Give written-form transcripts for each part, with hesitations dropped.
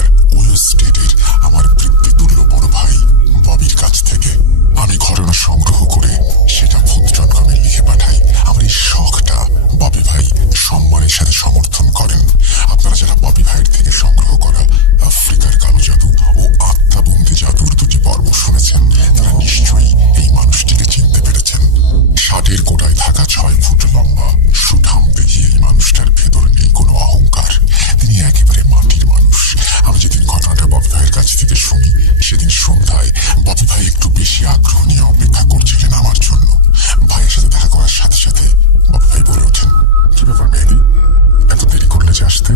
Career ওয়ো স্টেটের আমার বৃত্তিতুল্য বড় ভাই ববির কাছ থেকে আমি ঘটনা সংগ্রহ করে সেটা ভূত.কমে লিখে পাঠাই। আমার এই শখটা ববি ভাই সম্মানের সাথে সমর্থন করেন। আপনারা যারা ববি ভাইয়ের থেকে সংগ্রহ করা আফ্রিকার কালো জাদু ও আত্মাবন্দি জাদুর দুটি পর্ব শুনেছেন, তারা নিশ্চয়ই এই মানুষটিকে চিনতে পেরেছেন। ষাটের গোড়ায় থাকা 6 ফুট লম্বা সুঠাম দেখিয়ে এই মানুষটার ভেতর নেই কোনো অহংকার। তিনি একেবারে মাটির মানুষ। আমি যেদিন ঘটনাটা ববি ভাইয়ের কাছ থেকে শুনি, সেদিন সন্ধ্যায় ববি ভাই একটু বেশি আগ্রহ নিয়ে অপেক্ষা করছিলেন আমার জন্য। ভাইয়ের সাথে দেখা করার সাথে সাথে ববি ভাই বলে ওঠেন, কি ব্যাপার মেহেদি, এত দেরি করলে যে আসতে?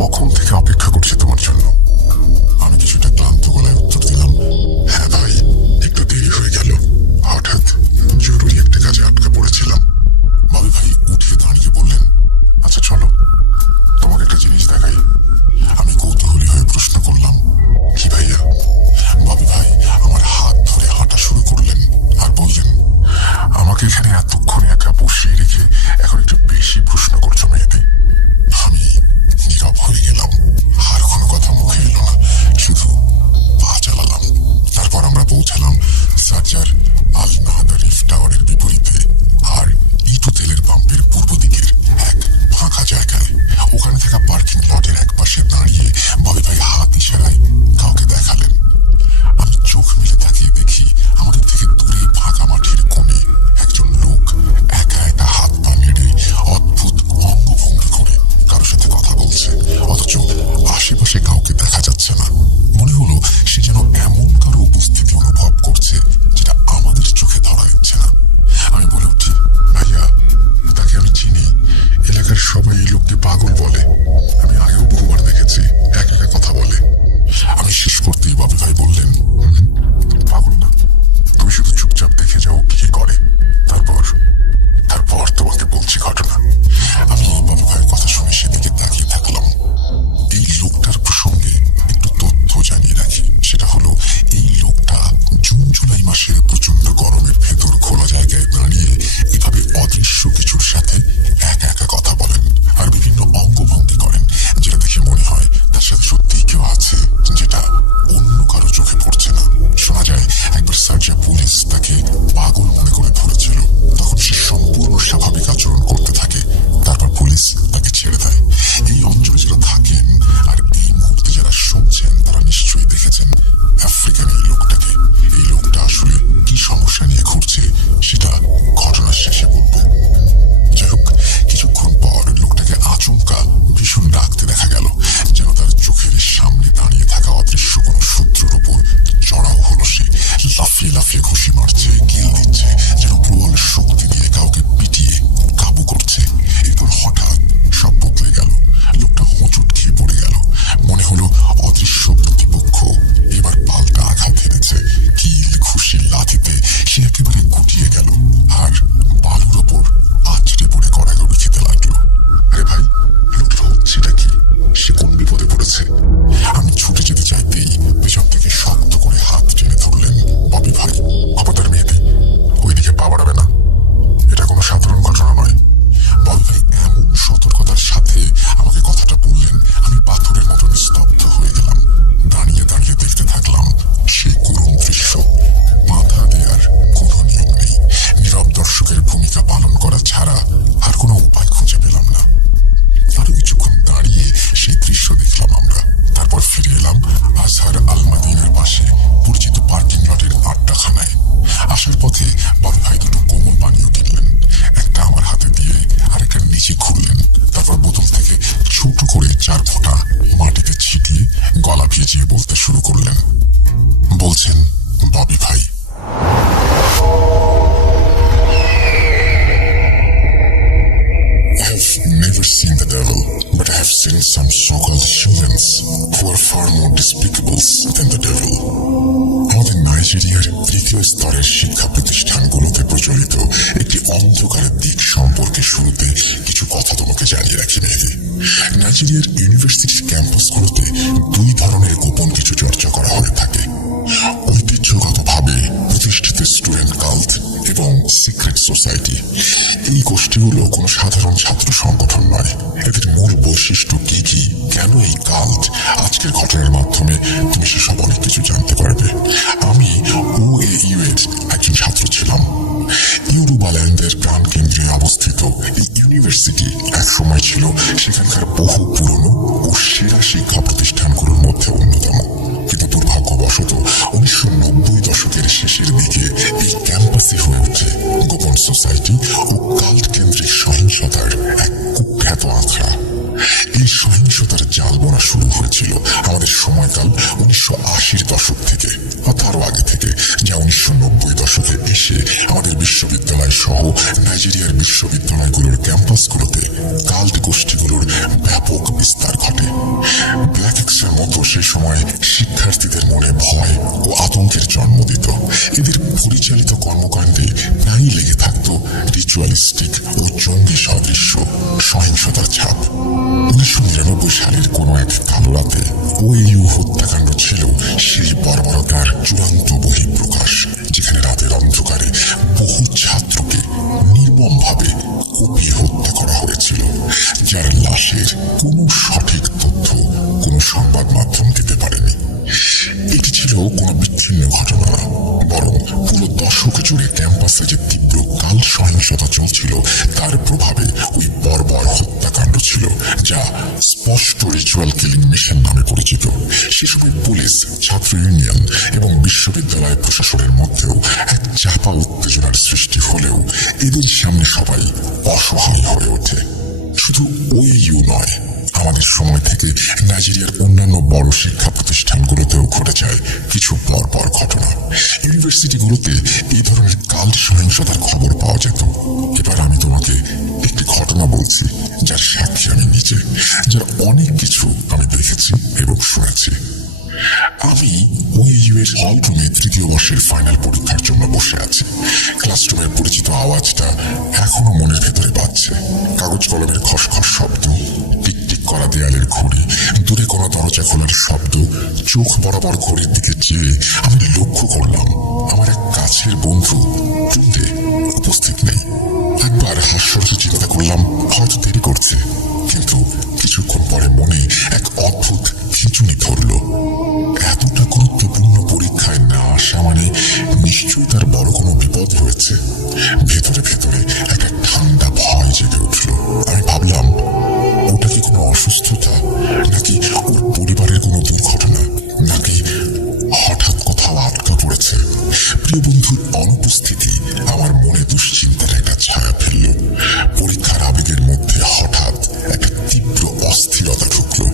কখন থেকে অপেক্ষা করছি তোমার জন্য। আমি কিছুটা ক্লান্ত গলায় উত্তর দিলাম, হ্যাঁ ভাই, একটু দেরি হয়ে গেল, হঠাৎ জরুরি একটা কাজে আটকা পড়েছিলাম। ববি ভাই উঠে দাঁড়িয়ে বললেন, আচ্ছা চলো, তোমাকে একটা জিনিস দেখাই। আমি কৌতূহলী হয়ে প্রশ্ন করলাম, কি ভাইয়া? ববি ভাই আমার হাত ধরে হাঁটা শুরু করলেন আর বললেন, আমাকে এখানে এতক্ষণে একা বসিয়ে রেখে এখন একটু বেশি প্রশ্ন করছো মেয়েদি। আমি নীরব হয়ে গেলাম। আর কোনো কথা মুখে এলো না, শুধু পা চালালাম। তারপর আমরা পৌঁছালাম সার্জার আল নাহাদা রিফ টাওয়ারের বিপরীতে আর ইটু তেলের পাম্পের পূর্ব দিকের এক ফাঁকা জায়গায়। ওখানে থাকা পার্কিং লটের এক পাশে দাঁড়িয়ে ববি ভাই হাত ইশারায় কাউকে দেখালেন। আমি চোখ মিলে তাকিয়ে দেখি আমাদের থেকে দূরে ফাঁকা মাঠের কোণে একজন লোক একা একা হাত পা নেড়ে অদ্ভুত অঙ্গভঙ্গি করে কারোর সাথে কথা বলছে, অথচ আশেপাশে কাউকে দেখা যাচ্ছে না। মনে হলো সে যেন এমন কারো উপস্থিতি অনুভব করছে যেটা আমাদের চোখে ধরা দিচ্ছে না। আমি বলে উঠি, ভাইয়া, তাকে আমি চিনি। এলাকার সবাই এই লোককে পাগল বলে। আমি আগেও বহুবার দেখেছি একা একা কথা বলে। আমি শেষ করতেই ববি ভাই বললেন, পাগল না, তুমি শুধু চুপচাপ দেখে যাও কি করে, তারপর তোমাকে বলছি ঘটনা। আমি ববি ভাইয়ের কথা শুনে সেদিকে তাকিয়ে থাকলাম। এই লোকটার প্রসঙ্গে একটু তথ্য জানিয়ে রাখি। সেটা হলো, এই লোকটা জুন জুলাই মাসের প্রচন্ড গরমের ভেতর খোলা জায়গায় দাঁড়িয়ে এভাবে অদৃশ্য কিছুর সাথে একা একা কথা বলেন আর বিভিন্ন অঙ্গভঙ্গি করেন, যেটা দেখে মনে হয় তার সাথে সত্যিই কেউ আছে, যেটা অন্য কারো চোখে পড়ছে না। শোনা যায় একবার সার্জা পুলিশ তাকে পাগল মনে করে ধরেছিল। তখন সে সম্পূর্ণ স্বাভাবিক আচরণ করতে থাকে, তারপর পুলিশ তাকে ছেড়ে দেয়। এই অঞ্চলে যারা থাকেন আর এই মুহূর্তে যারা শুনছেন, তারা নিশ্চয়ই দেখেছেন আফ্রিকান এই লোকটাকে। এই লোকটা আসলে কি সমস্যা নিয়ে ঘুরছে সেটা ঘটনার শেষে বলবো। যাই হোক, কিছুক্ষণ পর লোকটাকে আচমকা ভীষণ ডাকতে দেখা গেল, যেন তার চোখের সামনে দাঁড়িয়ে থাকা অদৃশ্য কোনো শত্রুর উপর চড়াও হলো। সে লাফিয়ে লাফিয়ে ঘুষি মারছে, কিল দিচ্ছে, যেন প্রবল শক্তি দিয়ে কাউকে পিটিয়ে কাবু করছে। এরপর হঠাৎ সব বদলে গেল। লোকটা হোঁচট খেয়ে পড়ে গেল। মনে হলো অদৃশ্য প্রতিপক্ষ এবার পাল্টা আঘাত হেরেছে। কিল, ঘুষি, লাথিতে সে একেবারে গুটিয়ে গেল আর বালুর ওপর আছড়ে পড়ে গড়াগড়ি খেতে লাগলো। আরে ভাই, লোকটা হচ্ছেটা কি? সে কোন বিপদে পড়েছে? আমি ছুটে যেতে চাইতেই পেছন থেকে শক্ত করে হাত টেনে ধরলেন ববি ভাই। খবরদার মেহেদি, ওইদিকে পা বাড়াবে না, এটা কোনো সাধারণ ঘটনা নয়। ববি ভাই এমন সতর্কতার সাথে আমাকে কথাটা বললেন, আমি পাথরের মতো নিস্তব্ধ হয়ে গেলাম। দাঁড়িয়ে দাঁড়িয়ে দেখতে থাকলাম সেই করুণ দৃশ্য। মাথা দেওয়ার কোনো নিয়ম নেই। নীরব দর্শকের ভূমিকা পালন করা ছাড়া আর কোনো উপায় খুঁজে পেলাম না। আরো কিছুক্ষণ দাঁড়িয়ে সেই দৃশ্য দেখলাম আমরা। তারপর ফিরে এলাম আজহার আল মাদিনের পাশে পরিচিত পার্কিং লটের আড্ডাখানায়। আসার পথে ববি ভাই দুটো কোমল পানীয় কিনলেন। একটা আমার হাতে দিয়ে আরেকটা নিচে ঘুরলেন। তারপর বোতল থেকে ছোট করে 4 ফোঁটা মাটিতে ছিটিয়ে গলা ভিজিয়ে বলতে শুরু করলেন। বলছেন ববি ভাই, I have never seen the devil, but I have seen some so-called humans who are far more despicable than the devil. আমাদের নাইজেরিয়ার 3য় স্তরের শিক্ষা প্রতিষ্ঠানগুলোতে প্রচলিত একটি অন্ধকারের দিক সম্পর্কে শুরুতে কিছু কথা তোমাকে জানিয়ে রাখি মেহেদি। নাইজেরিয়ার ইউনিভার্সিটির ক্যাম্পাসগুলোতে 2 ধরনের গোপন কিছু চর্চা করা হয়ে থাকে। ঐতিহ্যগতভাবে প্রতিষ্ঠিত স্টুডেন্ট কাল্ট এবং সিক্রেট সোসাইটি। এই গোষ্ঠীগুলো কোনো সাধারণ ছাত্র সংগঠন নয়। এদের মূল বৈশিষ্ট্য কি, কেন এই কাল্ট আজকে আজকের ঘটনার মাধ্যমে তুমি সেসব অনেক কিছু জানতে পারবে। আমি OAU এর একজন ছাত্র ছিলাম। ইউরোবাল্যান্ডের প্রাণকেন্দ্রে অবস্থিত এই ইউনিভার্সিটি এক সময় ছিল সেখানকার বহু পুরনো ও সেরা শিক্ষা প্রতিষ্ঠানগুলোর মধ্যে অন্যতম। কিন্তু দুর্ভাগ্যবশত 1990 দশকের শেষের দিকে এই ক্যাম্পাসে হয়ে ওঠে গোপন সোসাইটি ও কাল্ট কেন্দ্রিক সহিংসতার এক কুখ্যাত আখড়া। এই সহিংসতার জাল বোনা শুরু হয়েছিল আমাদের সময়কাল 1980-র দশক থেকে বা তারও আগে থেকে, যা 1990 দশকে এসে আমাদের বিশ্ববিদ্যালয় সহ নাইজেরিয়ার বিশ্ববিদ্যালয়গুলোর ক্যাম্পাসগুলোতে কাল্ট গোষ্ঠীগুলোর ব্যাপক বিস্তার ঘটে। ব্ল্যাক এক্সের মতো সে সময় শিক্ষার্থীদের মনে ভয় ও আতঙ্কের জন্ম দিত। এদের পরিচালিত কর্মকাণ্ডে প্রায়ই লেগে থাকত রিচুয়ালিস্টিক ও জঙ্গি সদৃশ্য সহিংসতার ছাপ। 1999 সালের কোনো এক কালো রাতে OAU হত্যাকাণ্ড ছিল সেই বর্বরতার চূড়ান্ত বহিঃপ্রকাশ, যেখানে রাতের অন্ধকারে বহু ছাত্রকে নির্মমভাবে কুপিয়ে হত্যা করা হয়েছিল, যার লাশের কোনো সঠিক তথ্য কোনো সংবাদ মাধ্যম দিতে পারেনি। এটি ছিল কোনো বিচ্ছিন্ন ঘটনা না, বরং পুরো দশক জুড়ে ক্যাম্পাসে যে তীব্র কাল সহিংসতা চলছিল তার প্রভাবে ওই বর্বর হত্যাকাণ্ড ছিল, যা স্পষ্ট রিচুয়াল কিলিং মিশন নামে পরিচিত। সে সময় পুলিশ, ছাত্র ইউনিয়ন এবং বিশ্ববিদ্যালয় প্রশাসনের মধ্যেও এক চাপা উত্তেজনার সৃষ্টি হলেও এদের সামনে সবাই অসহায় হয়ে ওঠে। শুধু OAU নয়, আমাদের সময় থেকে নাইজেরিয়ার অন্যান্য বড় শিক্ষা প্রতিষ্ঠানগুলোতেও ঘটে যায় কিছু পরপর ঘটনা। ইউনিভার্সিটিগুলোতে এই ধরনের কাল্ট সহিংসতার খবর পাওয়া যেত। এবার আমি তোমাকে একটি ঘটনা বলছি যার সাক্ষী আমি নিজে, যার অনেক কিছু আমি দেখেছি এবং শুনেছি। আমি OAU এর হল রুমে তৃতীয় বর্ষের ফাইনাল পরীক্ষার জন্য বসে আছি। ক্লাসরুমের পরিচিত আওয়াজটা এখনো মনের ভেতরে বাজছে। কাগজ কলমের খসখস শব্দ, টিকটিক করা দেয়ালের ঘড়ি, দূরে কোনো দরজা খোলার শব্দ। চোখ বরাবর ঘড়ির দিকে চেয়ে আমি লক্ষ্য করলাম আমার এক কাছের বন্ধু টুন্ডে উপস্থিত নেই। একবার হাস্যরসে চিন্তা করলাম হয়তো দেরি করছে, কিন্তু কিছুক্ষণ পরে মনে এক অদ্ভুত খিঁচুনি ধরল। এতটা গুরুত্বপূর্ণ পরীক্ষায় না আসা মানে নিশ্চয়ই তার বড় কোনো বিপদ রয়েছে। ভেতরে ভেতরে একটা ঠান্ডা ভয় জেগে উঠল। আমি ভাবলাম ওটা কি কোনো অসুস্থতা, নাকি ওর পরিবারের কোনো দুর্ঘটনা, নাকি হঠাৎ কোথাও আটকা পড়েছে। প্রিয় বন্ধুর অনুপস্থিতি আমার মনে দুশ্চিন্তার একটা ছায়া ফেলল। পরীক্ষার আবেগের মধ্যে হঠাৎ একটা তীব্র অস্থিরতা ঢুকলো।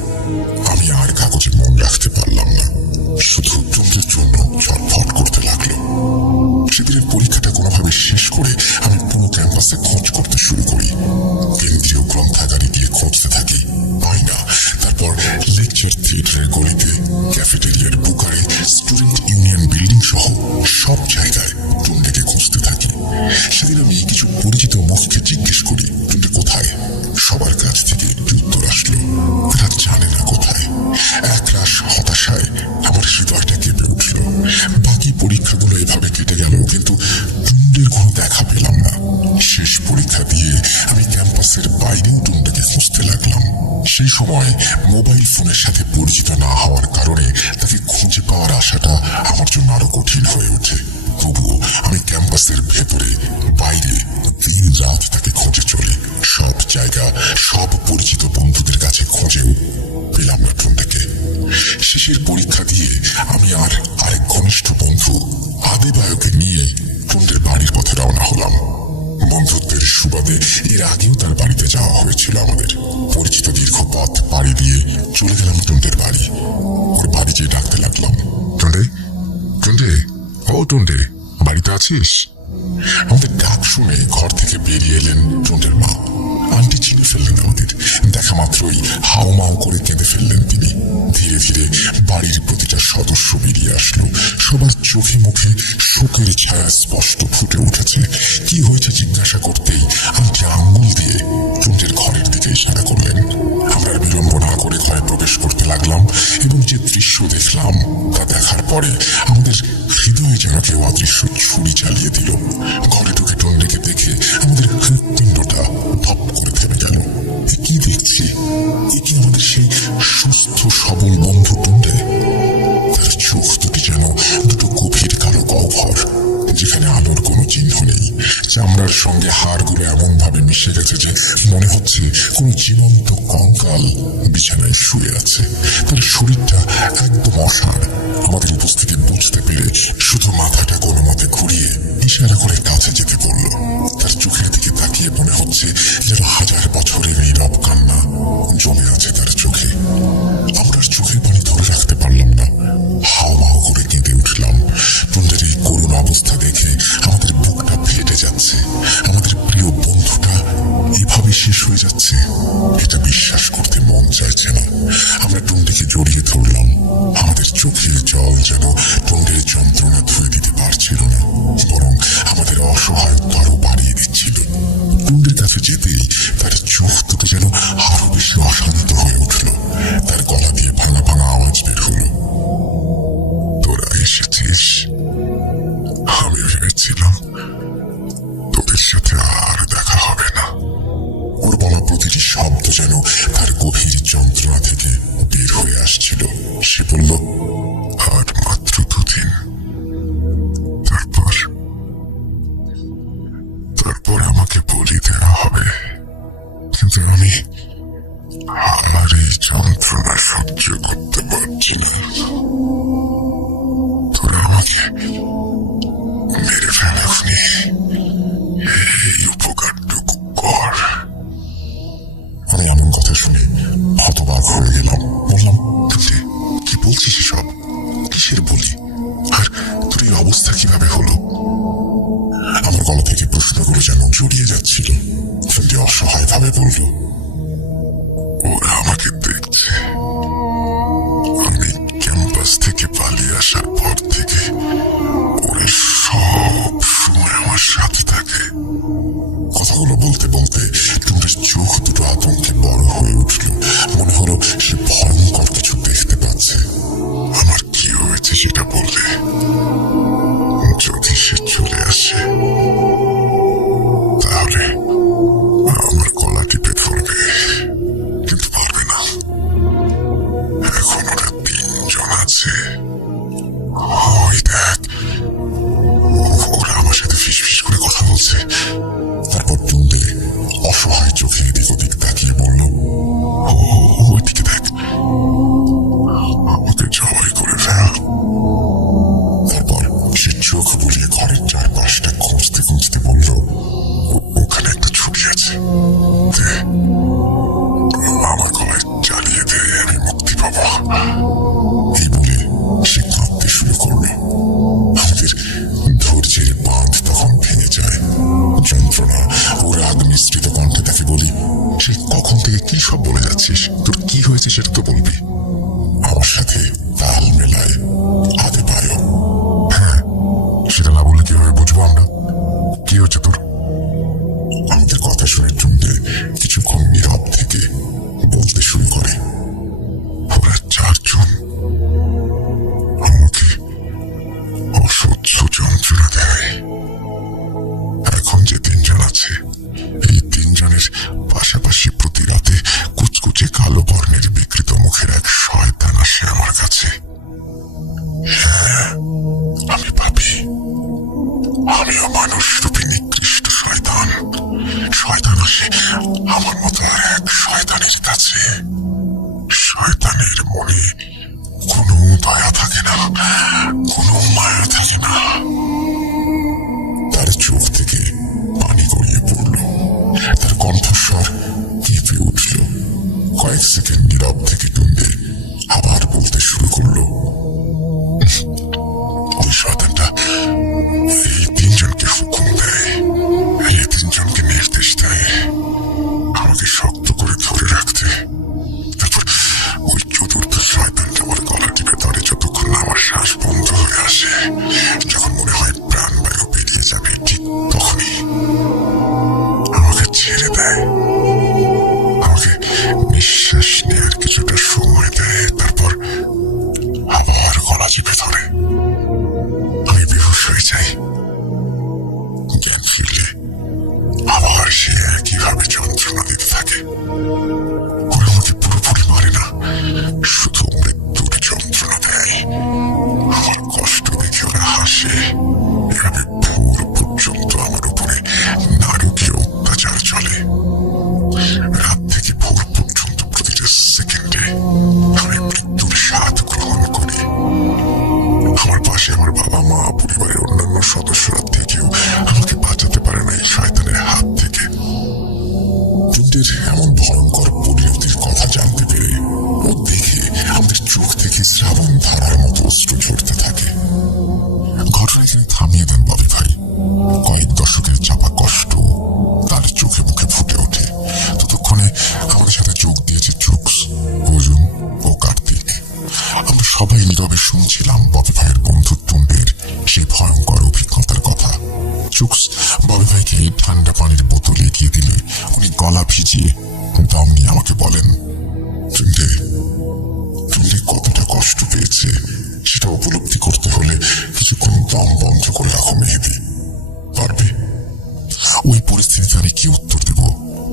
আমি আর কাগজে মন রাখতে পারলাম না, শুধু টুন্ডের জন্য ছটফট করতে লাগলো। সেদিনের পরীক্ষাটা কোনোভাবে শেষ করে আমি পুরো ক্যাম্পাসে খোঁজ করতে শুরু করি। কেন্দ্রীয় গ্রন্থাগারে গিয়ে খুঁজতে থাকি, পাই না। তারপর লেকচার থিয়েটারের গলিতে, ক্যাফেটেরিয়ার বুকারে, স্টুডেন্ট ইউনিয়ন বিল্ডিং সহ সব জায়গায় টুন্ডেকে খুঁজতে থাকি। সেদিন আমি কিছু পরিচিত মুখকে জিজ্ঞেস করি টুন্ডে কোথায়। সবার কাছ থেকে একটি উত্তর আসলো, তারা জানে না কোথায়। একরাশ হতাশায় আমার হৃদয়টা কেঁপে উঠল। বাকি পরীক্ষাগুলো এভাবে কেটে গেল, কিন্তু টুন্ডের কোনো দেখা পেলাম না। শেষ পরীক্ষা দিয়ে আমি ক্যাম্পাসের বাইরেও টুন্ডেকে খুঁজতে লাগলাম। সেই সময় মোবাইল ফোনের সাথে পরিচিত না হওয়ার কারণে তাকে খুঁজে পাওয়ার আশাটা আমার জন্য আরো কঠিন হয়ে ওঠে। তবুও আমি ক্যাম্পাসের ভেতরে বাইরে দিন রাত তাকে খুঁজে চলি। সব জায়গা, সব পরিচিত বন্ধুদের কাছে খুঁজেও পেলাম না টুন্ডেকে। শেষের পরীক্ষা দিয়ে আমি আর আরেক ঘনিষ্ঠ বন্ধু আদেবায়কে নিয়ে টুন্ডের বাড়ির পথে রওনা হলাম। বন্ধুত্বের সুবাদে এর আগেও তার বাড়িতে যাওয়া হয়েছিল আমাদের। পরিচিত দীর্ঘ পথ পাড়ি দিয়ে চলে গেলাম টুন্ডের বাড়ি। ওর বাড়ি যেয়ে ডাকতে লাগলাম, টুন্ডে, টুন্ডে, ও টুন্ডে, বাড়িতে আছিস? আমাদের ডাক শুনে ঘর থেকে বেরিয়ে এলেন টুন্ডের মা। আন্টি চিনে ফেললেন আমাদের। দেখা মাত্রই হাউমাউ করে কেঁদে ফেললেন তিনি। ধীরে ধীরে বাড়ির প্রতিটা সদস্য বেরিয়ে আসলো। সবার চোখে মুখে শোকের ছায়া স্পষ্ট ফুটে উঠেছে। কি হয়েছে জিজ্ঞাসা করতেই আন্টি আঙ্গুল দিয়ে টুন্ডের ঘরের দিকে ইশারা করলেন। আমরা বিলম্ব না করে ঘরে প্রবেশ করতে লাগলাম এবং যে দৃশ্য দেখলাম তা দেখার পরে আমাদের হৃদয়ে যেন কেউ অদৃশ্য ছুরি চালিয়ে দিল। ঘরে ঢুকে টুন্ডেকে দেখে আমাদের হৃৎপিণ্ডটা ধপ করে থেমে গেল। কি দেখছি? এ কি আমাদের সেই সুস্থ সবল বন্ধু টুন্ডে। তার চোখ দুটি যেন দুটো গভীর কালো গহ্বর, যেখানে আলোর কোনো চিহ্ন নেই। চামড়ার সঙ্গে হাড়গুলো এমন ভাবে মিশে গেছে যে মনে হচ্ছে কোনো জীবন্ত কঙ্কাল বিছানায় শুয়ে আছে। তার শরীরটা একদম অসাড়। আমাদের উপস্থিতি বুঝতে পেরে শুধু মাথাটা কোনো মতে ঘুরিয়ে ইশারা করে কাছে যেতে বলল। তার চোখের দিকে তাকিয়ে মনে হচ্ছে যেন হাজার বছরের এই রব কান্না জমে আছে তার চোখে। আমরা চোখের পানি ধরে রাখতে পারলাম না, হাও মাও করে কেঁদে উঠলাম। টুন্ডের এই করুণ অবস্থা দেখে আমাদের বুকটা ফেটে যাচ্ছে। আমাদের প্রিয় বন্ধুটা এভাবে শেষ হয়ে যাচ্ছে, এটা বিশ্বাস করতে মন চাইছে না। আমরা টুন্ডিকে জড়িয়ে ধরলাম। আমাদের চোখের জল যেন টুন্ডের যন্ত্রণা ধুয়ে দিতে পারছিল না, বরং আমাদের অসহায়ত্ব আরো বাড়িয়ে দিচ্ছিল। টুন্ডের কাছে যেতেই তার চোখ দুটো যেন আরো বেশি অশান্ত হয়ে উঠল। তার গলা দিয়ে ভাঙা ভাঙা আওয়াজ বের হলো, তোরা এসেছিস? আমি ভেবেছিলাম তোদের সাথে আর দেখা হবে না। ওর বলা প্রতিটি শব্দ যেন তার গভীর যন্ত্রণা থেকে বের হয়ে আসছিল। সে বলল, আর মাত্র 2 দিন, তারপর আমাকে বলি দেওয়া হবে। কিন্তু আমি আর এই যন্ত্রণা সহ্য করতে পারছি না। তোরা আমাকে মেরে ফেলে এখনই এই উপকারটুকু কর। আমি এমন কথা শুনে হতবাক হয়ে গেলাম। বললাম, কি বলছিস এসব? কিসের বলি? আর তোর এই অবস্থা কিভাবে হলো? আমার গলা থেকে প্রশ্নগুলো যেন জড়িয়ে যাচ্ছিল। টুন্ডে অসহায় ভাবে বলল, ওরা আমাকে দেখছে। আমি ক্যাম্পাস থেকে পালিয়ে আসার পর থেকে ওরা সব সময় আমার সাথে থাকে। কথাগুলো বলতে বলতে টুন্ডের চোখ দুটো আতঙ্কে বড় হয়ে উঠল। মনে হলো সে ভয়ঙ্কর কিছু দেখতে পাচ্ছে। আমার কি হয়েছে সেটা বললে, যদি সে চলে আসে তাহলে আমার গলা টিপে ধরবে, কিন্তু পারবে না। এখন ওরা 3 জন আছে। ওই দেখ, ওরা আমার সাথে ফিসফিস করে কথা বলছে। তারপর টুন্ডে অসহায় চোখে এদিক ওদিক তাকিয়ে বলল, ওইদিকে দেখ, আমাকে জবাই করে ফেল। তারপর সে চোখ বুলিয়ে ঘরের চারপাশটা খুঁজতে খুঁজতে বলল, ওখানে একটা ছুরি আছে, আমার গলায় জ্বালিয়ে দে, আমি মুক্তি পাবো। এই বলে সে কাঁদতে শুরু করলো। আমাদের ধৈর্যের বাঁধ তখন ভেঙে যায়। যন্ত্রণা ও রাগ মিশ্রিত কণ্ঠে তাকে বলি, সে কখন থেকে কি সব বলে যাচ্ছিস? তোর কি হয়েছে সেটা তো বলবি। আমার সাথে তাল মেলায় হাতে পায়। হ্যাঁ, সেটা না বললে কিভাবে বুঝবো আমরা? কি হচ্ছে তোর? আমাদের কথা শুনে টুন্ডে কিছুক্ষণ নীরব থেকে বলতে শুরু করে, ওরা 4 জন আমাকে অসহ্য যন্ত্রণা দেয়। এখন যে 3 জন আছে, এই 3 জনের পাশাপাশি প্রতি রাতে কুচকুচে কালো বর্ণের বিকৃত মুখের এক শয়তান আসে আমার কাছে। হ্যাঁ, আমি ভাবি আমিও মানুষ রূপী নিকৃষ্ট শয়তান। শয়তান আসে আমার মতো আর এক শয়তানের কাছে। শয়তানের মনে কোনো দয়া থাকে না, কোনো মায়া থাকে না। তার চোখ থেকে পানি গড়িয়ে পড়ল, তার কণ্ঠস্বর কেঁপে উঠল। কয়েক সেকেন্ড নীরব থেকে টুন্ডে আবার বলতে শুরু করলো, ওই শয়তানটা এই 3 জনকে হুকুম দেয়, এই 3 জনকে নির্দেশ দেয় আমাকে শক্ত করে ধরে রাখতে। তারপর ওই চতুর্থ শয়তানটা আমার গলা টিপে ধরে যতক্ষণ না আমার শ্বাস বন্ধ হয়ে আসে। যখন মনে হয় প্রাণবায়ু বেরিয়ে যাবে, ঠিক তখনই আমাকে ছেড়ে দেয়। আমাকে নিঃশ্বাস নেওয়ার কিছুটা সময় শ্রাবণ ধারার মতো অশ্রু ঝরতে থাকে। ঘটনা এখানে থামিয়ে দেন ববি ভাই। কয়েক দশকের চাপা কষ্ট তার চোখে মুখে ফুটে ওঠে। ততক্ষণে আমাদের সাথে যোগ দিয়েছে চুক্স, অর্জুন ও কার্তিক। আমরা সবাই নীরবে শুনছিলাম ববি ভাইয়ের বন্ধুত্বের সেই ভয়ঙ্কর অভিজ্ঞতার কথা। চুক্স ববি ভাইকে এই ঠান্ডা পানির বোতল এগিয়ে দিলে উনি গলা ভিজিয়ে দম নিয়ে আমাকে বলেন, টুন্ডে কতটা কষ্ট পেয়েছে সেটা উপলব্ধি করতে হলে কিছুক্ষণ দম বন্ধ করে রাখো মেহেদি, পারবে? ওই পরিস্থিতিতে আমি কি উত্তর দেব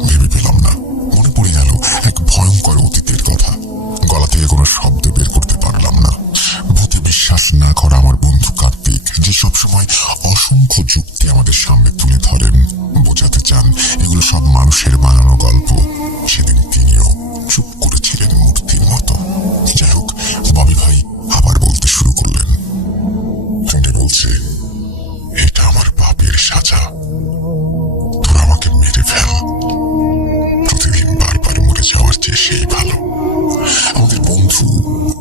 ভেবে পেলাম না। মনে পড়ে গেল এক ভয়ঙ্কর অতীতের কথা। গলা থেকে কোনো শব্দ বের করতে পারলাম না। ভূতে বিশ্বাস না করা আমার বন্ধু কার্তিক, যে সবসময় অসংখ্য যুক্তি আমাদের সামনে তুলে ধরেন, বোঝাতে চান এগুলো সব মানুষের বানানো গল্প, সেদিন তিনিও চুপ করেছিলেন মূর্তির মতো। যাই হোক, ববি ভাই আবার বলতে শুরু করলেন। টুন্ডে বলছে, এটা আমার পাপের সাজা, তোরা আমাকে মেরে ফেল, প্রতিদিন বারবার মরে যাওয়ার চেয়ে সেই ভালো। আমাদের বন্ধু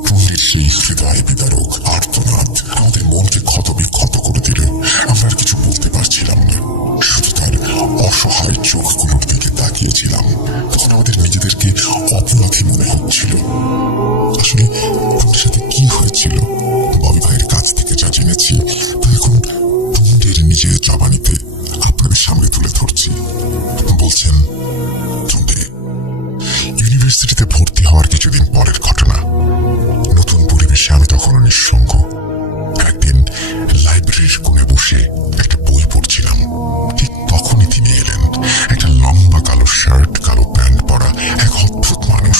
টুন্ডের সেই হৃদয় বিদারক আর্তনাদ আমাদের মনকে ক্ষতবিক্ষত করে দিল। আমরা আর কিছু বলতে পারছিলাম না, শুধু তার অসহায় চোখগুলোর দিকে তাকিয়েছিলাম। তখন আমাদের নিজেদেরকে অপরাধী মনে হচ্ছিল। আসলে টুন্ডের সাথে কি হয়েছিল ববি ভাইয়ের কাছ থেকে যা জেনেছি তা এখন টুন্ডের নিজের জবানিতে আপনাদের সামনে তুলে ধরছি। বলছেন, টুন্ডে ইউনিভার্সিটিতে ভর্তি হওয়ার কিছুদিন পরের ঘটনা। নতুন পরিবেশে আমি তখনও নিঃসঙ্গ। একদিন লাইব্রেরির কোণে বসে একটা বই পড়ছিলাম। ঠিক তখনই তিনি এলেন। একটা লম্বা কালো শার্ট, কালো প্যান্ট পরা এক অদ্ভুত মানুষ।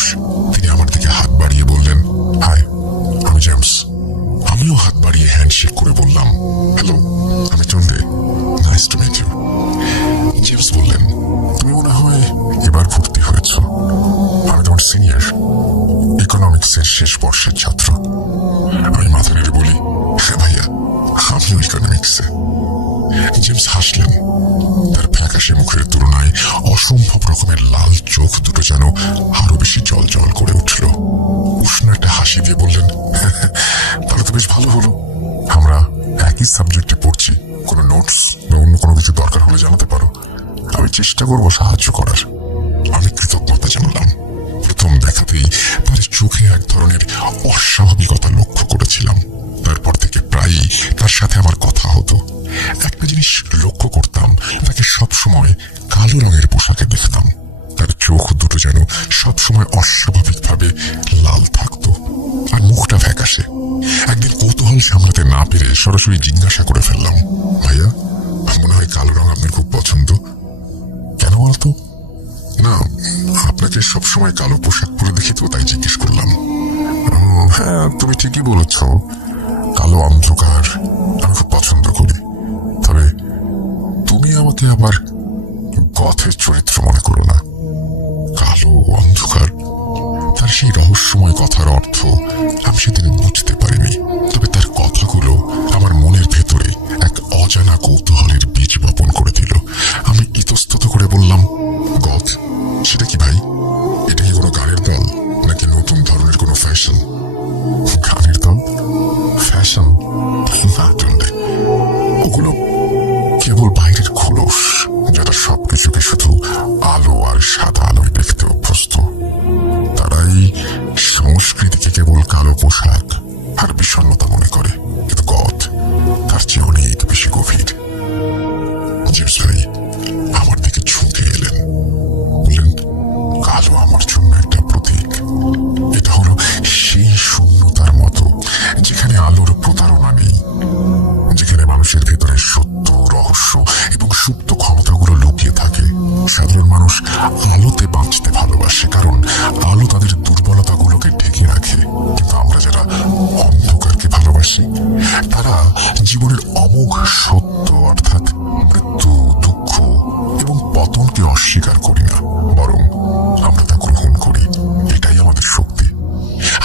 তিনি আমার দিকে হাত বাড়িয়ে বললেন, হাই, আমি জেমস। আমিও হাত বাড়িয়ে হ্যান্ডশেক করে বললাম, হ্যালো, আমি Tunde, nice to meet you. James বললেন, তুমি মনে হয় এবার ভর্তি হয়েছ। আমি তোমার সিনিয়র, ইকোনমিক্সের শেষ বর্ষের ছাত্র। আমি মাথা নেড়ে বলি, হ্যাঁ ভাইয়া, আমিও ইকোনমিক্সে। জেমস হাসলেন। তার ফ্যাকাশে মুখের তুলনায় অসম্ভব রকমের লাল চোখ দুটো যেন আরো বেশি জল জল করে উঠল। উষ্ণ একটা হাসি দিয়ে বললেন, তাহলে তো বেশ ভালো হলো। আমরা একই সাবজেক্টে পড়ছি, কোনো নোটস বা অন্য কোনো কিছু দরকার হলে জানাতে পারো, আমি চেষ্টা করবো সাহায্য করার। আমি কৃতজ্ঞতা জানালাম। প্রথম দেখাতেই তার চোখে এক ধরনের অস্বাভাবিকতা লক্ষ্য করেছিলাম। তারপর থেকে প্রায়ই তার সাথে আমার কথা হতো। একটা জিনিস লক্ষ্য করতাম, তাকে সবসময় কালো রঙের পোশাকে দেখতাম। তার চোখ দুটো যেন সবসময় অস্বাভাবিকভাবে লাল থাকতো, আর মুখটা ফ্যাকাশে। একদিন কৌতূহল সামলাতে না পেরে সরাসরি জিজ্ঞাসা করে ফেললাম, ভাইয়া, মনে হয় কালো রং আপনার খুব পছন্দ, কেন বলতো? না, আপনাকে সবসময় কালো পোশাক পরে দেখি তো, তাই জিজ্ঞেস করলাম। হ্যাঁ, তুমি ঠিকই বলেছ, কালো অন্ধকার আমি খুব পছন্দ করি। তবে তুমি আমাকে আবার গথের চরিত্র মনে করো না। কালো অন্ধকার, তার সেই রহস্যময় কথার অর্থ আমি সেদিন বুঝতে পারিনি। তবে তার কথাগুলো আমার মনের ভেতরে এক অজানা কৌতূহলের বীজ বপন করে দিল। আমি ইতস্তত করে বললাম, গথ সেটা কি ভাই? এটা কি কোনো গানের দল নাকি নতুন ধরনের কোনো ফ্যাশন? গানের দল? ফ্যাশন? না টুন্ডে, ওগুলো কেবল বাইরের খোলস, যারা সবকিছুকে শুধু আলো আর সাদা আলোয় দেখতে অভ্যস্ত। তারাই সংস্কৃতিকে কেবল কালো পোশাক আর বিষণ্ণতা মনে করে। কিন্তু গথ তার চেয়ে অনেক বেশি গভীর। জেমস ভাই আমার দিকে ঝুঁকে এলেন, বললেন, কালো আমার জন্য একটা প্রতীক। এটা হলো সেই শূন্যতার মতো, যেখানে আলোর প্রতারণা নেই, যেখানে মানুষের ভেতরে সত্য, রহস্য এবং সুপ্ত ক্ষমতাগুলো লুকিয়ে থাকে। সাধারণ মানুষ আলোতে বাঁচতে ভালোবাসে, কারণ আলো তাদের দুর্বলতাগুলোকে ঢেকে রাখে। কিন্তু আমরা যারা অন্ধকারকে ভালোবাসি, তারা জীবনের অমোঘ সত্য অর্থাৎ মৃত্যু, দুঃখ এবং পতনকে অস্বীকার করি না, বরং আমরা তা গ্রহণ করি। এটাই আমাদের শক্তি।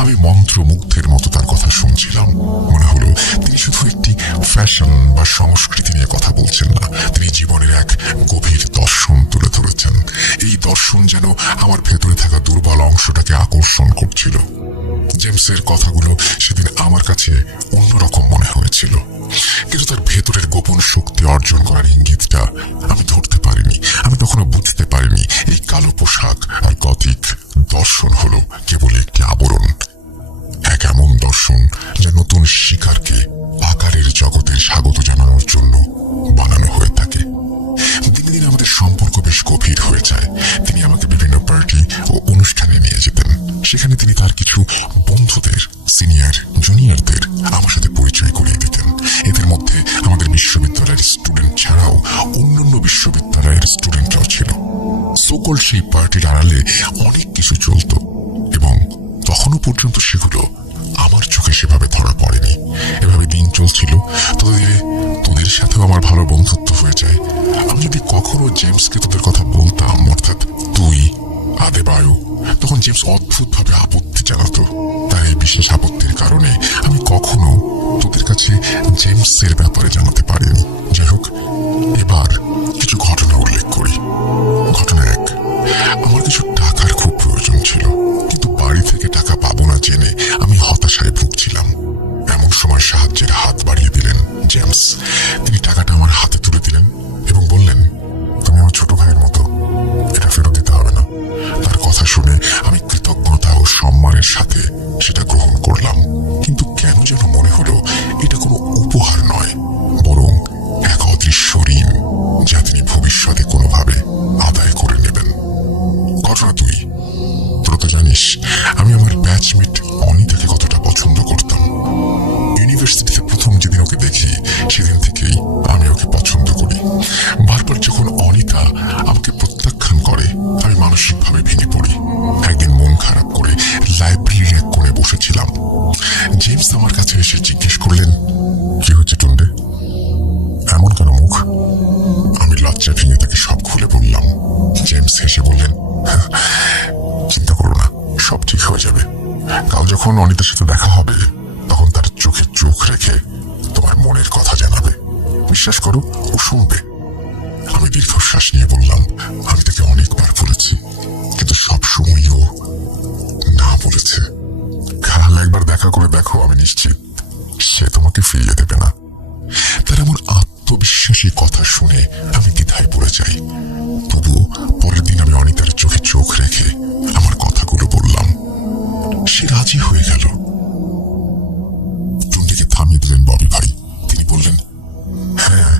আমি মন্থ মন্ত্রমুগ্ধের মতো তার কথা শুনছিলাম। মনে হলো তিনি শুধু একটি ফ্যাশন বা সংস্কৃতি নিয়ে কথা বলছেন না, তিনি জীবনের এক গভীর দর্শন তুলে ধরেছেন। এই দর্শন যেন আমার ভেতরে থাকা দুর্বল অংশটাকে আকর্ষণ করছিল। জেমসের কথাগুলো সেদিন আমার কাছে অন্যরকম মনে হয়েছিল, কিন্তু তার ভেতরের গোপন শক্তি অর্জন করার ইঙ্গিতটা আমি ধরতে পারিনি। আমি তখনও বুঝতে পারিনি এই কালো পোশাক আর গতিক দর্শন হলো কেবল একটি আবরণ, এক এমন দর্শন যা নতুন শিকারকে আকারের জগতে স্বাগত জানানোর জন্য বানানো হয়ে থাকে। দিনে দিনে আমাদের সম্পর্ক বেশ গভীর হয়ে যায়। তিনি আমাকে বিভিন্ন পার্টি ও অনুষ্ঠানে নিয়ে যেতেন। সেখানে তিনি তার কিছু বন্ধুদের, সিনিয়র জুনিয়রদের আমার সাথে পরিচয় করিয়ে দিতেন। এদের মধ্যে আমাদের বিশ্ববিদ্যালয়ের স্টুডেন্ট ছাড়াও অন্যান্য বিশ্ববিদ্যালয়ের স্টুডেন্টরাও ছিল। সকল সেই পার্টির আড়ালে অনেক কিছু চলত এবং তখনও পর্যন্ত সেগুলো আমার চোখে সেভাবে ধরা পড়েনি। এভাবে দিন চলছিল, তোদের সাথেও আমার ভালো বন্ধুত্ব হয়ে যায়। আমি যদি কখনো জেমসকে তোদের কথা বলতাম, অর্থাৎ তুই, আদেবায়ু, তখন জেমস অদ্ভুতভাবে আপত্তি জানাতো। তার এই বিশেষ আপত্তির কারণে আমি কখনো তোদের কাছে জেমসের ব্যাপারে জানাতে পারিনি। যাই হোক, এবার কিছু ঘটনা উল্লেখ করি। ঘটনা 1, আমার কিছু টাকার খুব প্রয়োজন ছিল, কিন্তু বাড়ি থেকে টাকা পাবো না জেনে আমি হতাশায় ভুগছিলাম। এমন সময় সাহায্যের হাত বাড়িয়ে দিলেন জেমস। তিনি টাকাটা আমার হাতে তুলে দিলেন এবং বললেন, তুমি আমার ছোট ভাইয়ের মতো, এটা ফেরত দিতে হবে না। তার কথা শুনে আমি কৃতজ্ঞতা ও সম্মানের সাথে সেটা গ্রহণ করলাম, কিন্তু কেন যেন মনে হলো এটা কোনো উপহার নয়, বরং এক অদৃশ্য ঋণ যা তিনি ভবিষ্যতে কোনোভাবে আদায় করে নেবেন। ঘটনা 2, তোরা তো জানিস আমি আমার ব্যাচমেট অনিতাকে কতটা পছন্দ করতাম। ইউনিভার্সিটিতে প্রথম যেদিন ওকে দেখি সেদিন থেকেই আমি ওকে পছন্দ করি। বারবার যখন অনিতা আমাকে প্রত্যাখ্যান করে আমি মানসিকভাবে ভেঙে পড়ি। একদিন মন খারাপ করে লাইব্রেরির এক কোণে বসেছিলাম। জেমস আমার কাছে এসে জিজ্ঞেস করলেন, কি হচ্ছে টুন্ডে, এমন কেন মুখ? আমি লজ্জা ভেঙে তাকে সব খুলে বললাম। জেমস হেসে বললেন, চিন্তা করো না, সব ঠিক হয়ে যাবে। কাল যখন অনিতার সাথে দেখা হবে তখন তার চোখে চোখ রেখে তোমার মনের কথা জানাবে। বিশ্বাস করো, ও শুনবে। আমি দীর্ঘশ্বাস নিয়ে বললাম, আমি তাকে অনেকবার বলেছি, কিন্তু সবসময় ও না বলেছে। কাল একবার দেখা করে দেখো, আমি নিশ্চিত সে তোমাকে ফিরিয়ে দেবে না। তার এমন আত্মবিশ্বাসী কথা শুনে আমি দ্বিধায় পড়ে যাই। তবু পরের দিন আমি অনিতার চোখে চোখ রেখে আমার কথাগুলো বললাম। সে রাজি হয়ে গেল। টুন্ডিকে থামিয়ে দিলেন ববি ভাই। তিনি বললেন, হ্যাঁ,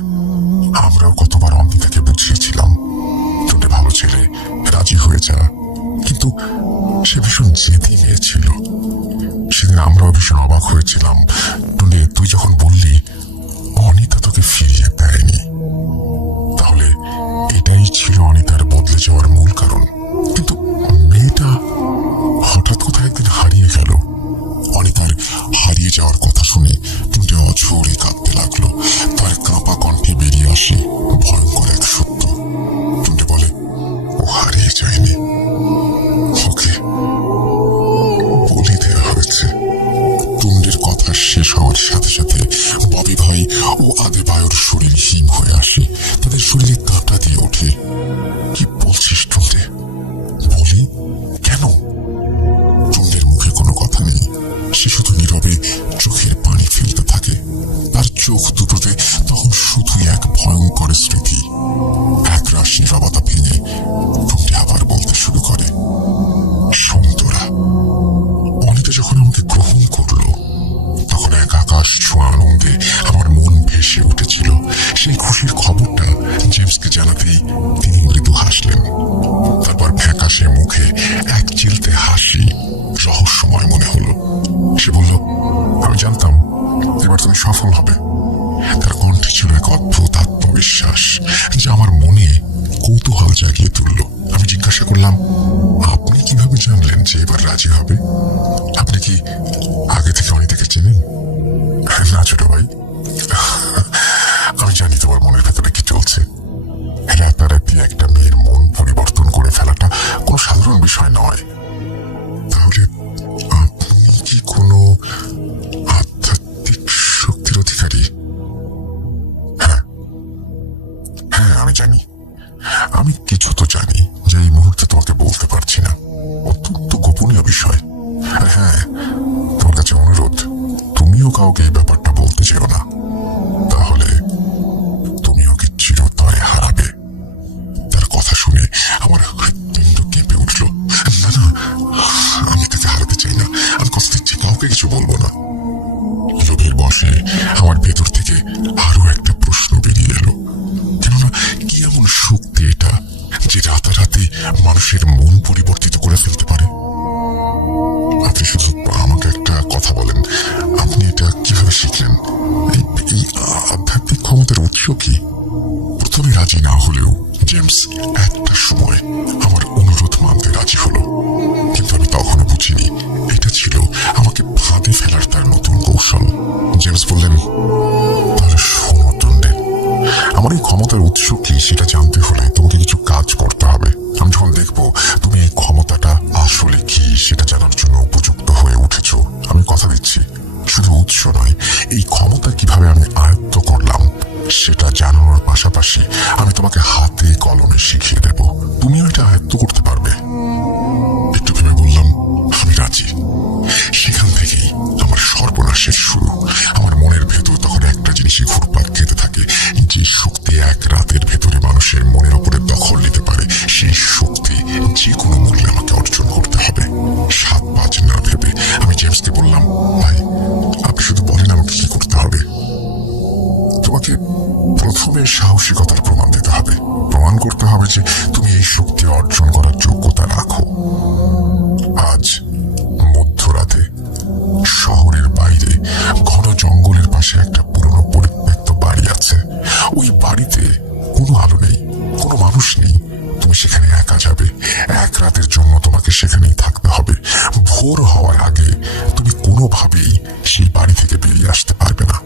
আমরাও কতবার অনিতাকে বুঝিয়েছিলাম টুন্ডে ভালো ছেলে, রাজি হয়ে যা, কিন্তু সে ভীষণ জেদি মেয়ে ছিল। সেদিন আমরাও ভীষণ অবাক হয়েছিলাম। টুন্ডে, তুই যখন বললি অনিতা তোকে ফিরিয়ে দেয়নি, তাহলে এটাই ছিল অনিতার বদলে যাওয়ার মূল কারণ। কিন্তু মেয়েটা হঠাৎ কোথায় একদিন হারিয়ে গেল। অনিতার হারিয়ে যাওয়ার কথা শুনে টুন্ডে অঝরে কাঁদতে লাগলো। তার কাঁপা কণ্ঠে বেরিয়ে আসে ভয়ঙ্কর এক সত্য। টুন্ডে বলে, ও হারিয়ে যায়নি, ওকে বলি দেওয়া হয়েছে। টুন্ডের কথা শেষ হওয়ার সাথে সাথে ববি ভাই ও আদেবায়ুর শরীর হিম হয়ে আসে। তাদের শরীরে কাঁটা দিয়ে ওঠে। কি বলছিস টুন্ডে? বলি কেন? টুন্ডের মুখে কোনো কথা নেই। সে শুধু নীরবে চোখের পানি ফেলতে থাকে। তার চোখ দুটোতে তখন শুধুই এক ভয়ঙ্কর স্মৃতি। একরাশ নীরবতা ভেঙে টুন্ডে আবার বলতে শুরু করে, সুন্দরা, অনিতা যখন আমাকে গ্রহণ করলো তখন এক আকাশ ছোঁয়া আনন্দে আমার মন ভেসে উঠেছিল। সেই খুশির খবরটা জেমসকে জানাতেই তিনি মৃদু হাসলেন। তারপর ফ্যাকাশে মুখে এক চিলতে হাসি রহস্যময় মনে হলো। সে বলল, আমি জানতাম এবার তুমি সফল হবে। তার কণ্ঠে ছিল এক অদ্ভুত আত্মবিশ্বাস যা আমার মনে কৌতূহল জাগিয়ে তুলল। আমি জিজ্ঞাসা করলাম, আপনি কিভাবে জানলেন যে এবার রাজি হবে? আপনি কি আগে থেকে অনিতাকে চেনেন? না ছোট ভাই, আমি জানি তোমার মনের ভেতরে কি চলছে। রাতারাতি একটা মেয়ের মন পরিবর্তন করে ফেলাটা কোনো সাধারণ বিষয় নয়। তাহলে আপনি কি কোনো আমি জানি, আমি কিছু তো জানি যে এই মুহূর্তে তোমাকে বলতে পারছি না, অত্যন্ত গোপনীয় বিষয়। আর হ্যাঁ, তোমার কাছে অনুরোধ, তুমিও কাউকে এই ব্যাপারটা বলতে চেও না, তাহলে তুমিও কি চিরতরে হারাবে। তার কথা শুনে আমার হৃৎপিণ্ড কেঁপে উঠল। না না, আমি তাকে হারাতে চাই না, আমি কথা দিচ্ছি কাউকে কিছু বলবো না। লোভের বশে আমার ভেতর থেকে আরো একটা প্রশ্ন বেরিয়ে এলো, কেননা কি এমন শক্তি এটা যে রাতারাতি মানুষের মন পরিবর্তিত করে ফেলতে পারে। আপনি শুধু আমাকে একটা কথা বলেন, আপনি এটা কিভাবে শিখলেন? এই আধ্যাত্মিক ক্ষমতার উৎস কি? প্রথমে রাজি না হলেও জেমস একটা সময় আমার অনুরোধ মানতে রাজি হলো, কিন্তু আমি তখনও বুঝিনি এটা ছিল আমাকে ফাঁদে ফেলার তার নতুন কৌশল। জেমস বললেন, তাহলে শোনো টুন্ডে, আমার এই ক্ষমতার উৎস কি সেটা জানতে হলে তোমাকে কিছু কাজ করতে হবে। আমি যখন দেখবো তুমি এই ক্ষমতাটা আসলে কি সেটা জানার জন্য উপযুক্ত হয়ে উঠেছো, আমি কথা দিচ্ছি শুধু উৎস নয়, এই ক্ষমতা কিভাবে আমি আয়ত্ত করলাম সেটা জানানোর পাশাপাশি আমি তোমাকে হাতে কলমে শিখিয়ে দেব, তুমিও এটা আয়ত্ত করতে পারবে। একটু ভেবে বললাম, আমি রাজি। সেখান থেকেই আমার সর্বনাশের শুরু। আমার মনের ভেতর তখন একটা জিনিসই ঘুরপাক খেতে থাকে, যে শক্তি এক রাতের ভেতরে মানুষের মনের উপরে দখল নিতে পারে, সেই শক্তি যে কোনো মূল্যে আমাকে অর্জন করতে হবে। 7-5 না ভেবে আমি জেমসকে বললাম, ভাই আপনি শুধু বলেন আমাকে কি করতে হবে। তোমাকে প্রথমে সাহসিকতার প্রমাণ দিতে হবে, প্রমাণ করতে হবে যে তুমি এই শক্তি অর্জন করার যোগ্যতা রাখো। আজ মধ্যরাতে শহরের বাইরে ঘন জঙ্গলের পাশে একটা পুরনো পরিত্যক্ত বাড়ি আছে। ওই বাড়িতে কোনো আলো নেই, কোনো মানুষ নেই। তুমি সেখানে একা যাবে, এক রাতের জন্য তোমাকে সেখানেই থাকতে হবে। ভোর হওয়ার আগে তুমি কোনোভাবেই সেই বাড়ি থেকে বেরিয়ে আসতে পারবে না।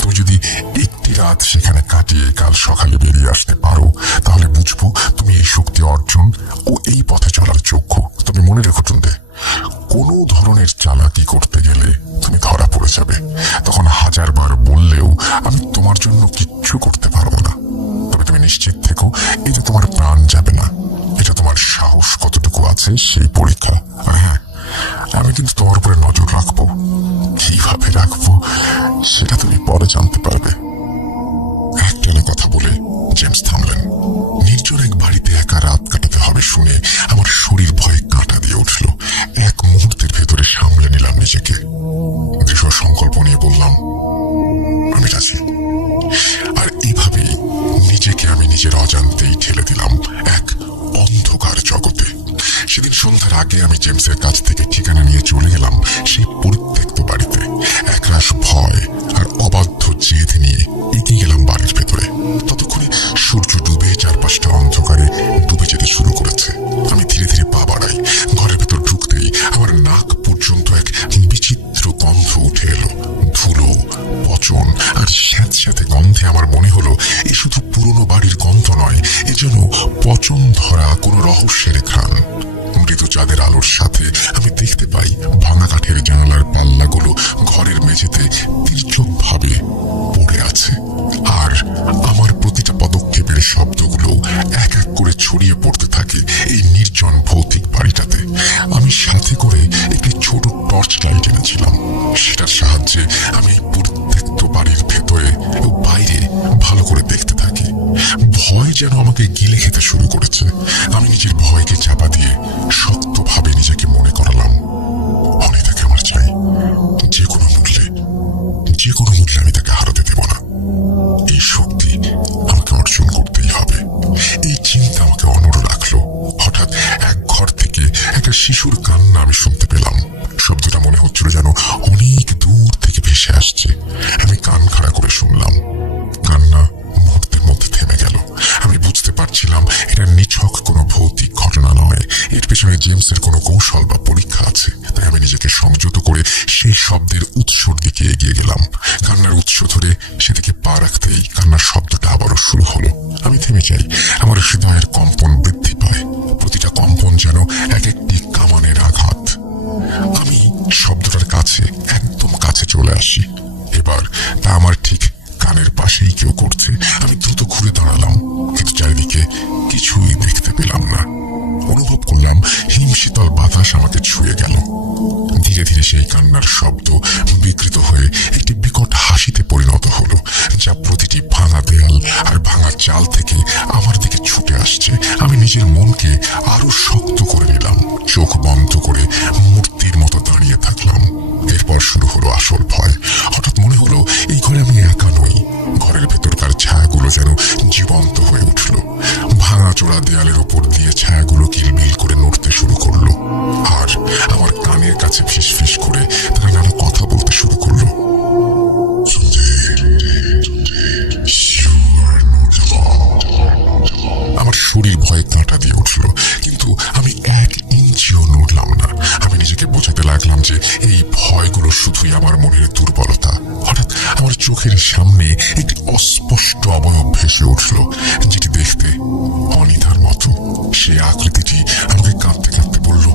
তুমি যদি একটি রাত সেখানে কাটিয়ে কাল সকালে বেরিয়ে আসতে পারো, তাহলে বুঝবো তুমি এই শক্তি অর্জন ও এই পথে চলার যোগ্য। তুমি মনে রেখো টুন্ডে, কোনো ধরনের চালাকি করতে গেলে তুমি ধরা পড়ে যাবে। তখন 1000 বার বললেও আমি তোমার জন্য কিচ্ছু করতে পারবো না। তবে তুমি নিশ্চিত থেকো, এতে তোমার প্রাণ যাবে না। এটা তোমার সাহস কতটুকু আছে সেই পরীক্ষা। আর হ্যাঁ, আমি কিন্তু তোমার উপরে নজর রাখবো। কিভাবে রাখবো সেটা তুমি পরে জানতে পারবে। একটানা কথা বলে জেমস থামলেন। নির্জন এক বাড়িতে একা রাত কাটাতে হবে শুনে আমার শরীর ভয়ে কাঁটা দিয়ে উঠল। এক মুহূর্তের ভেতরে সামলে নিলাম নিজেকে, দৃঢ় সংকল্প নিয়ে বললাম, আমি রাজি। আর এভাবেই নিজেকে আমি নিজের অজান্তেই ঠেলে দিলাম এক অন্ধকার জগতে। সেদিন সন্ধ্যার আগে আমি জেমসের কাছ থেকে ঠিকানা নিয়ে চলে গেলাম সেই পরিত্যক্ত বাড়িতে। একরাশ ভয় আর অবাধ্য জেদ নিয়ে এগিয়ে গেলাম বাড়ির ভেতরে। ততক্ষণে সূর্য ডুবে চারপাশটা অন্ধকারে ডুবে যেতে শুরু করেছে। আমি ধীরে ধীরে পা বাড়াই। ঘরের ভেতর ঢুকতেই আমার নাক পর্যন্ত এক বিচিত্র গন্ধ উঠে এলো। ধুলো, পচন আর স্যাঁতস্যাঁতে গন্ধে আমার মনে হলো এ শুধু পুরনো বাড়ির গন্ধ নয়, এ যেন পচন ধরা কোনো রহস্যের ঘ্রাণ। মৃদু চাঁদের আলোর সাথে আমি দেখতে পাই ভাঙা কাঠের জানালার পাল্লাগুলো ঘরের মেঝেতে তির্যকভাবে পড়ে আছে, আর আমার প্রতিটা পদক্ষেপের শব্দগুলো এক এক করে ছড়িয়ে পড়তে থাকে এই নির্জন ভৌতিক বাড়িটাতে। আমি সাথে করে একটি ছোট টর্চ লাইট এনেছিলাম। সেটার সাহায্যে আমি পরিত্যক্ত বাড়ির ভেতরে ও বাইরে ভালো করে দেখতে থাকি। ভয় যেন আমাকে গিলে খেতে শুরু করেছে। আমি নিজের ভয়কে চাপা দিয়ে শক্তভাবে নিজেকে মনে করালাম, অনিতাকে আমার চাই। যে কোনো মূল্যে আমি তাকে হারাতে দেব না। এই শক্তি আমাকে অর্জন করতেই হবে। এই চিন্তা আমাকে অনড় রাখলো। হঠাৎ এক ঘর থেকে একটা শিশুর কান্না আমি শুনতে পেলাম। শব্দটা মনে হচ্ছিল যেন অনেক দূর থেকে ভেসে আসছে। আমি কান খাড়া করে শুনলাম। কান্না মুহূর্তের মধ্যে থেমে গেল। আমি বুঝতে পারছিলাম এটা নিছক কোনো ভৌতিক ঘটনা নয়, এর পেছনে জেমসের কোনো কৌশল বা পরীক্ষা আছে। তাই আমি নিজেকে সংযত করে সেই শব্দের উৎসর দিকে এগিয়ে গেলাম। কান্নার উৎস ধরে সেদিকে পা রাখতেই কান্নার শব্দটা আবারও শুরু হলো। আমি থেমে যাই। আমার হৃদয়ের কম্পন বৃদ্ধি পায়। প্রতিটা কম্পন যেন এক একটি কামানের আঘাত। আমি শব্দটার কাছে, একদম কাছে চলে আসি। এবার তা আমার ঠিক কানের পাশেই কেউ করছে। আমি দ্রুত ঘুরে দাঁড়ালাম, কিন্তু সেই কান্নার শব্দ বিকৃত হয়ে একটি বিকট হাসিতে পরিণত হলো, যা প্রতিটি ভাঙা দেয়াল আর ভাঙা চাল থেকে আমার দিকে ছুটে আসছে। আমি নিজের মনকে আরো শক্ত করে নিলাম, চোখ বন্ধ করে মূর্তির মতো দাঁড়িয়ে থাকলাম। এরপর শুরু হলো আসল ভয়। হঠাৎ মনে হলো এই ঘরে আমি একা নই। ঘরের ভেতরকার ছায়াগুলো যেন জীবন্ত হয়ে উঠল। ভাঙাচোরা দেয়ালের উপর দিয়ে ছায়াগুলো কিলবিল করে নড়তে শুরু করলো, আর আমার কানের কাছে ফিসফিস করে তারা নানা কথা বলতে শুরু করলো। আমার শরীর ভয়ে কাঁটা দিয়ে উঠল, কিন্তু আমি 1 ইঞ্চিও নড়লাম না। আমি নিজেকে বোঝাতে লাগলাম যে এই ভয়গুলো শুধুই আমার মনের দুর্বলতা। হঠাৎ আমার চোখের সামনে একটি অস্পষ্ট অবয়ব ভেসে উঠল, যেটি দেখতে অনিতার মতো। সেই আকৃতিটি আমাকে কাঁদতে কাঁদতে বলল,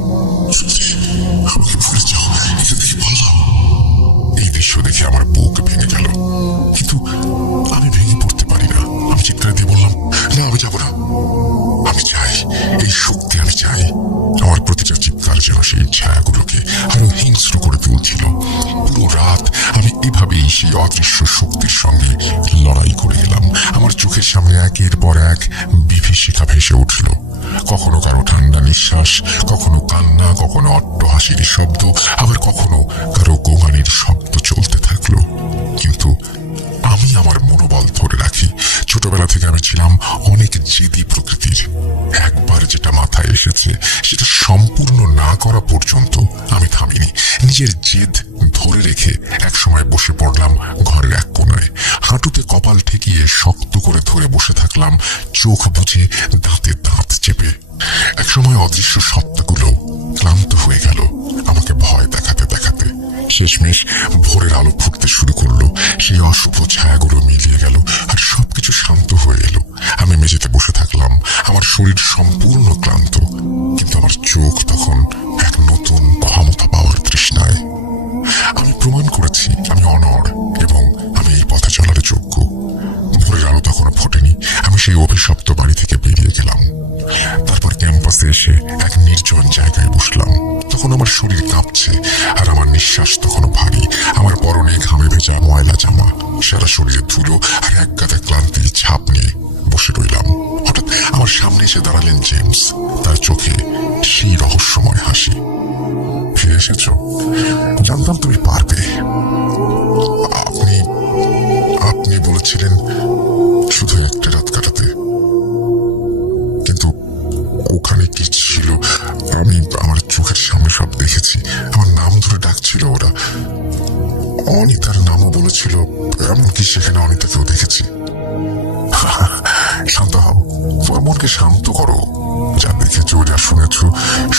আমাকে ভুলে যাও, এখান থেকে পালাও। এই দৃশ্য দেখে আমার বুক ভেঙে গেল, কিন্তু আমি ভেঙে পড়তে পারি না। আমি চিৎকার দিয়ে বললাম, না, আমি যাবো না। আমি চাই, এই শক্তি আমি চাই। আমার প্রতিটা চিৎকার যেন সেই ছায়াগুলোকে আরো হিংস্র করে তুলছিল। পুরো রাত আমি এভাবেই সেই অদৃশ্য শক্তির সঙ্গে লড়াই করে গেলাম। আমার চোখের সামনে একের পর এক বিভীষিকা ভেসে উঠল। কখনো কারো ঠান্ডা নিঃশ্বাস, কখনো কান্না, কখনো অট্টহাসির শব্দ, আবার কখনো কারো গোগানির শব্দ চলতে থাকলো। কিন্তু আমি আমার মনোবল ধরে রাখি। ছোটবেলা থেকে আমি ছিলাম অনেক জেদি প্রকৃতির। একবার যেটা মাথায় এসেছে সেটা সম্পূর্ণ না করা পর্যন্ত আমি থামিনি। নিজের জেদ ধরে রেখে একসময় বসে পড়লাম ঘরের এক কোণায়। হাঁটুতে কপাল ঠেকিয়ে শক্ত করে ধরে বসে থাকলাম, চোখ বুজে দাঁতে দাঁত চেপে। একসময় অদৃশ্য সত্তাগুলো ক্লান্ত হয়ে গেল আমাকে ভয় দেখাতে দেখাতে। শেষমেশ ভোরের আলো ফুটতে শুরু করলো। সেই অশুভ ছায়াগুলো মিলিয়ে গেল আর সবকিছু শান্ত হয়ে এলো। আমি মেঝেতে বসে থাকলাম, আমার শরীর সম্পূর্ণ ক্লান্ত, কিন্তু আমার চোখ তখন এক নতুন ক্ষমতা পাওয়ার তৃষ্ণায়। আমি প্রমাণ করেছি আমি অনড় এবং আমি এই পথে চলার যোগ্য। ভোরের আলো তখনও ফোটেনি। আমি সেই অভিশপ্ত বাড়ি থেকে বেরিয়ে গেলাম। তারপর ক্যাম্পাসে এসে এক নির্জন জায়গায় বসলাম। তখন আমার শরীর কাঁপছে আর আমার নিঃশ্বাস তখনও ভারী। আমার পরনে ঘামে ভেজা ময়লা জামা, সারা শরীরে ধুলো আর এক গাদা ক্লান্তির ছাপ নিয়ে বসে রইলাম। হঠাৎ আমার সামনে এসে দাঁড়ালেন জেমস। তার চোখে সেই রহস্যময় হাসি। ফিরে এসেছ? জানতাম তুমি পারবে। আপনি বলেছিলেন শুধু একটা রাত কাটাতে, কিন্তু ওখানে কি ছিল আমি আমার চোখের সামনে সব দেখেছি। আমার নাম ধরে ডাকছিল ওরা, অনিতার নামও বলেছিল। এমনকি সেখানে অনিতাকেও দেখেছি। শান্ত হও, তোমার মনকে শান্ত করো। যা দেখেছো, যা শুনেছো,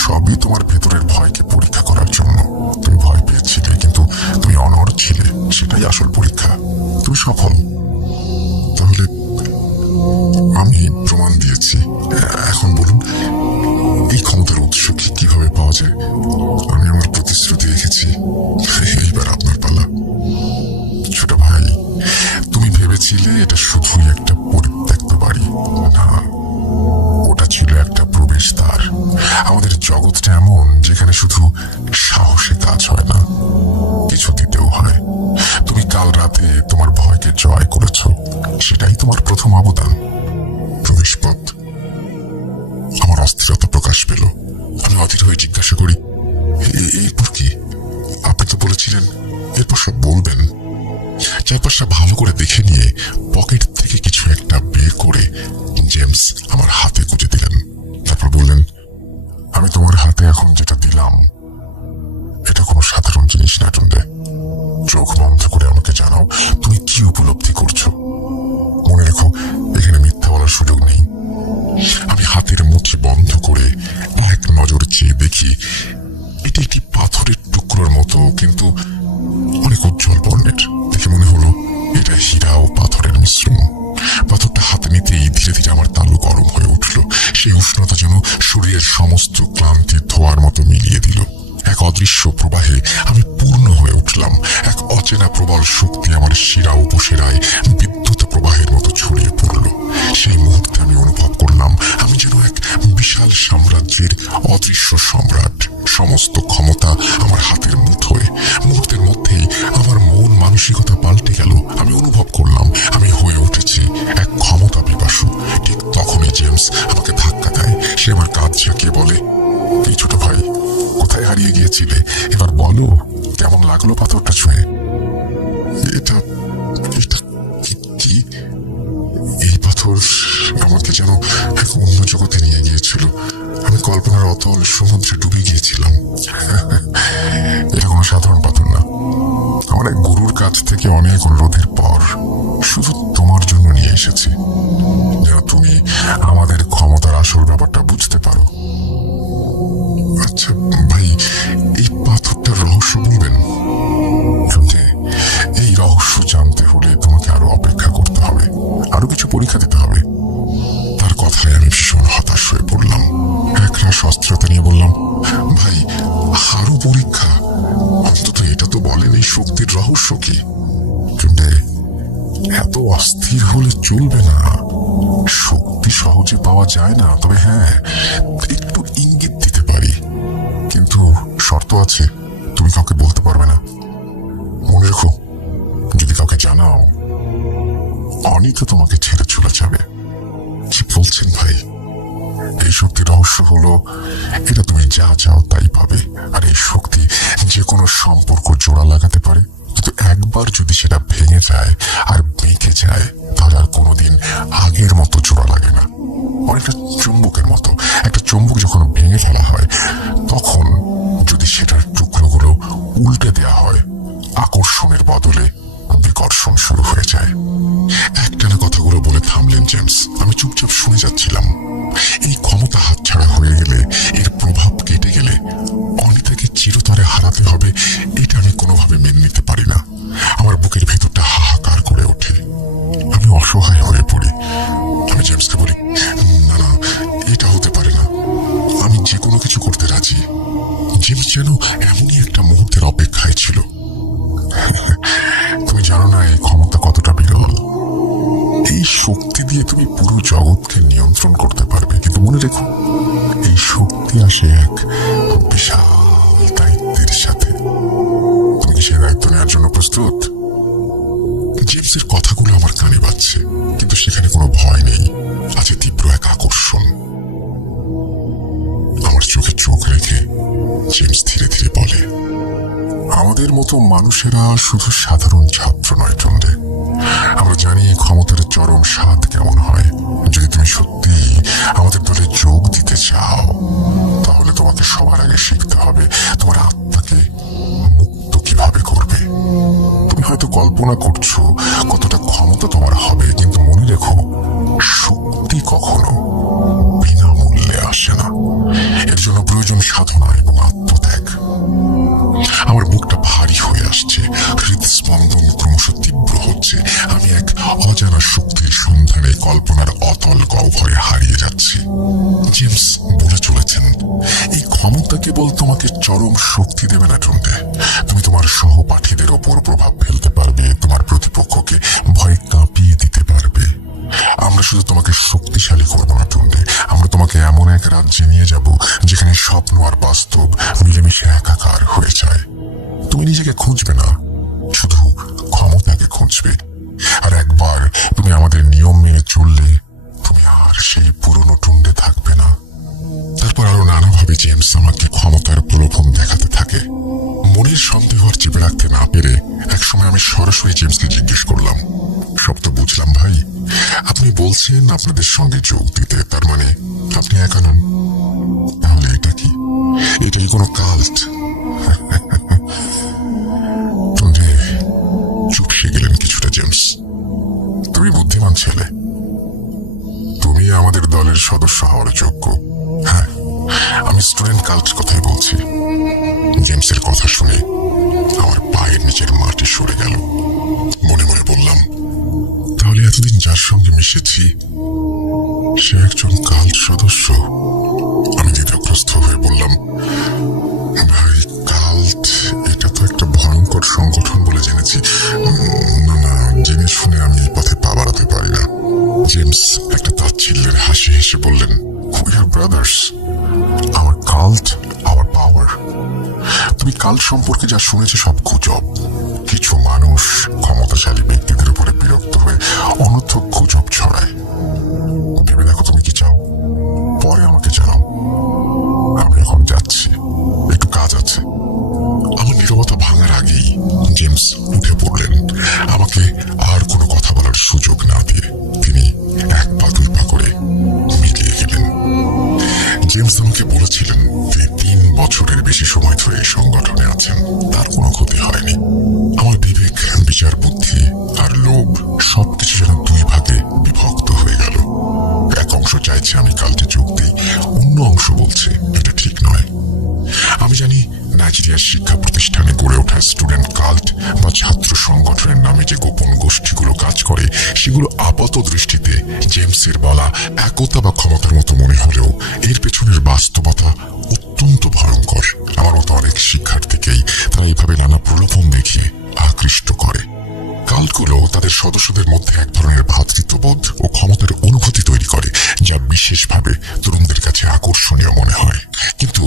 সবই তোমার ভেতরের ভয়কে পরীক্ষা করার জন্য। তুমি ভয় পেয়েছিলে, কিন্তু তুমি অনড় ছিলে, সেটাই আসল পরীক্ষা। তুমি সফল। তাহলে আমি প্রমাণ দিয়েছি। এখন বলুন, এই ক্ষমতার উৎস কিভাবে পাওয়া যায়? আমি আমার প্রতিশ্রুতি রেখেছি। এইবার আপনার পালা। ছোট ভাই, তুমি ভেবেছিলে এটা শুধুই একটা পরিত্যক্ত বাড়ি। না, ওটা ছিল একটা প্রবেশদ্বার। আমাদের জগৎটা এমন যেখানে শুধু সাহসে কাজ হয় না, কিছু দিতেও হয়। তুমি কাল রাতে তোমার ভয়কে জয় করেছো, সেটাই তোমার প্রথম অবদান। প্রবেশপথ। আমার অস্থিরতা প্রকাশ পেল। আমি অধীর হয়ে জিজ্ঞাসা করি, এরপর কি? আপনি তো বলেছিলেন এরপর সব বলবেন। চারপাশটা ভালো করে দেখে নিয়ে পকেট থেকে কিছু একটা বের করে জেমস আমার হাতে গুঁজে দিলেন। তারপর বললেন, আমি তোমার হাতে এখন যেটা দিলাম এটা কোনো সাধারণ জিনিস না টুন্ডে। চোখ বন্ধ করে আমাকে জানাও তুমি কি উপলব্ধি করছো। মনে রেখো, এখানে মিথ্যা বলার সুযোগ নেই। আমি হাতের মুঠি বন্ধ করে এক নজর চেয়ে দেখি এটি একটি পাথরের টুকরোর মতো, কিন্তু অনেক উজ্জ্বল বর্ণের। দেখে মনে হলো এটা হীরা ও পাথরের মিশ্রণ। পাথরটা হাতে নিতেই ধীরে ধীরে আমার তালু গরম হয়ে উঠল। সেই উষ্ণতা যেন শরীরের সমস্ত ক্লান্তি ধোয়ার মতো মিলিয়ে দিল। এক অদৃশ্য প্রবাহে আমি পূর্ণ হয়ে উঠলাম। এক অচেনা প্রবল শক্তি আমার শিরা উপশিরায় বিদ্যুৎ প্রবাহের মতো ছড়িয়ে পড়ল। সেই মুহূর্তে আমি অনুভব করলাম আমি যেন এক বিশাল সাম্রাজ্যের অদৃশ্য সম্রাট। সমস্ত ক্ষমতা আমার হাতের মুঠোয়। মুহূর্তের মধ্যেই আমার মন মানসিকতা পাল্টে গেল। আমি অনুভব করলাম আমি হয়ে উঠেছি এক ক্ষমতা পিপাসু। ঠিক তখনই জেমস আমাকে ধাক্কা দেয়। সে আমার কাঁধ ঝাঁকিয়ে বলে, এই ছোট ভাই, কোথায় হারিয়ে গিয়েছিলে? এবার বলো, কেমন লাগলো পাথরটা ছুঁয়ে? এটা এটা কি? এই পাথর আমাকে যেন এক অন্য জগতে নিয়ে গিয়েছিল। আমি কল্পনার অতল সমুদ্রে ডুবে গিয়েছিলাম। এটা কোনো সাধারণ পাথর না। আমার এক গুরুর কাছ থেকে অনেক অনুরোধের পর শুধু তোমার জন্য নিয়ে এসেছি, যেন তুমি আমাদের ক্ষমতার আসল ব্যাপারটা বুঝতে পারো। আচ্ছা ভাই, এই পাথরটার রহস্য বলবেন? এই রহস্য জানতে হলে তোমাকে আরো অপেক্ষা করতে হবে, আরো কিছু পরীক্ষা দিতে হবে। তার কথায় আমি ভীষণ হতাশ হয়ে পড়লাম। একরাশ অস্থিরতা নিয়ে বললাম, ভাই, আরো পরীক্ষা? অন্তত এটা তো বলেন এই শক্তির রহস্য কি? কিন্তু এত অস্থির হলে চলবে না। শক্তি সহজে পাওয়া যায় না, তবে হ্যাঁ, একটু ইঙ্গিত দিতে পারি। কিন্তু শর্ত আছে, তুমি কাউকে বলতে পারবে না। মনে রেখো, যদি কাউকে জানাও, অনিতা তোমাকে ছেড়ে চলে যাবে। কি বলছেন ভাই? এই শক্তির রহস্য হলো, এটা তুমি যা চাও তাই পাবে। আর এই শক্তি যে কোনো সম্পর্ক জোড়া লাগাতে পারে, কিন্তু একবার যদি সেটা ভেঙে যায় আর বেঁকে যায়, তাহলে আর কোনোদিন আগের মতো জোড়া লাগে না। অনেকটা চুম্বকের মতো। একটা চুম্বক যখন ভেঙে ফেলা হয়, তখন যদি সেটার টুকরোগুলো উল্টে দেয়া হয়, আকর্ষণের বদলে বিকর্ষণ শুরু হয়ে যায়। একটানা কথাগুলো বলে থামলেন জেমস। আমি চুপচাপ শুনে যাচ্ছিলাম। এই ক্ষমতা হাতছাড়া হয়ে গেলে, এর প্রভাব কেটে গেলে অনিতাকে চিরতরে হারাতে হবে, এটা আমি কোনোভাবে মেনে নিতে পারি না। আমার বুকের ভেতরটা হাহাকার করে ওঠে। আমি অসহায় হয়ে পড়ি। আমি জেমসকে বলি, না না, এটা হতে পারে না। আমি যে কোনো কিছু করতে রাজি। জেমস যেন এমনই একটা মুহূর্তের অপেক্ষায় ছিল। তুমি জানো না এই ক্ষমতা কতটা বিরল। এই শক্তি দিয়ে তুমি পুরো জগৎকে নিয়ন্ত্রণ করতে পারবে, কিন্তু মনে রেখো, এই শক্তি আসে এক বিশাল দায়িত্বের সাথে। তুমি কি সে দায়িত্ব নেওয়ার জন্য প্রস্তুত? জেমসের কথাগুলো আমার কানে বাজছে, কিন্তু সেখানে কোনো ভয় নেই, আছে তীব্র এক আকর্ষণ। আমার চোখে চোখ রেখে জেমস ধীরে ধীরে বলে, আমাদের মতো মানুষেরা শুধু সাধারণ ছাত্র নয় টন্ডে। আমরা জানি ক্ষমতার চরম স্বাদ কেমন হয়। যদি তুমি সত্যি আমাদের দলে যোগ দিতে চাও, তাহলে তোমাকে সবার আগে শিখতে হবে তোমার আত্মাকে মুক্ত কিভাবে করবে। তুমি হয়তো কল্পনা করছো কতটা ক্ষমতা তোমার হবে, কিন্তু মনে রেখো, শক্তি কখনো বিনামূল্যে আসে না। এর জন্য প্রয়োজন সাধনা এবং আত্মত্যাগ। আমার বুকটা ভারী হয়ে আসছে, হৃদস্পন্দন ক্রমশ তীব্র হচ্ছে। আমি এক অজানা শক্তির সন্ধানে কল্পনার অতল গহ্বরে হারিয়ে যাচ্ছি। জেমস বলে চলেছেন, এই ক্ষমতা কেবল তোমাকে চরম শক্তি দেবে না টন্ডে, তুমি তোমার সহপাঠীদের ওপর প্রভাব ফেলতে পারবে, তোমার প্রতিপক্ষকে ভয়ে কাঁপিয়ে দিতে পারবে। আমরা শুধু তোমাকে শক্তিশালী করবো না টন্ডে, আমরা তোমাকে এমন এক রাজ্যে নিয়ে যাব যেখানে স্বপ্ন আর বাস্তব মিলেমিশে একাকার হয়ে যায়। তুমি নিজেকে খুঁজবে না, শুধু ক্ষমতাকে খুঁজবে। আর একবার তুমি আমাদের নিয়ম মেনে চললে, তুমি আর সেই পুরনো টুন্ডে থাকবে না। তারপর আরো নানাভাবে জেমস আমাকে ক্ষমতার প্রলোভন দেখাতে থাকে। মনের সন্দেহ আর চেপে রাখতে না পেরে একসময় আমি সরাসরি জেমসকে জিজ্ঞেস করলাম, সব তো বুঝলাম ভাই, আপনি বলছেন আপনাদের সঙ্গে যোগ দিতে, তার মানে আপনি একা নন। তাহলে এটা কি? এটা কি কোনো কাল্ট? চুপসে গেলেন কিছুটা জেমস। তুমি বুদ্ধিমান ছেলে, তুমি আমাদের দলের সদস্য হওয়ার যোগ্য। হ্যাঁ, আমি স্টুডেন্ট কাল্ট কথাই বলছি। জেমসের কথা শুনে আমার পায়ের নিচের মাটি সরে গেল। মনে মনে বললাম, তাহলে এতদিন যার সঙ্গে মিশেছি সে একজন কাল্ট সদস্য। আমি দ্বিধাগ্রস্ত হয়ে বললাম, ভাই, কাল্ট এটা তো একটা ভয়ঙ্কর সংগঠন বলে জেনেছি। না না, জেনে শুনে আমি এই পথে পা বাড়াতে পারি না। জেমস একটা তাচ্ছিল্যের হাসি হেসে বললেন, we are brothers. Our cult, our power. তুমি কাল সম্পর্কে যা শুনেছো সব গুজব। কিছু মানুষ ক্ষমতাশালী ব্যক্তিদের উপরে বিরক্ত হয়ে অনর্থক গুজব ছড়ায়। ভেবে দেখো তুমি কি চাও, পরে আমাকে জানাও। আমি এখন যাচ্ছি, একটু কাজ আছে। আমার নীরবতা ভাঙার আগেই জেমস উঠে পড়লেন। আমাকে আর কোনো কথা বলার সুযোগ না দিয়ে তিনি এক পা দুই পা করে মিলিয়ে গেলেন। জেমস আমাকে বলেছিলেন তিনি 3 বছরের বেশি সময় ধরে এই সংগঠনে আছেন, তার কোনো ক্ষতি হয়নি। আমার বিবেক, বিচার বুদ্ধি আর লোভ সবকিছু যেন 2 ভাগে বিভক্ত হয়ে গেল। এক অংশ চাইছে আমি কালকে যোগ দিই, অন্য অংশ বলছে এটা ঠিক নয়। আমি জানি নাইজেরিয়ার শিক্ষা প্রতিষ্ঠানে গড়ে ওঠা স্টুডেন্ট কাল্ট বা ছাত্র সংগঠনের নামে যে গোপন গোষ্ঠীগুলো কাজ করে সেগুলো আপাত দৃষ্টিতে জেমসের বলা একতা বা ক্ষমতার মতো মনে হলেও এর পেছনের বাস্তবতা অত্যন্ত ভয়ঙ্কর। আমার মতো অনেক শিক্ষার্থীকেই তারা এইভাবে নানা প্রলোভন দেখিয়ে আকৃষ্ট করে। কাল্টগুলো তাদের সদস্যদের মধ্যে এক ধরনের ভ্রাতৃত্ববোধ ও ক্ষমতার অনুভূতি তৈরি করে, যা বিশেষভাবে তরুণদের কাছে আকর্ষণীয় মনে হয়। কিন্তু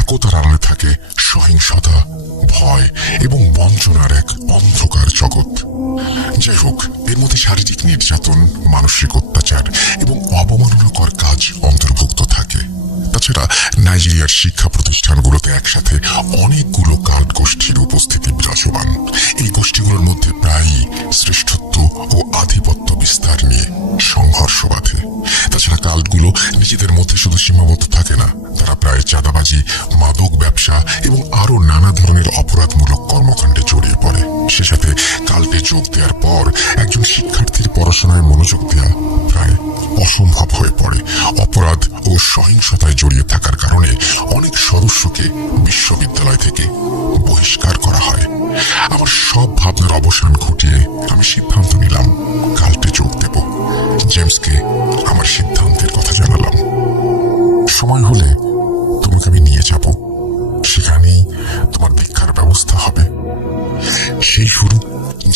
একতার আড়ালে থাকে সহিংসতা, ভয় এবং বঞ্চনার এক অন্ধকার জগৎ। যাই হোক, এর মধ্যে শারীরিক নির্যাতন, মানসিক অত্যাচার এবং অবমাননাকর কাজ অন্তর্ভুক্ত থাকে। তাছাড়া নাইজেরিয়ার শিক্ষা প্রতিষ্ঠানগুলোতে একসাথে অনেকগুলো কাল্ট গোষ্ঠীর উপস্থিতি বিরাজমান। এই গোষ্ঠীগুলোর মধ্যে প্রায়ই শ্রেষ্ঠত্ব ও আধিপত্য বিস্তার নিয়ে সংঘর্ষ বাধে। তাছাড়া কাল্টগুলো নিজেদের মধ্যে শুধু সীমাবদ্ধ থাকে না, তারা প্রায় চাঁদাবাজি, মাদক ব্যবসা এবং আরো নানা ধরনের অপরাধমূলক কর্মকাণ্ডে জড়িয়ে পড়ে। সে সাথে কাল্টে যোগ দেওয়ার পর একজন শিক্ষার্থীর পড়াশোনায় মনোযোগ দেওয়া প্রায় অসম্ভব হয়ে পড়ে। অপরাধ ও সহিংসতায় জড়িয়ে থাকার কারণে অনেক সদস্যকে বিশ্ববিদ্যালয় থেকে বহিষ্কার করা হয়। আমার সব ভাবনার অবসান ঘটিয়ে আমি সিদ্ধান্ত নিলাম কাল্টে যোগ দেব। জেমসকে আমার সিদ্ধান্তের কথা জানালাম। সময় হলে তোমাকে আমি নিয়ে যাব, সেখানেই তোমার দীক্ষার ব্যবস্থা হবে। সেই শুরু।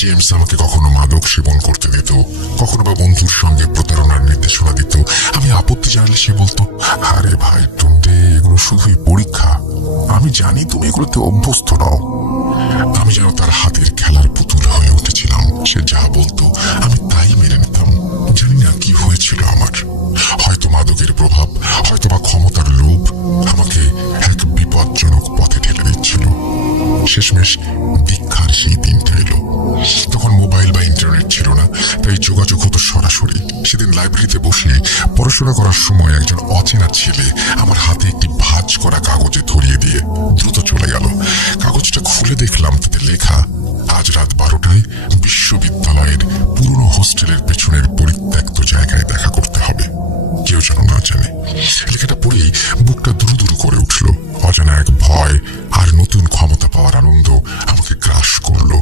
জেমস আমাকে কখনো মাদক সেবন করতে দিত, কখনো বা বন্ধুর সঙ্গে প্রতারণার নির্দেশনা দিত। আমি আপত্তি জানালে সে বলতো, আরে ভাই টুন্ডে, এগুলো শুধুই পরীক্ষা, আমি জানি তুমি এগুলোতে অভ্যস্ত নও। আমি যেন তার হাতের খেলার পুতুল হয়ে উঠেছিলাম। সে যা বলতো আমি তাই মেনে নিতাম। জানি না কি হয়েছিল আমার, হয়তো মাদকের প্রভাব, হয়তো বা ক্ষমতার লোভ আমাকে এক বিপজ্জনক পথে ঠেলে দিচ্ছিল। শেষমেশ দীক্ষার সেই দিনটা এলো। তখন মোবাইল বা ইন্টারনেট ছিল না, তাই যোগাযোগ হতো সরাসরি। সেদিন লাইব্রেরিতে বসে পড়াশোনা করার সময় একজন অচেনা ছেলে আমার হাতে একটি ভাঁজ করা কাগজে ধরিয়ে দিয়ে দ্রুত চলে গেল। কাগজটা খুলে দেখলাম তাতে লেখা, আজ রাত 12টায় বিশ্ববিদ্যালয়ের পুরনো হোস্টেলের পেছনের পরিত্যক্ত জায়গায় দেখা করতে হবে, কেউ যেন না জানে। লেখাটা পড়েই বুকটা দুরু দুরু করে উঠল। অজানা এক ভয় আর নতুন ক্ষমতা পাওয়ার আনন্দ আমাকে গ্রাস করলো।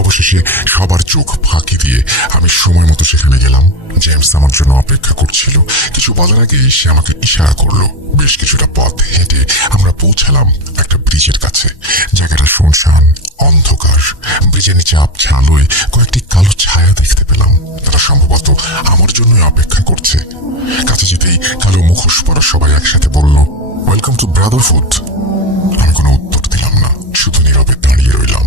অবশেষে সবার চোখ ফাঁকি দিয়ে আমি সময় মতো সেখানে গেলাম। জেমস আমার জন্য অপেক্ষা করছিল। কিছু বলার আগেই সে আমাকে ইশারা করলো। বেশ কিছুটা পথ হেঁটে আমরা পৌঁছালাম একটা ব্রিজের কাছে। জায়গাটা শুনশান, অন্ধকার। ব্রিজের নিচে আবছা আলোয় কয়েকটি কালো ছায়া দেখতে পেলাম। তারা সম্ভবত আমার জন্যই অপেক্ষা করছে। কাছে যেতেই কালো মুখোশ পরা সবাই একসাথে বলল, ওয়েলকাম টু ব্রাদারহুড। আমি কোনো উত্তর দিলাম না, শুধু নীরবে দাঁড়িয়ে রইলাম।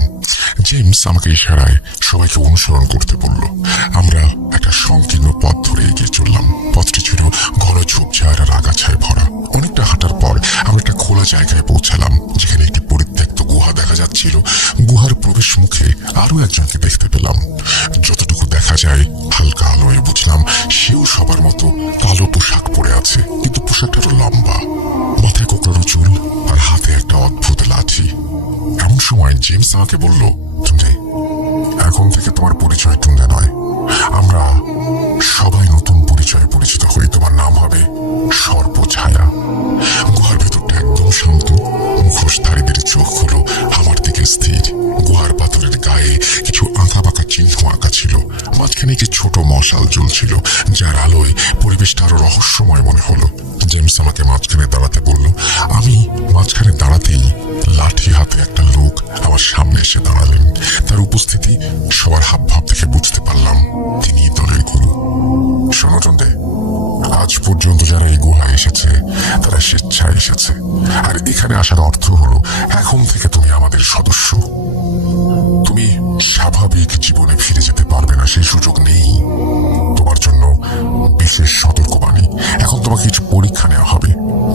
জেমস আমাকে ইশারায় সবাইকে অনুসরণ করতে বলল। আমরা একটা সংকীর্ণ পথ ধরে এগিয়ে চললাম। পথটি ছিল ঘন ঝোপঝাড় আর আগাছায় ভরা। অনেকটা হাঁটার পর আমরা একটা খোলা জায়গায় পৌঁছালাম, যেখানে একটি পরিত্যক্ত গুহা দেখা যাচ্ছিল। গুহার প্রবেশ মুখে আরো একজনকে দেখতে পেলাম। যতটুকু দেখা যায় হালকা আলোয় বুঝলাম সেও সবার মতো কালো পোশাক পরে আছে, কিন্তু পোশাকটা আরো লম্বা, মাথায় কোকড়ানো চুল আর হাতে একটা অদ্ভুত লাঠি। এমন সময় জেমস আমাকে বলল, টুন্ডে, এখন থেকে তোমার পরিচয় টুন্ডে নয়, আমরা সবাই নতুন পরিচয়ে পরিচিত হই। তোমার নাম হবে সর্বছায়া। গুহার ভেতরটা একদম শান্ত। মুখোশধারীদের চোখগুলো আমার দিকে স্থির। গুহার পাথরের গায়ে কিছু আঁকা বাঁকা চিহ্ন আঁকা ছিল। মাঝখানে একটি ছোট মশাল জ্বলছিল, যার আলোয় পরিবেশটা আরো রহস্যময় মনে হলো। জেমস আমাকে মাঝখানে দাঁড়াতে বলল। আমি মাঝখানে দাঁড়াতেই লাঠি হাতে একটা লোক আমার সামনে এসে দাঁড়ালেন। তার উপস্থিতি সবার হাবভাব দেখে বুঝতে পারলাম তিনি দলের গুরু। শোনো টুন্ডে, আজ পর্যন্ত যারা এই গুহায় এসেছে তারা স্বেচ্ছায় এসেছে। আর এখানে আসার অর্থ হলো এখন থেকে তুমি আমাদের সদস্য। তুমি স্বাভাবিক জীবনে ফিরে যেতে পারবে না, সেই সুযোগ নেই। তোমার জন্য বিশেষ সতর্কবাণী, এখন তোমাকে কিছু পরীক্ষা নেওয়া হবে।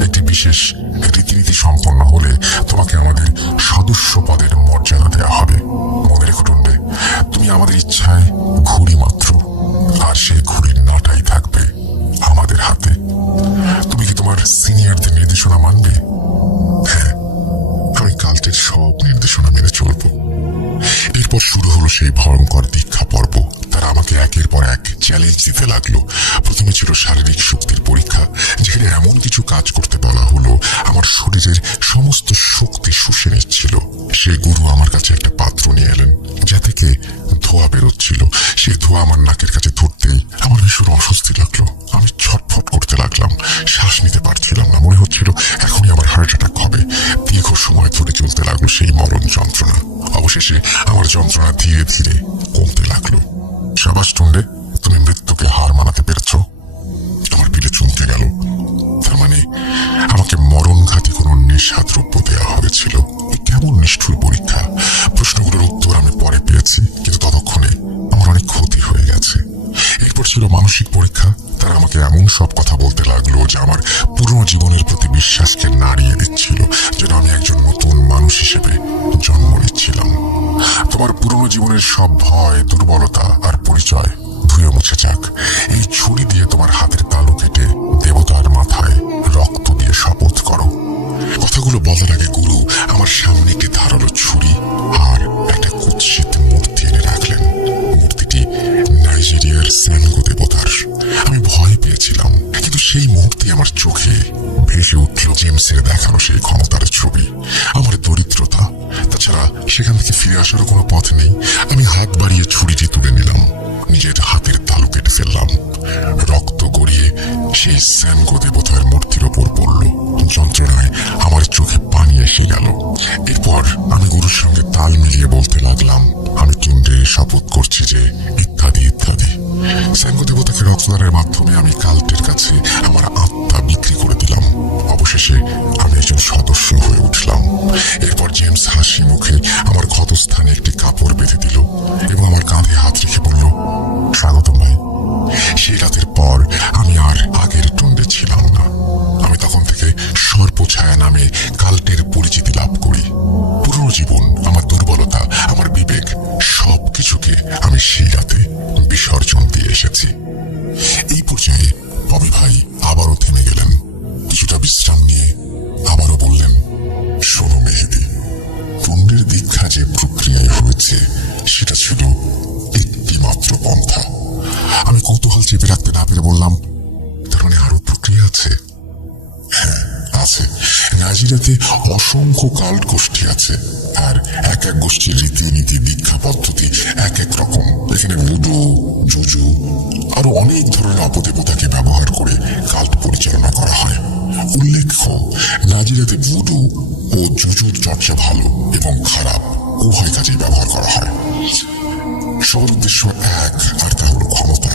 একটি বিশেষ রীতিনীতি সম্পন্ন হলে তোমাকে আমাদের সদস্য পদের মর্যাদা দেওয়া হবে। মনে রেখো টুন্ডে, তুমি আমাদের ইচ্ছায় ঘুড়ি মাত্র, আর সেই ঘুড়ির নাটাই থাকবে আমাদের হাতে। তুমি কি তোমার সিনিয়রদের নির্দেশনা মানবে? হ্যাঁ, আমি কাল্টের সব নির্দেশনা মেনে চলব। এরপর শুরু হলো সেই ভয়ঙ্কর দীক্ষা পর্ব। তারা আমাকে একের পর এক চ্যালেঞ্জ দিতে লাগলো। প্রথমে ছিল শারীরিক শক্তির পরীক্ষা, যেখানে এমন কিছু কাজ করতে বলা হলো আমার শরীরের সমস্ত শক্তি শুষে নিচ্ছিল। সেই গুরু আমার কাছে একটা পাত্র নিয়ে এলেন, যা থেকে ধোঁয়া বেরোচ্ছিল। সেই ধোঁয়া আমার নাকের কাছে ধরতেই আমার ভীষণ অস্বস্তি লাগলো। আমি ছটফট করতে লাগলাম, শ্বাস নিতে পারছিলাম না। মনে হচ্ছিল এখনই আমার হার্ট অ্যাটাক হবে। দীর্ঘ সময় ধরে চলতে লাগলো সেই মরণ যন্ত্রণা। অবশেষে আমার যন্ত্রণা ধীরে ধীরে কমতে লাগলো। সাবাস টুন্ডে, তুমি মৃত্যুকে হার মানাতে পেরেছ। আমার পিলে চমকে গেল। তার মানে আমাকে মরণঘাতী কোনো নেশাদ্রব্য দেওয়া হয়েছিল। কেমন নিষ্ঠুর পরীক্ষা! প্রশ্নগুলোর উত্তর আমি পরে পেয়েছি, কিন্তু ততক্ষণে আমার অনেক ক্ষতি হয়ে গেছে। এরপর ছিল মানসিক পরীক্ষা। তারা আমাকে এমন সব কথা বলতে লাগলো যে আমার পুরনো জীবনের প্রতি বিশ্বাসকে নাড়িয়ে দিচ্ছিল, যেন আমি একজন নতুন মানুষ হিসেবে জন্ম নিচ্ছিলাম। তোমার পুরনো জীবনের সব ভয়, দুর্বলতা আর পরিচয় ধুয়ে মুছে যাক। এই ছুরি দিয়ে তোমার হাতের তালু কেটে দেবতার মাথায় রক্ত দিয়ে শপথ করো। কথাগুলো বলার আগে গুরু আমার সামনে একটি ধারালো ছুরি আর একটা কুৎসিত মূর্তি এনে রাখলেন। মূর্তিটি নাইজেরিয়ার স্যানগো দেবতার। আমি ভয় পেয়েছিলাম, কিন্তু সেই মুহূর্তে আমার চোখে ভেসে উঠল জেমসের দেখানো সেই ক্ষমতার ছবি। আমার দরিদ্রতা, তাছাড়া সেখান থেকে ফিরে আসারও কোনো পথ নেই। আমি হাত বাড়িয়ে ছুরিটি তুলে নিলাম, নিজের হাতের তালু কেটে ফেললাম। রক্ত গড়িয়ে সেই স্যানগো দেবতার মূর্তির ওপর পড়ল। যন্ত্রণায় আমার চোখে পানি এসে গেল। এরপর আমি গুরুর সঙ্গে তাল মিলিয়ে বলতে লাগলাম, আমি টুন্ডে শপথ করছি যে ইত্যাদি ইত্যাদি। স্যানগো দেবতাকে রক্তদানের মাধ্যমে আমি কাল্টের কাছে আমার আত্মা বিক্রি করে দিলাম। অবশেষে আমি একজন সদস্য হয়ে উঠলাম। এরপর জেমস হাসি মুখে আমার ক্ষতস্থানে একটি কাপড় বেঁধে দিল এবং আমার কাঁধে হাত রেখে বলল, স্বাগতম ভাই। সেই রাতের পর আমি আর আগের টুন্ডে ছিলাম না। আমি তখন থেকে সর্পছায়া নামে কাল্টের পরিচিতি লাভ করি। পুরনো জীবন, আমার দুর্বলতা, আমার বিবেক, সবকিছুকে আমি সেই রাতে বিসর্জন দিয়ে এসেছি। এই পর্যায়ে ববি ভাই আবারও থেমে গেলেন। কিছুটা বিশ্রাম নিয়ে আবারও বললেন, শোনো মেহেদি, টুন্ডের দীক্ষা যে প্রক্রিয়ায় হয়েছে সেটা ছিল একটি মাত্র পন্থা। আমি কৌতূহল চেপে রাখতে না পেরে বললাম, তার মানে আরো প্রক্রিয়া আছে? হ্যাঁ আছে। নাইজেরিয়াতে অসংখ্য কাল্ট গোষ্ঠী আছে, আর এক এক গোষ্ঠীর রীতিনীতি, দীক্ষা পদ্ধতি এক এক রকম। এখানে ভুডু, জুজু আরো অনেক ধরনের অপদেবতাকে ব্যবহার করে কাল্ট পরিচালনা করা হয়। উল্লেখ্য, নাইজেরিয়াতে ভুডু ও জুজুর চর্চা ভালো এবং খারাপ উভয় কাজেই ব্যবহার করা হয়। সবার উদ্দেশ্য এক, আর তা হলো ক্ষমতা।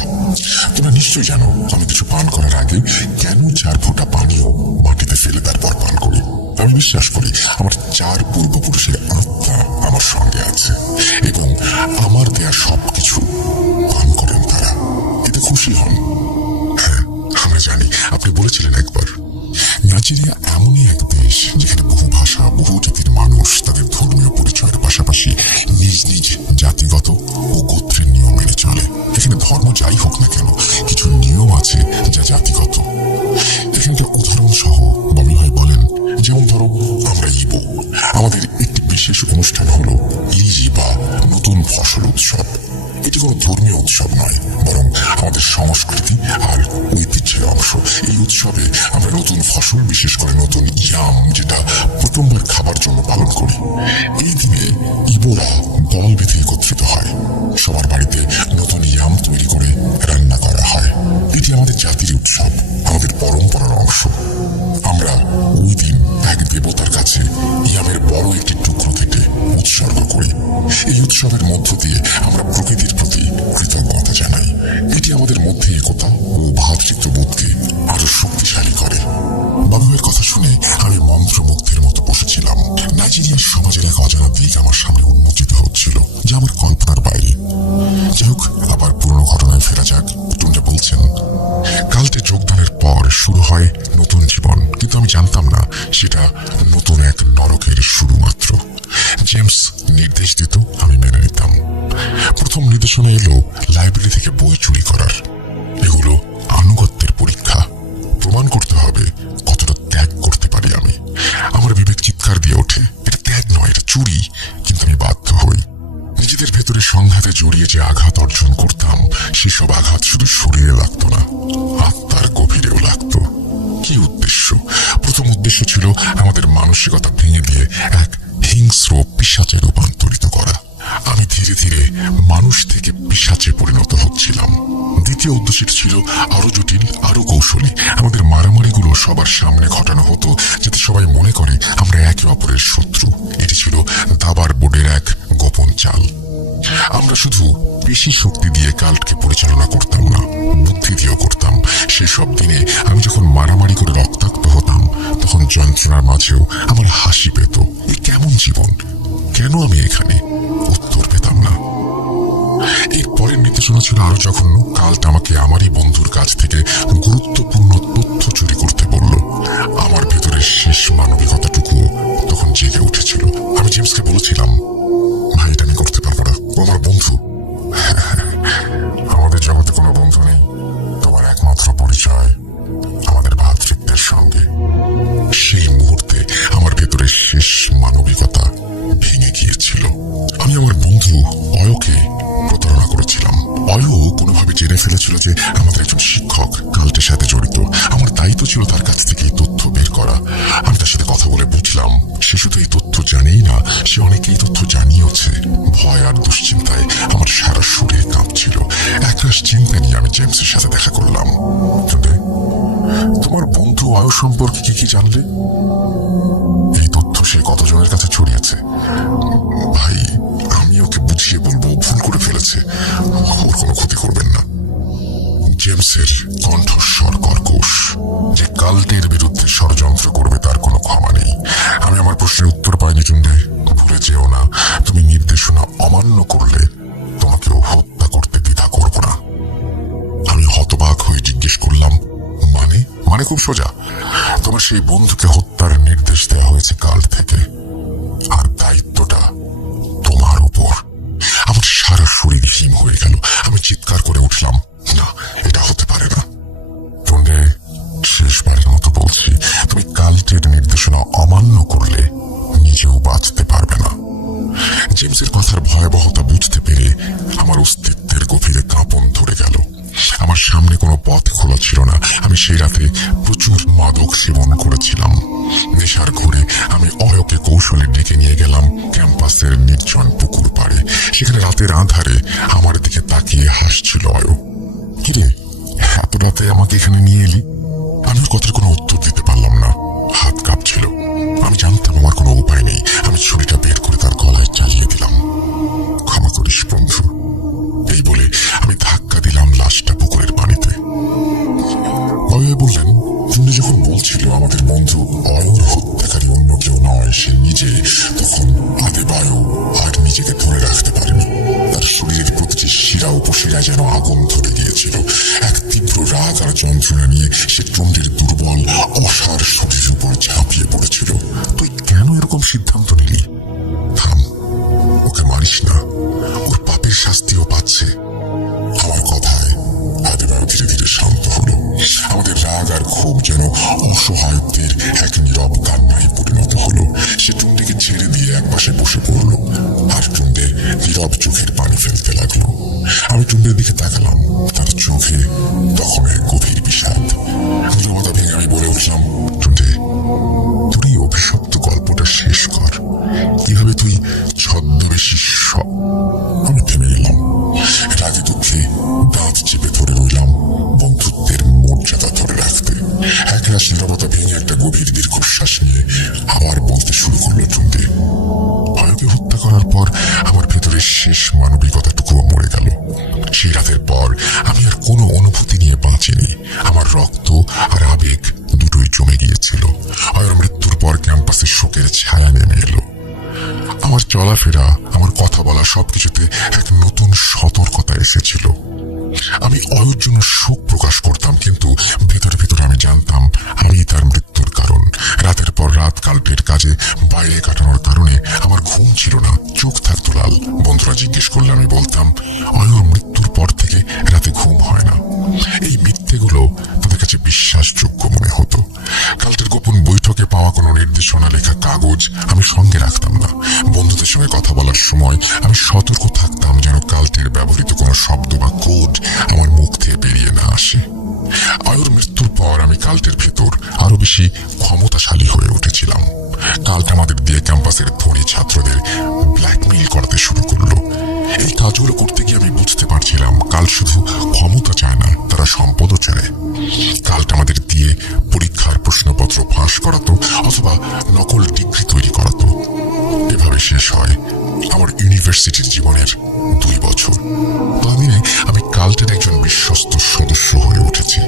তোমরা নিশ্চয়ই জানো আমি কিছু পান করার আগে কেন 4 ফোঁটা পানিও মাটিতে ফেলে তারপর পান করি। আমি বিশ্বাস করি আমার 4 পূর্বপুরুষের আত্মা আমার সঙ্গে আছে এবং আমার দেয়া সবকিছু পান করেন তারা, এতে খুশি হন। হ্যাঁ, আমরা জানি, আপনি বলেছিলেন একবার। নাইজেরিয়া এমনই এক দেশ যেখানে বহু ভাষা, বহু জাতির মানুষ তাদের ধর্মীয় পরিচয়ের পাশাপাশি নিজ নিজ জাতিগত ও গোত্রের নিয়ম মেনে চলে। এখানে ধর্ম যাই হোক না কেন, কিছু নিয়ম আছে যা জাতিগত। এখানকার উদাহরণ সহ ববি ভাই বলেন, যেমন ধরো আমরা ইবো, আমাদের একটি বিশেষ অনুষ্ঠান হলো ইজি বা নতুন ফসল উৎসব। এটি কোনো ধর্মীয় উৎসব নয়, বরং আমাদের সংস্কৃতি আর ঐতিহ্যের অংশ। এই উৎসবে আমরা নতুন ফসল, বিশেষ করে নতুন ইয়াম, যেটা প্রথমবার খাবার জন্য পালন করি। এই দিনে ইবোরা দল বেঁধে একত্রিত হয়। সবার বাড়িতে নতুন ইয়াম তৈরি করে রান্না করা হয়। এটি আমাদের জাতির উৎসব, আমাদের পরম্পরার অংশ। আমরা ওই দিন এক দেবতার কাছে ইয়ামের বড় একটি টুকরো কেটে উৎসর্গ করি। এই উৎসবের মধ্য দিয়ে আমরা প্রকৃতির প্রতি কৃতজ্ঞতা জানাই। এটি আমাদের মধ্যে একতা ও ভ্রাতৃত্ববোধকে আরো শক্তিশালী করে। বাবুয়ের কথা শুনে আমি মন্ত্রমুগ্ধের মতো বসেছিলাম। নাইজেরিয়ার সমাজের এক অজানা দিক আমার সামনে উন্মোচিত হচ্ছিল, যা আমার কল্পনার বাইরে। যাই হোক, আবার পুরনো ঘটনায় ফেরা যাক। টুন্ডে বলছেন, কাল্টে যোগদানের পর শুরু হয় নতুন জীবন, কিন্তু আমি জানতাম না সেটা নতুন এক নরকের শুরু মাত্র। জেমস নির্দেশ দিত, আমি মেনে নিতাম। প্রথম নির্দেশনা এলো লাইব্রেরি থেকে বই চুরি করার। এগুলো আনুগত্যের পরীক্ষা। প্রমাণ করতে হবে কতটা ত্যাগ করতে পারি আমি। আমার বিবেক চিৎকার দিয়ে ওঠে, এটা ত্যাগ নয়, এটা চুরি। কিন্তু আমি বাধ্য হই। নিজেদের ভেতরে সংঘাতে জড়িয়ে যে আঘাত অর্জন করতাম, সেসব আঘাত শুধু শরীরে লাগতো না, আত্মার গভীরেও লাগতো। কি উদ্দেশ্য? প্রথম উদ্দেশ্য ছিল আমাদের মানসিকতা ভেঙে দিয়ে এক হিংস্র পিশাচে রূপান্তরিত করা। আমি ধীরে ধীরে মানুষ থেকে পিশাচে পরিণত হচ্ছিলাম। দ্বিতীয় উদ্দেশ্য ছিল আরো জটিল, আরো কৌশলী। আমাদের মারামারিগুলো সবার সামনে ঘটানো হতো, যাতে সবাই মনে করে আমরা একে অপরের শত্রু। এটি ছিল দাবার বোর্ডের এক গোপন চাল। আমরা শুধু বেশি শক্তি দিয়ে কাল্টকে পরিচালনা করতাম না, বুদ্ধি দিয়েও করতাম। সেসব দিনে আমি যখন মারামারি করে রক্তাক্ত হতাম, তখন যন্ত্রণার মাঝেও আমার হাসি পেত। এই কেমন জীবন? কেন আমি এখানে? উত্তর পেতাম না। এর পরের নির্দেশনা ছিল আরো জঘন্য। কাল্ট আমাকে আমারই বন্ধুর কাছ থেকে গুরুত্বপূর্ণ তথ্য চুরি করতে বলল। আমার ভেতরের শেষ মানবিকতাটুকু তখন জেগে উঠেছিল। আমি জেমসকে বলেছিলাম, ভাই, এটা আমি করতে পারবো না, ও আমার বন্ধু। আমাদের জগতে কোনো বন্ধু নেই, তোমার একমাত্র পরিচয় আমাদের ভ্রাতৃত্বের সঙ্গে। সেই মুহূর্তে আমার ভেতরে শেষ মানবিকতা ভেঙে গিয়েছিল। আমি আমার বন্ধু অয়কে প্রতারণা করেছিলাম। অয় কোনোভাবে জেনে ফেলেছিল যে আমাদের একজন শিক্ষক কাল্টের সাথে জড়িত। আমার দায়িত্ব ছিল তার কাছ থেকে এই তথ্য বের করা। আমি তার সাথে কথা বলে বুঝলাম, সে শুধু এই তথ্য জানেই না, সে অনেকেই তথ্য জানিয়েছে। ভয় আর দুশ্চিন্তায় আমার সারা শরীর কাঁপছিল। একরাশ চিন্তা নিয়ে আমি জেমসের সাথে দেখা করলাম। তোমার বন্ধু অয় সম্পর্কে কি জানলে? এই তথ্য সে কতজনের কাছে ছড়িয়েছে? ভাই, আমি ওকে বুঝিয়ে বলবো, ভুল করে ফেলেছে, ওর কোনো ক্ষতি করবেন না। জেমসের কণ্ঠস্বর কর্কশ। যে কাল্টের বিরুদ্ধে ষড়যন্ত্র করবে তার কোনো ক্ষমা নেই। আমি আমার প্রশ্নের উত্তর পাইনি। টুন্ডে, ভুলে যেও না, তুমি নির্দেশনা অমান্য করলে তোমাকেও হত্যা করতে দ্বিধা করব না। আমি হতবাক হয়ে জিজ্ঞেস করলাম, মানে খুব সোজা, তোমার সেই বন্ধুকে হত্যার নির্দেশ দেওয়া হয়েছে কাল্ট থেকে, আর দায়িত্বটা তোমার উপর। আমার সারা শরীর হিম হয়ে গেল। আমি চিৎকার করে উঠলাম, না, এটা হতে পারে না। টুন্ডে, শেষবারের মতো বলছি, তুমি কাল্টের নির্দেশনা অমান্য করলে নিজেও বাঁচতে পারবে না। জেমসের কথার ভয়াবহতা বুঝতে পেরে আমার অস্তিত্বের গভীরে কাঁপন ধরে গেল। আমার সামনে কোনো পথ খোলা ছিল না। আমি সেই রাতে প্রচুর মাদক সেবন করেছিলাম। নেশার ঘুরে আমি অয়কে কৌশলে ডেকে নিয়ে গেলাম ক্যাম্পাসের নির্জন পুকুর পাড়ে। সেখানে রাতের আঁধারে আমার দিকে তাকিয়ে হাসছিল অয়। কিরে, এত রাতে আমাকে এখানে নিয়ে এলি? আমি ওর কথার কোনো উত্তর দিতে পারলাম না, হাত কাঁপছিল। আমি জানতাম আমার কোনো উপায় নেই। আমি ছুরিটা বের করে তার গলায় চালিয়ে দিলাম। ক্ষমা করিস বন্ধু, এই বলে আমি ধাক্কা দিলাম লাশটা পুকুরের পানিতে। অয় বললেন, টুন্ডে যখন বলছিল আমাদের বন্ধু অয়র হত্যাকারী অন্য কেউ নয়, সে নিজে, তখন আদেবায়ু আর নিজেকে ধরে রাখতে পারেনি। তার শরীরের প্রতিটি শিরা উপশিরা যেন আগুন ধরে গিয়েছিল। এক তীব্র রাগ আর যন্ত্রণা নিয়ে সে টুন্ডের দুর্বল অসার শরীরের উপর ঝাঁপিয়ে পড়েছিল। তুই কেন এরকম সিদ্ধান্ত নিলি? থাম, ওকে মারিস না, ওর পাপের শাস্তিও পাচ্ছে। আমার কথায় আদেবায়ু ধীরে ধীরে শান্ত হলো। আমাদের রাগ আর ক্ষোভ যেন অসহায়ত্বের এক নীরব কান্নায় পরিণত হলো। সে টুন্ডেকে ছেড়ে দিয়ে একপাশে বসে পড়ল আর টুন্ডে নীরব চোখের পানি ফেলতে লাগলো। আমি টুন্ডের দিকে তাকালাম। তার চোখে তখন এক গভীর বিষাদ। নীরবতা ভেঙে আমি বলে উঠলাম, টুন্ডে, তোর এই অভিশপ্ত গল্পটা শেষ কর। কিভাবে তুই ছদ্মবেশী আমি থেমে গেলাম। রাগে দুঃখে দাঁত চেপে ধরে রইলাম, বন্ধুত্বের মর্যাদা ধরে রাখতে। একরাশ নীরবতা ভেঙে একটা গভীর দীর্ঘশ্বাস নিয়ে আবার বলতে শুরু করলো টুন্ডে, অয়কে হত্যা করার পর আমার ভেতরে শেষ মানবিক টুকরো মরে গেল। সেই রাতের পর আমি আর কোনো অনুভূতি নিয়ে বাঁচিনি। আমার রক্ত আর আবেগ দুটোই জমে গিয়েছিল। অয়র মৃত্যুর পর ক্যাম্পাসে শোকের ছায়া নেমে এলো। আমার চলাফেরা, আমার কথা বলা সবকিছুতে এক নতুন সতর্কতা এসেছিল। আমি অয়ুর জন্য শোক প্রকাশ করতাম, কিন্তু ভেতরে ভেতরে আমি জানতাম আমি তার মৃত্যুর কারণ। রাতের পর রাত কাল্টের কাজে বাইরে কাটানোর কারণে আমার ঘুম ছিল না, চোখ থাকতো লাল। বন্ধুরা জিজ্ঞেস করলে আমি বলতাম অয়ুর মৃত্যুর পর থেকে রাতে ঘুম হয় না। এই মিথ্যেগুলো তাদের কাছে বিশ্বাসযোগ্য মনে হতো। কাল্টের গোপন বৈঠকে পাওয়া কোনো নির্দেশনা লেখা কাগজ আমি সঙ্গে রাখতাম না। বন্ধুদের সঙ্গে কথা বলার সময় আমি সতর্ক থাকতাম যেন কাল্টের ব্যবহৃত কোনো শব্দ বা কোড আমার মুখ থেকে বেরিয়ে না আসে। অয়ুর মৃত্যুর পর আমি কাল্টের ভেতর আরো বেশি ক্ষমতাশালী হয়ে উঠেছিলাম। কাল্ট আমাদের দিয়ে ক্যাম্পাসের ধনী ছাত্রদের ব্ল্যাকমেইল করতে শুরু করলো। এই কাজগুলো করতে গিয়ে আমি বুঝতে পারছিলাম কাল্ট শুধু ক্ষমতা চায় না, তারা সম্পদও চায়। কাল্ট আমাদের দিয়ে পরীক্ষার প্রশ্নপত্র ফাঁস করাতো অথবা নকল ডিগ্রি তৈরি করাতো। এভাবে শেষ হয় আমার ইউনিভার্সিটির জীবনের 2 বছর। আমি কাল্টের একজন বিশ্বস্ত সদস্য হয়ে উঠেছি।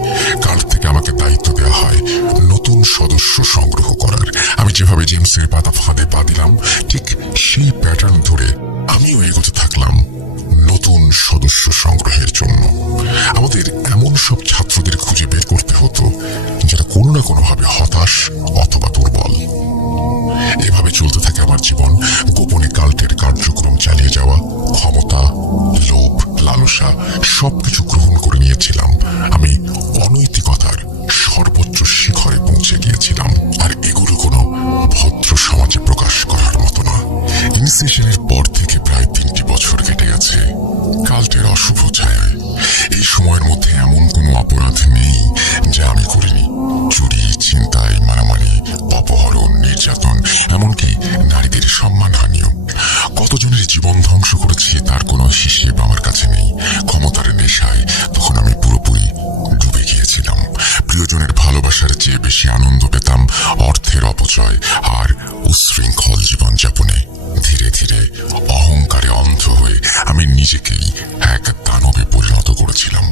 কাল্ট থেকে আমাকে দায়িত্ব দেওয়া হয় নতুন সদস্য সংগ্রহ করার। আমি যেভাবে জেমসের পাতা ফাঁদে পা দিলাম, ঠিক সেই প্যাটার্ন ধরে আমিও এগোতে থাকলাম নতুন সদস্য সংগ্রহের জন্য। আমাদের এমন সব ছাত্রদের খুঁজে বের করতে হতো যারা কোনো না কোনোভাবে হতাশ অথবা দুর্বল। এভাবে চলতে থাকে আমার জীবন। গোপনে কাল্টের কার্যক্রম চালিয়ে যাওয়া, ক্ষমতা, লোভ, লালসা সবকিছু গ্রহণ করে নিয়েছিলাম। আমি অনৈতিকতার সর্বোচ্চ শিখরে পৌঁছে গিয়েছিলাম, আর এগুলো কোনো ভদ্র সমাজে প্রকাশ করার মতো না। ইনিশিয়েশনের পর থেকে প্রায় 3টি বছর কেটে গেছে কাল্টের অশুভ ছায়ায়। এই সময়ের মধ্যে এমন কোনো অপরাধ নেই যা আমি করিনি। চুরি, ছিনতাই, মারামারি, অপহরণ, নির্যাতন, এমনকি নারীদের সম্মানহানিও। কতজনের জীবন ধ্বংস করেছি তার কোনো হিসেব আমার কাছে নেই। ক্ষমতার নেশায় তখন আমি পুরোপুরি ডুবে গিয়েছিলাম। প্রিয়জনের ভালোবাসার চেয়ে বেশি আনন্দ পেতাম অর্থের অপচয় আর উশৃঙ্খল জীবনযাপনে। ধীরে ধীরে অহংকারে অন্ধ হয়ে আমি নিজেকেই এক দানবে পরিণত করেছিলাম।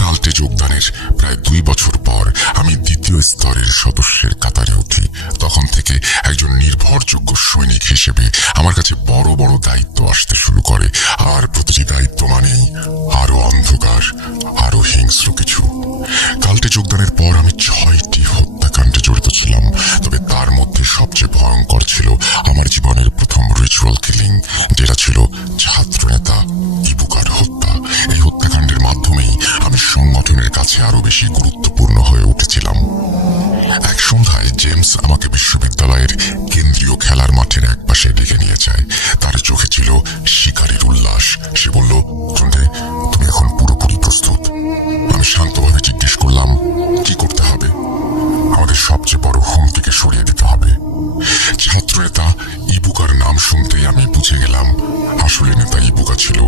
কাল্টে যোগদানের প্রায় 2 বছর পর আমি 2য় স্তরের সদস্যের কাতারে উঠি। তখন থেকে একজন নির্ভরযোগ্য সৈনিক হিসেবে আমার কাছে বড় বড় দায়িত্ব আসতে শুরু করে, আর প্রতিটি দায়িত্ব মানেই আরো অন্ধকার, আরো হিংস্র কিছু। কাল্টে যোগদানের পর আমি 6টি হত্যাকাণ্ডে জড়িত ছিলাম, তবে তার মধ্যে সবচেয়ে ভয়ঙ্কর ছিল আমার জীবনের প্রথম রিচুয়াল কিলিং, যেটা ছিল ছাত্রনেতা ইবুকার হত্যা। এই হত্যাকাণ্ডের মাধ্যমেই আমি সংগঠনের কাছে আরো বেশি গুরুত্বপূর্ণ হয়ে উঠেছিলাম। এক সন্ধ্যায় জেমস আমাকে বিশ্ববিদ্যালয়ের কেন্দ্রীয় খেলার মাঠের একপাশে ডেকে নিয়ে যায়। তার চোখে ছিল শিকারের উল্লাস। সে বলল, সন্ধে, তুমি এখন পুরোপুরি প্রস্তুত? আমি শান্তভাবে জিজ্ঞেস করলাম, কি করতে হবে? আমাদের সবচেয়ে বড় হুমকিকে সরিয়ে দিতে হবে। ছাত্রনেতা ইবুকার নাম শুনতেই আমি বুঝে গেলাম আসলে নেতা ইবুকা ছিল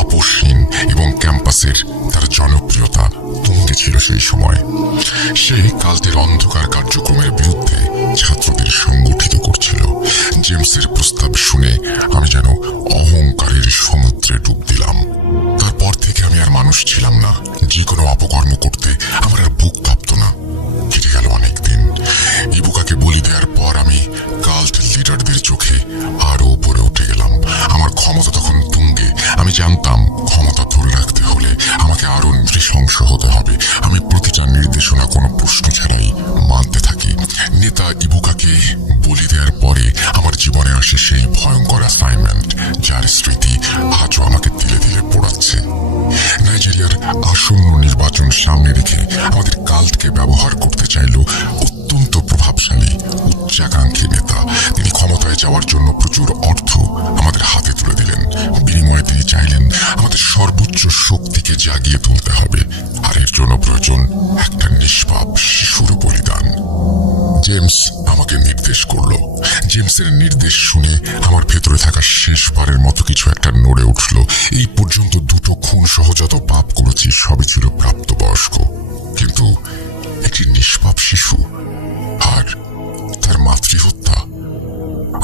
আপোষহীন এবং ক্যাম্পাসের তার জনপ্রিয়তা তুঙ্গে ছিল সেই সময়। সে কাল্টের অন্ধকার কার্যক্রমের বিরুদ্ধে ছাত্রদের সংগঠিত করছিল। জেমসের প্রস্তাব শুনে আমি যেন অহংকারের সমুদ্রে ডুব দিলাম। তারপর থেকে আমি আর মানুষ ছিলাম না। যে কোনো অপকর্ম করতে আমার আর বুক কাঁপতো না। কেটে গেল অনেকদিন। ইবুকাকে বলি দেওয়ার পর আমি কাল্ট লিডারদের চোখে আরো উপরে উঠে গেলাম। আমার ক্ষমতা তখন তুঙ্গে। আমি জানতাম ক্ষমতা ধরে রাখতে হলে আমাকে আরো নৃশংস হতে হবে। আমি প্রতিটা নির্দেশনা কোনো প্রশ্ন ছাড়াই মানতে থাকি। নেতা ইবুকাকে বলি দেওয়ার পরে আমার জীবনে আসে সেই ভয়ঙ্কর অ্যাসাইনমেন্ট, যার স্মৃতি আজও আমাকে তিলে তিলে পোড়াচ্ছে। নাইজেরিয়ার আসন্ন নির্বাচন সামনে রেখে আমাদের কাল্টকে ব্যবহার করতে চাইল অত্যন্ত প্রভাবশালী উচ্চাকাঙ্ক্ষী নেতা। তিনি ক্ষমতায় যাওয়ার জন্য প্রচুর অর্থ আমাদের হাতে তুলে দিলেন। বিনিময়ে তিনি চাইলেন আমাদের সর্বোচ্চ শক্তিকে জাগিয়ে তুলতে হবে, আর এর জন্য প্রয়োজন একটা নিষ্পাপ শিশুর বলিদান। জেমস আমাকে নির্দেশ করলো। জেমসের নির্দেশ শুনে আমার ভেতরে থাকা শেষবারের মতো কিছু একটা নড়ে উঠল। এই পর্যন্ত 2টো খুন সহ যত পাপ করেছি সবই ছিল প্রাপ্তবয়স্ক, কিন্তু একটি নিষ্পাপ শিশু আর তার মাতৃহত্যা।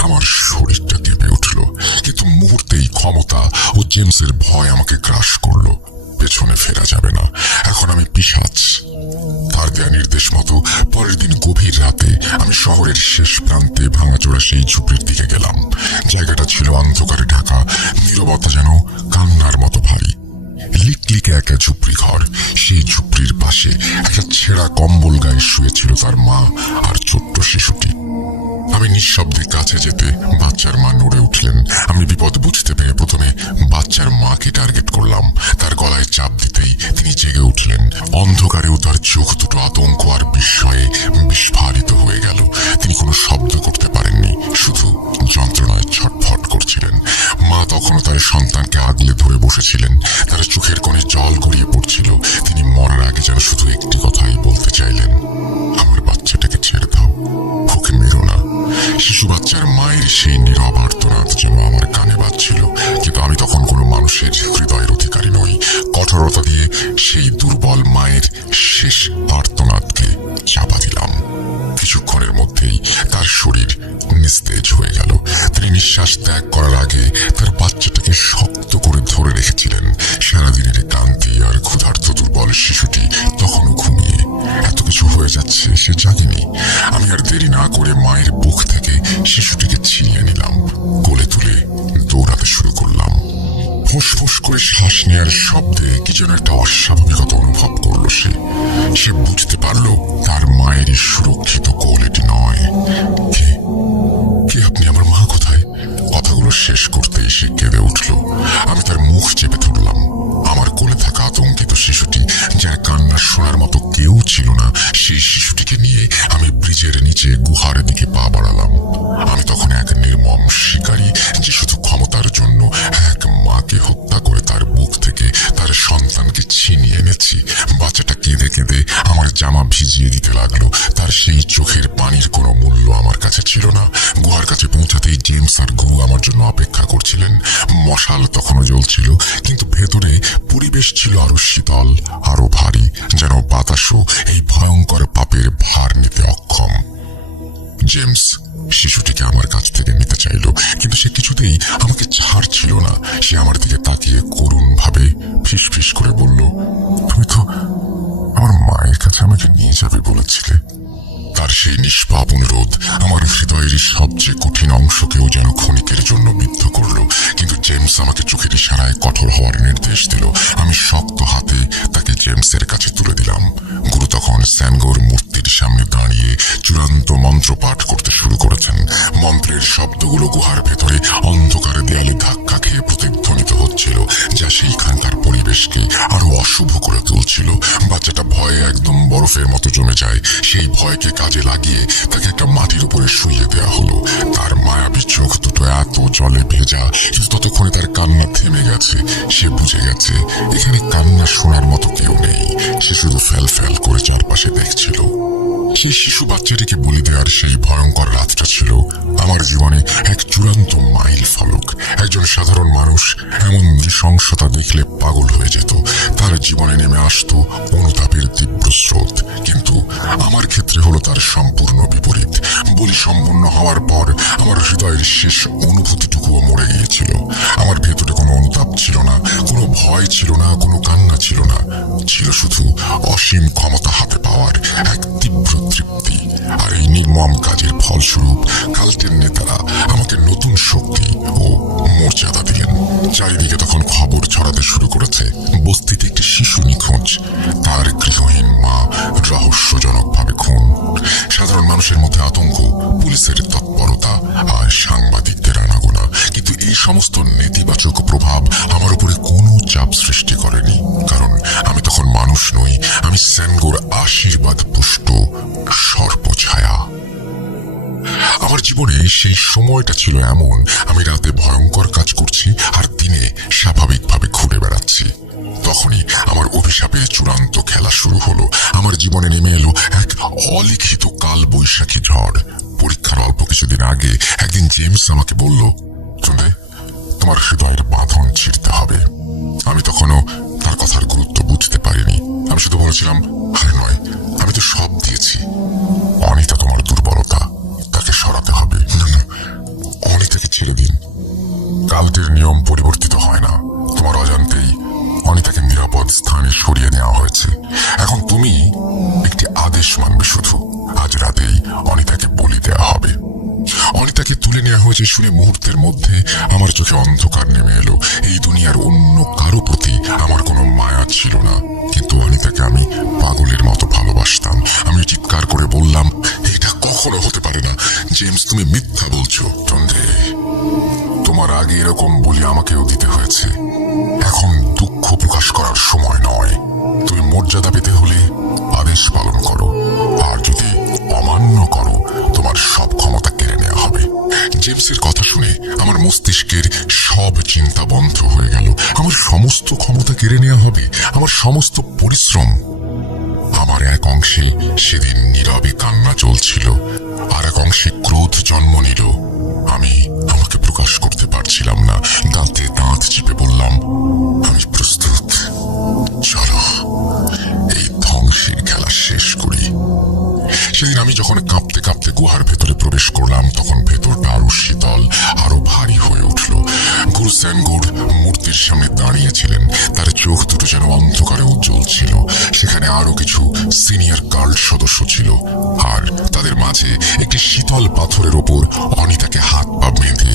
আমার শরীরটা কেঁপে উঠল। কিন্তু মুহূর্তেই ক্ষমতা ও জেমসের ভয় আমাকে গ্রাস করলো। পেছনে ফেরা যাবে না, এখন আমি পিশাচ। তার দেয়া নির্দেশ মতো পরের দিন গভীর রাতে আমি শহরের শেষ প্রান্তে ভাঙাচোরা সেই ঝুপড়ির দিকে গেলাম। জায়গাটা ছিল অন্ধকারে ঢাকা, নীরবতা যেন কান্নার মতো ভারী। লিকলিকে একটা ঝুপড়ি ঘর, সেই ঝুপড়ির পাশে একটা ছেঁড়া কম্বল গায়ে শুয়েছিল তার মা আর ছোট্ট শিশুটি। আমি নিঃশব্দে কাছে যেতে বাচ্চার মা নড়ে উঠলেন। আমি বিপদ বুঝতে পেরে প্রথমে বাচ্চার মাকে টার্গেট করলাম। তার গলায় চাপ দিতেই তিনি জেগে উঠলেন। অন্ধকারেও তার চোখ দুটো আতঙ্ক আর বিস্ময়ে বিস্ফারিত হয়ে গেল। তিনি কোনো শব্দ করতে পারেননি, শুধু যন্ত্রণায় ছটফট করছিলেন। মা তখনও তার সন্তানকে আগলে ধরে বসেছিলেন। তার চোখের কোণে জল গড়িয়ে পড়ছিল। তিনি মরার আগে যেন শুধু একটি কথাই বলতে চাইলেন, আমার বাচ্চাটাকে ছেড়ে দাও, ওকে মেরো না। শিশু বাচ্চার মায়ের সেই নীরব আর্তনাদ যেন আমার কানে বাজছিল। কিন্তু আমি তখন কোনো মানুষের হৃদয়ের অধিকারী নই। কঠোরতা দিয়ে সেই দুর্বল মায়ের শেষ আর্তনাদকে চাপা দিলাম। কিছুক্ষণের মধ্যেই তার শরীর নিস্তেজ হয়ে গেল। তিনি নিঃশ্বাস ত্যাগ করার আগে তার বাচ্চাটাকে শক্ত করে ধরে রেখেছিলেন। সারাদিনের ক্লান্তি আর ক্ষুধার্ত দুর্বল শিশুটি তখনও ঘুমিয়ে। এত কিছু হয়ে যাচ্ছে, সে জাগেনি। আমি আর দেরি না করে মায়ের বুক থেকে শিশুটিকে ছিনিয়ে নিলাম। কোলে তুলে দৌড়াতে শুরু করলাম। ফুসফুস করে শ্বাস নেওয়ার শব্দে কি যেন একটা অস্বাভাবিকতা অনুভব করলো সে বুঝতে পারলো তার মায়ের সুরক্ষিত কোল এটি নয়। কে আপনি? আমার মা কোথায়? কথাগুলো শেষ করতেই সে কেঁদে উঠল। আমি তার মুখ চেপে ধরলাম। আমার কোলে থাকা আতঙ্কিত শিশুটি, যার কান্না শোনার মতো কেউ ছিল না, সেই শিশুটিকে নিয়ে আমি ব্রিজের নিচে গুহার দিকে পা বাড়ালাম। আমি তখন এক নির্মম শিকারী, যে শুধু ক্ষমতার জন্য এক মাকে হত্যা করে তার বুক থেকে তার সন্তানকে ছিনিয়ে এনেছি। বাচ্চাটা কেঁদে কেঁদে আমার জামা ভিজিয়ে দিতে লাগলো। তার সেই চোখের পানির কোনো মূল্য আমার কাছে ছিল না। গুহার কাছে পৌঁছাতেই জেমস আর গু আমার জন্য অপেক্ষা করছিলেন। মশাল তখনও জ্বলছিল, কিন্তু ভেতরে পরিবেশ ছিল আরো শীতল, আরো ভারী, যেন বাতাসও এই ভয়ঙ্কর পাপের ভার নিতে অক্ষম। জেমস শিশুটিকে আমার কাছ থেকে নিতে চাইল, কিন্তু সে কিছুতেই আমাকে ছাড়ছিল না। সে আমার দিকে তাকিয়ে করুণ ভাবে ফিসফিস করে বলল, তুমি তো আমার মায়ের কাছে আমাকে নিয়ে যাবে বলেছিলে। তার সেই নিষ্পাপ অনুরোধ আমার হৃদয়ের সবচেয়ে কঠিন অংশকেও যেন ক্ষণিকের জন্য বিদ্ধ করলো। কিন্তু জেমস আমাকে চোখের ইশারায় কঠোর হওয়ার নির্দেশ দিল। আমি শক্ত হাতে তাকে জেমসের কাছে তুলে দিলাম। গুরু তখন স্যানগোর মূর্তির সামনে দাঁড়িয়ে চূড়ান্ত মন্ত্র পাঠ করতে শুরু করেছেন। মন্ত্রের শব্দগুলো গুহার ভেতরে অন্ধকারে দেয়ালে ধাক্কা খেয়ে প্রতিধ্বনিত হচ্ছিল, যা সেইখানকার পরিবেশকে আরো অশুভ করে তুলছিল। বাচ্চাটা ভয়ে একদম বরফের মতো জমে যায়। সেই ভয়কে কাজে লাগিয়ে তাকে একটা মাটির উপরে শুইয়ে দেওয়া হলো। তার মায়াবী চোখ দুটো এত জলে ভেজা, কিন্তু ততক্ষণে তার কান্না থেমে গেছে। সে বুঝে গেছে এখানে কান্না শোনার মতো কেউ নেই। সে শুধু ফ্যাল ফ্যাল করে চারপাশে দেখছিল। সেই শিশু বাচ্চাটিকে বলি দেওয়ার সেই ভয়ঙ্কর রাতটা ছিল আমার জীবনে এক চূড়ান্ত মাইল ফলক। একজন সাধারণ মানুষ এমন নৃশংসতা দেখলে পাগল হয়ে যেত। তার জীবনে নেমে আসতো অনুতাপের তীব্র স্রোত, কিন্তু আমার ক্ষেত্রে হলো তার সম্পূর্ণ বিপরীত। বলি সম্পূর্ণ হওয়ার পর আমার হৃদয়ের শেষ অনুভূতিটুকুও মরে গিয়েছিল। আমার ভেতরে কোনো অনুতাপ ছিল না, কোনো ভয় ছিল না, কোনো কান্না ছিল না। ছিল শুধু অসীম ক্ষমতা হাতে পাওয়ার এক তীব্র তৃপ্তি। আর এই নির্মম কাজের ফলস্বরূপ কাল্টের নেতারা আমাকে নতুন শক্তি ও মর্যাদা দিলেন। চারিদিকে তখন খবর ছড়াতে শুরু করেছে, বস্তিতে একটি শিশু নিখোঁজ, তার গৃহহীন মা রহস্যজনকভাবে খুন। সাধারণ মানুষের মধ্যে আতঙ্ক, পুলিশের তৎপরতা আর সাংবাদিকদের আনাগোনা। কিন্তু এই সমস্ত নেতিবাচক প্রভাব আমার উপরে কোনো চাপ সৃষ্টি করেনি, কারণ আমি তখন মানুষ নই, আমি স্যানগোর আশীর্বাদ পুষ্ট সর্পছায়া। আমার জীবনে সেই সময়টা ছিল এমন, আমি রাতে ভয়ঙ্কর কাজ করছি আর দিনে স্বাভাবিকভাবে ঘুরে বেড়াচ্ছি। তখনই আমার অভিশাপের চূড়ান্ত খেলা শুরু হলো। আমার জীবনে নেমে এলো এক অলিখিত কাল বৈশাখী ঝড়। পরীক্ষার অল্প কিছুদিন আগে একদিন জেমস আমাকে বলল, তোমার হৃদয়ের বাঁধন ছিঁড়তে হবে। আমি তখনও তার কথার গুরুত্ব বুঝতে পারিনি। আমি শুধু বলেছিলাম, আরে নয়, আমি তো সব দিয়েছি। অনিতা তোমার দুর্বলতা, তাকে সরাতে হবে। অনিতাকে ছেড়ে দিন, কাল্টের নিয়ম পরিবর্তিত হয় না। তোমার অজান্তেই অনিতাকে নিরাপদ স্থানে সরিয়ে নেওয়া হয়েছে। এখন তুমি একটি আদেশ মানবে শুধু। আজ রাতেই অনিতাকে বলি দেওয়া হবে। অনিতাকে তুলে নেওয়া হয়েছে শুনে মুহূর্তের মধ্যে আমার চোখে অন্ধকার নেমে এলো। এই দুনিয়ার অন্য কারো প্রতি আমার কোনো মায়া ছিল না, কিন্তু অনিতাকে আমি পাগলের মতো ভালোবাসতাম। আমি চিৎকার করে বললাম, এটা কখনো হতে পারে না জেমস, তুমি মিথ্যা বলছো। সন্ধে, তোমার আগে এরকম বলি আমাকেও দিতে হয়েছে। এখন দুঃখ প্রকাশ করার সময় নয়। তুমি মর্যাদা পেতে হলে আদেশ পালন করো, আর যদি অমান্য করো তোমার সব ক্ষমতা কেড়ে নেওয়া হবে। জেমসের কথা শুনে আমার মস্তিষ্কের সব চিন্তা বন্ধ হয়ে গেল। আমার সমস্ত ক্ষমতা কেড়ে নেওয়া হবে, আমার সমস্ত পরিশ্রম। আমার এক অংশে সেদিন নীরবে কান্না চলছিল, আর এক অংশে ক্রোধ জন্ম নিল। আমি আমাকে প্রকাশ করতে পারছিলাম না। দাঁতে দাঁত চিপে বললাম, আমি প্রস্তুত, চলো এই ধ্বংসের খেলা শেষ করি। সেদিন আমি যখন কাঁপতে কাঁপতে গুহার ভেতরে প্রবেশ করলাম, তখন ভেতরটা আরো শীতল, আরো ভারী হয়ে উঠল। গুরু সেনগুর মূর্তির সামনে দাঁড়িয়েছিলেন, তার চোখ দুটো যেন অন্ধকারে উজ্জ্বল ছিল। সেখানে আরো কিছু সিনিয়র কাল্ট সদস্য ছিল, আর তাদের মাঝে একটি শীতল পাথরের ওপর অনিতাকে হাত পা বেঁধে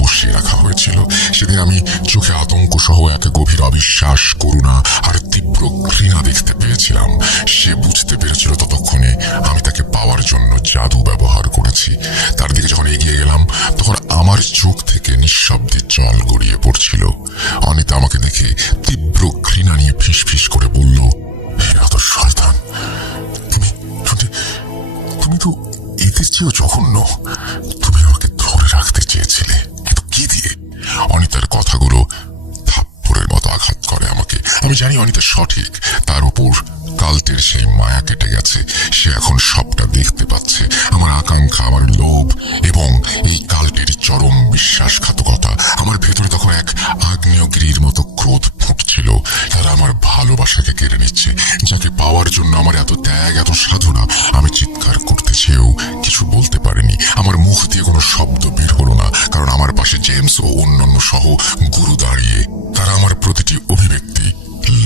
বসিয়ে রাখা হয়েছিল। সেদিন আমি চোখে আতঙ্ক সহ এক গভীর অবিশ্বাস, করুণা আর তীব্র ঘৃণা দেখতে পেয়েছিলাম। সে বুঝতে পেরেছিল ততক্ষণে আমি তাকে পাওয়ার জন্য জাদু ব্যবহার করেছি। তার দিকে যখন এগিয়ে গেলাম, তখন আমার চোখ থেকে নিঃশব্দে জল গড়িয়ে পড়ছিল। অনিতা আমাকে দেখে তীব্র ঘৃণা নিয়ে ফিসফিস করে বলল, এত শয়তান, তুমি তো এদের চেয়েও জঘন্য। তুমি আমাকে ধরে রাখতে চেয়েছিলে, কিন্তু কি দিয়ে? অনিতার কথাগুলো থাপ্পড়ের মতো আঘাত করে আমাকে। আমি জানি অনিতা সঠিক, তার উপর কাল্টের সেই মায়া কেটে গেছে। সে এখন সবটা দেখতে পাচ্ছে, আমার আকাঙ্ক্ষা, আমার লোভ এবং এই কাল্টের চরম বিশ্বাসঘাতকতা। আমার ভেতরে তখন এক আগ্নেয়গিরির মতো ক্রোধ ফুটছিল। তারা আমার ভালোবাসাকে কেড়ে নিচ্ছে, যাকে পাওয়ার জন্য আমার এত ত্যাগ, এত সাধনা। আমি চিৎকার করতে চেয়েও কিছু বলতে পারিনি। আমার মুখ দিয়ে কোনো শব্দ বের হলো না, কারণ আমার পাশে জেমস ও অন্যান্য সহ গুরু দাঁড়িয়ে তারা আমার প্রতিটি অভিব্যক্তি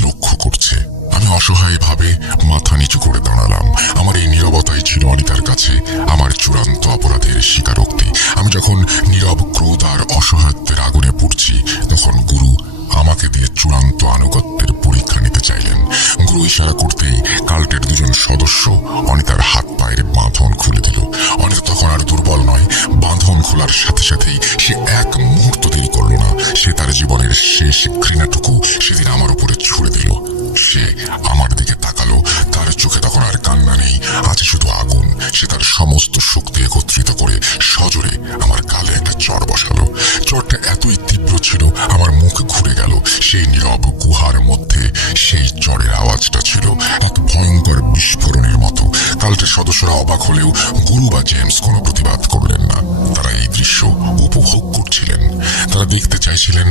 লক্ষ্য করছে। আমি অসহায়ভাবে মাথা নিচু করে দাঁড়ালাম। আমার এই নীরবতাই ছিল অনিতার কাছে আমার চূড়ান্ত অপরাধের স্বীকারোক্তি। আমি যখন নীরব ক্রোধ আর অসহায়ত্বের আগুনে পুড়ছি, তখন গুরু আমাকে দিয়ে চূড়ান্ত আনুগত্যের পরীক্ষা নিতে চাইলেন। গুরু ইশারা করতেই কাল্টের দুজন সদস্য অনিতার হাত পায়ের বাঁধন খুলে দিল। অনিতা তখন আর দুর্বল নয়। বাঁধন খোলার সাথে সাথেই সে এক মুহূর্ত দেরি করল না। সে তার জীবনের শেষ ঘৃণাটুকু সেদিন আমার উপরে ছুড়ে দিল। সে আমার দিকে তাকালো, তার চোখে তখন আর কান্না নেই, আছে শুধু আগুন। সে তার সমস্ত শক্তি একত্রিত করে সজোরে আমার গালে একটা চড় বসালো। চড়টা এতই তীব্র ছিল আমার মুখ ঘুরে গেল। সেই নীরব গুহার মধ্যে সেই চড়ের আওয়াজটা ছিল এক ভয়ঙ্কর বিস্ফোরণের মতো। কাল্টের সদস্যরা অবাক হলেও গুরু বা জেমস কোনো প্রতিবাদ করলেন না। তারা এই দৃশ্য উপভোগ করছিলেন। তারা দেখতে চাইছিলেন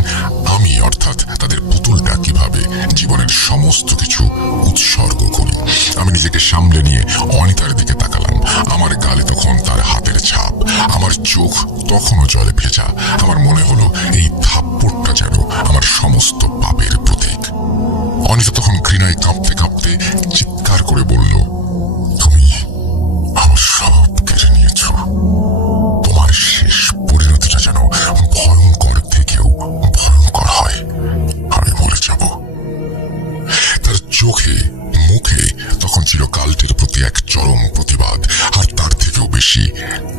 আমি, অর্থাৎ তাদের পুতুলটা, কিভাবে জীবনের সমস্ত কিছু উৎসর্গ করি। আমি নিজেকে সামলে নিয়ে অনিতার দিকে তাকালাম। আমার গালে তখন তার হাতের ছাপ, আমার চোখ তখনও জলে ভেজা। আমার মনে হলো এই থাপ্পড়টা যেন আমার সমস্ত পাপের প্রতীক। অনিতা তখন ঘৃণায় কাঁপতে কাঁপতে চিৎকার করে বলল, তুমি আমার সব কেড়ে নিয়েছ। তোমার শেষ পরিণতিটা যেন ভয়ঙ্কর থেকেও ভয়ঙ্কর হয়। আমি বলে যাব। তার চোখে মুখে তখন ছিল কাল্টের প্রতি এক চরম প্রতিবাদ, আর তার থেকেও বেশি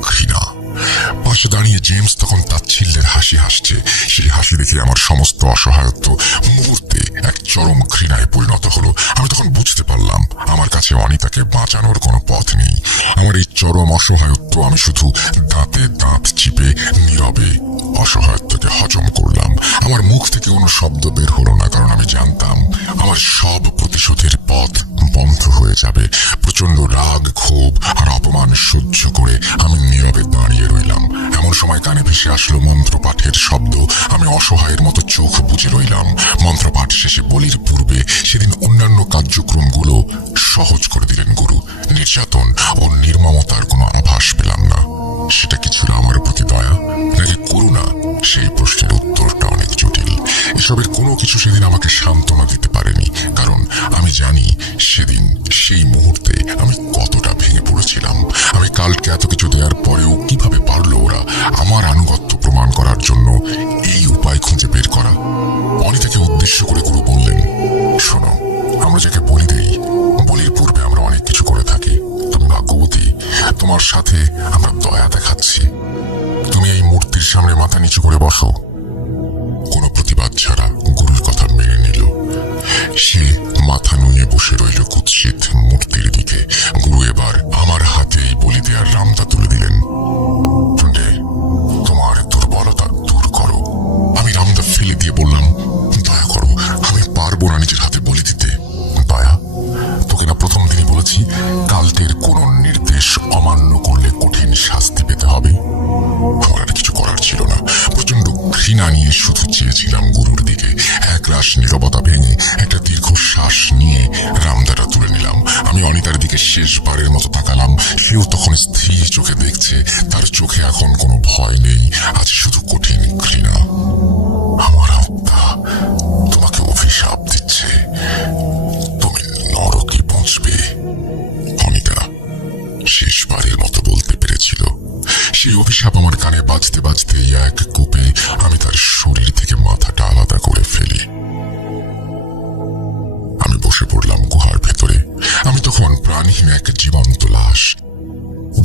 ঘৃণা। পাশে দাঁড়িয়ে জেমস তখন তাচ্ছিল্যের হাসি হাসছে। সেই হাসি দেখে আমার সমস্ত অসহায়ত্ব মুহূর্তে এক চরম ঘৃণায় পরিণত হলো। আমি তখন বুঝতে পারলাম আমার কাছে অনিতাকে বাঁচানোর কোনো পথ নেই। আমার এই চরম অসহায়ত্ব আমি শুধু দাঁতে দাঁত চিপে নীরবে অসহায়ত্বকে হজম করলাম। আমার মুখ থেকে কোনো শব্দ বের হলো না, কারণ আমি জানতাম আমার সব প্রতিশোধের পথ বন্ধ হয়ে যাবে। প্রচন্ড রাগ, ক্ষোভ আর অপমান সহ্য করে আমি নীরবে দাঁড়িয়ে রইলাম। এমন সময় কানে ভেসে আসলো মন্ত্রপাঠের শব্দ। আমি অসহায়ের মতো চোখ বুজে রইলাম। মন্ত্রপাঠ শেষে বলির পূর্বে সেদিন অন্যান্য কার্যক্রমগুলো সহজ করে দিলেন গুরু। নির্যাতন ও নির্মমতার কোনো আভাস পেলাম না। সেটা কি ছিল আমার প্রতি দয়া নাকি করুণা? সেই প্রশ্নের উত্তরটা অনেক জটিল। এসবের কোনো কিছু সেদিন আমাকে সান্ত্বনা দিতে পারেনি, কারণ আমি জানি সেদিন সেই মুহূর্তে আমি কতটা ভেঙে পড়েছিলাম। আমি কালকে এত কিছু দেওয়ার পরেও কিভাবে পারলো ওরা আমার আনুগত্য প্রমাণ করার জন্য এই উপায় খুঁজে বের করা। অনিতাকে উদ্দেশ্য করে গুরু বললেন, শোনো, আমরা যাকে বলি দেই, বলির পূর্বে আমরা অনেক কিছু করে থাকি। তুমি ভাগ্যবতী, তোমার সাথে আমরা দয়া দেখাচ্ছি। তুমি এই মূর্তির সামনে মাথা নিচু করে বসো। কোনো প্রতিবাদ ছাড়া গুরুর কথা মেনে নিল। সে মাথা নুয়ে বসে রইল কুৎসিত মূর্তির দিকে। গুরু এবার আমার হাতেই বলি দেওয়ার রামদা তুলে দিলেন। টুন্ডে, তোমার দুর্বলতা দূর করো। আমি রামদা ফেলে দিয়ে বললাম, দয়া করো, আমি পারবো না নিজের হাতে বলি দিতে। দয়া? তোকে না প্রথম দিনই বলেছি কালকের কোন নির্দেশ অমান্য করলে কঠিন শাস্তি পেতে হবে। আমার আর কিছু করার ছিল না। প্রচন্ড ঘৃণা নিয়ে শুধু চেয়েছিলাম গুরুর দিকে। একরাশ নীরবতা ভেঙে একটা দীর্ঘশ্বাস নিয়ে রামদাটা তুলে নিলাম। আমি অনিতার দিকে শেষবারের মতো তাকালাম। সেও তখন স্থির চোখে দেখছে। তার চোখে এখন কোনো ভয় নেই, আছে শুধু কঠিন ঘৃণা। আমার আত্মা তোমাকে অভিশাপ দিচ্ছে, তুমি নরকে পৌঁছবে। অনিতা শেষবারের মতো বলতে পেরেছিল। সেই অভিশাপ আমার কানে বাজতে বাজতে এক কোপে আমি তার শরীর থেকে মাথাটা আলাদা করে ফেলি। আমি বসে পড়লাম গুহার ভেতরে। আমি তখন প্রাণহীন এক জীবন্ত লাশ।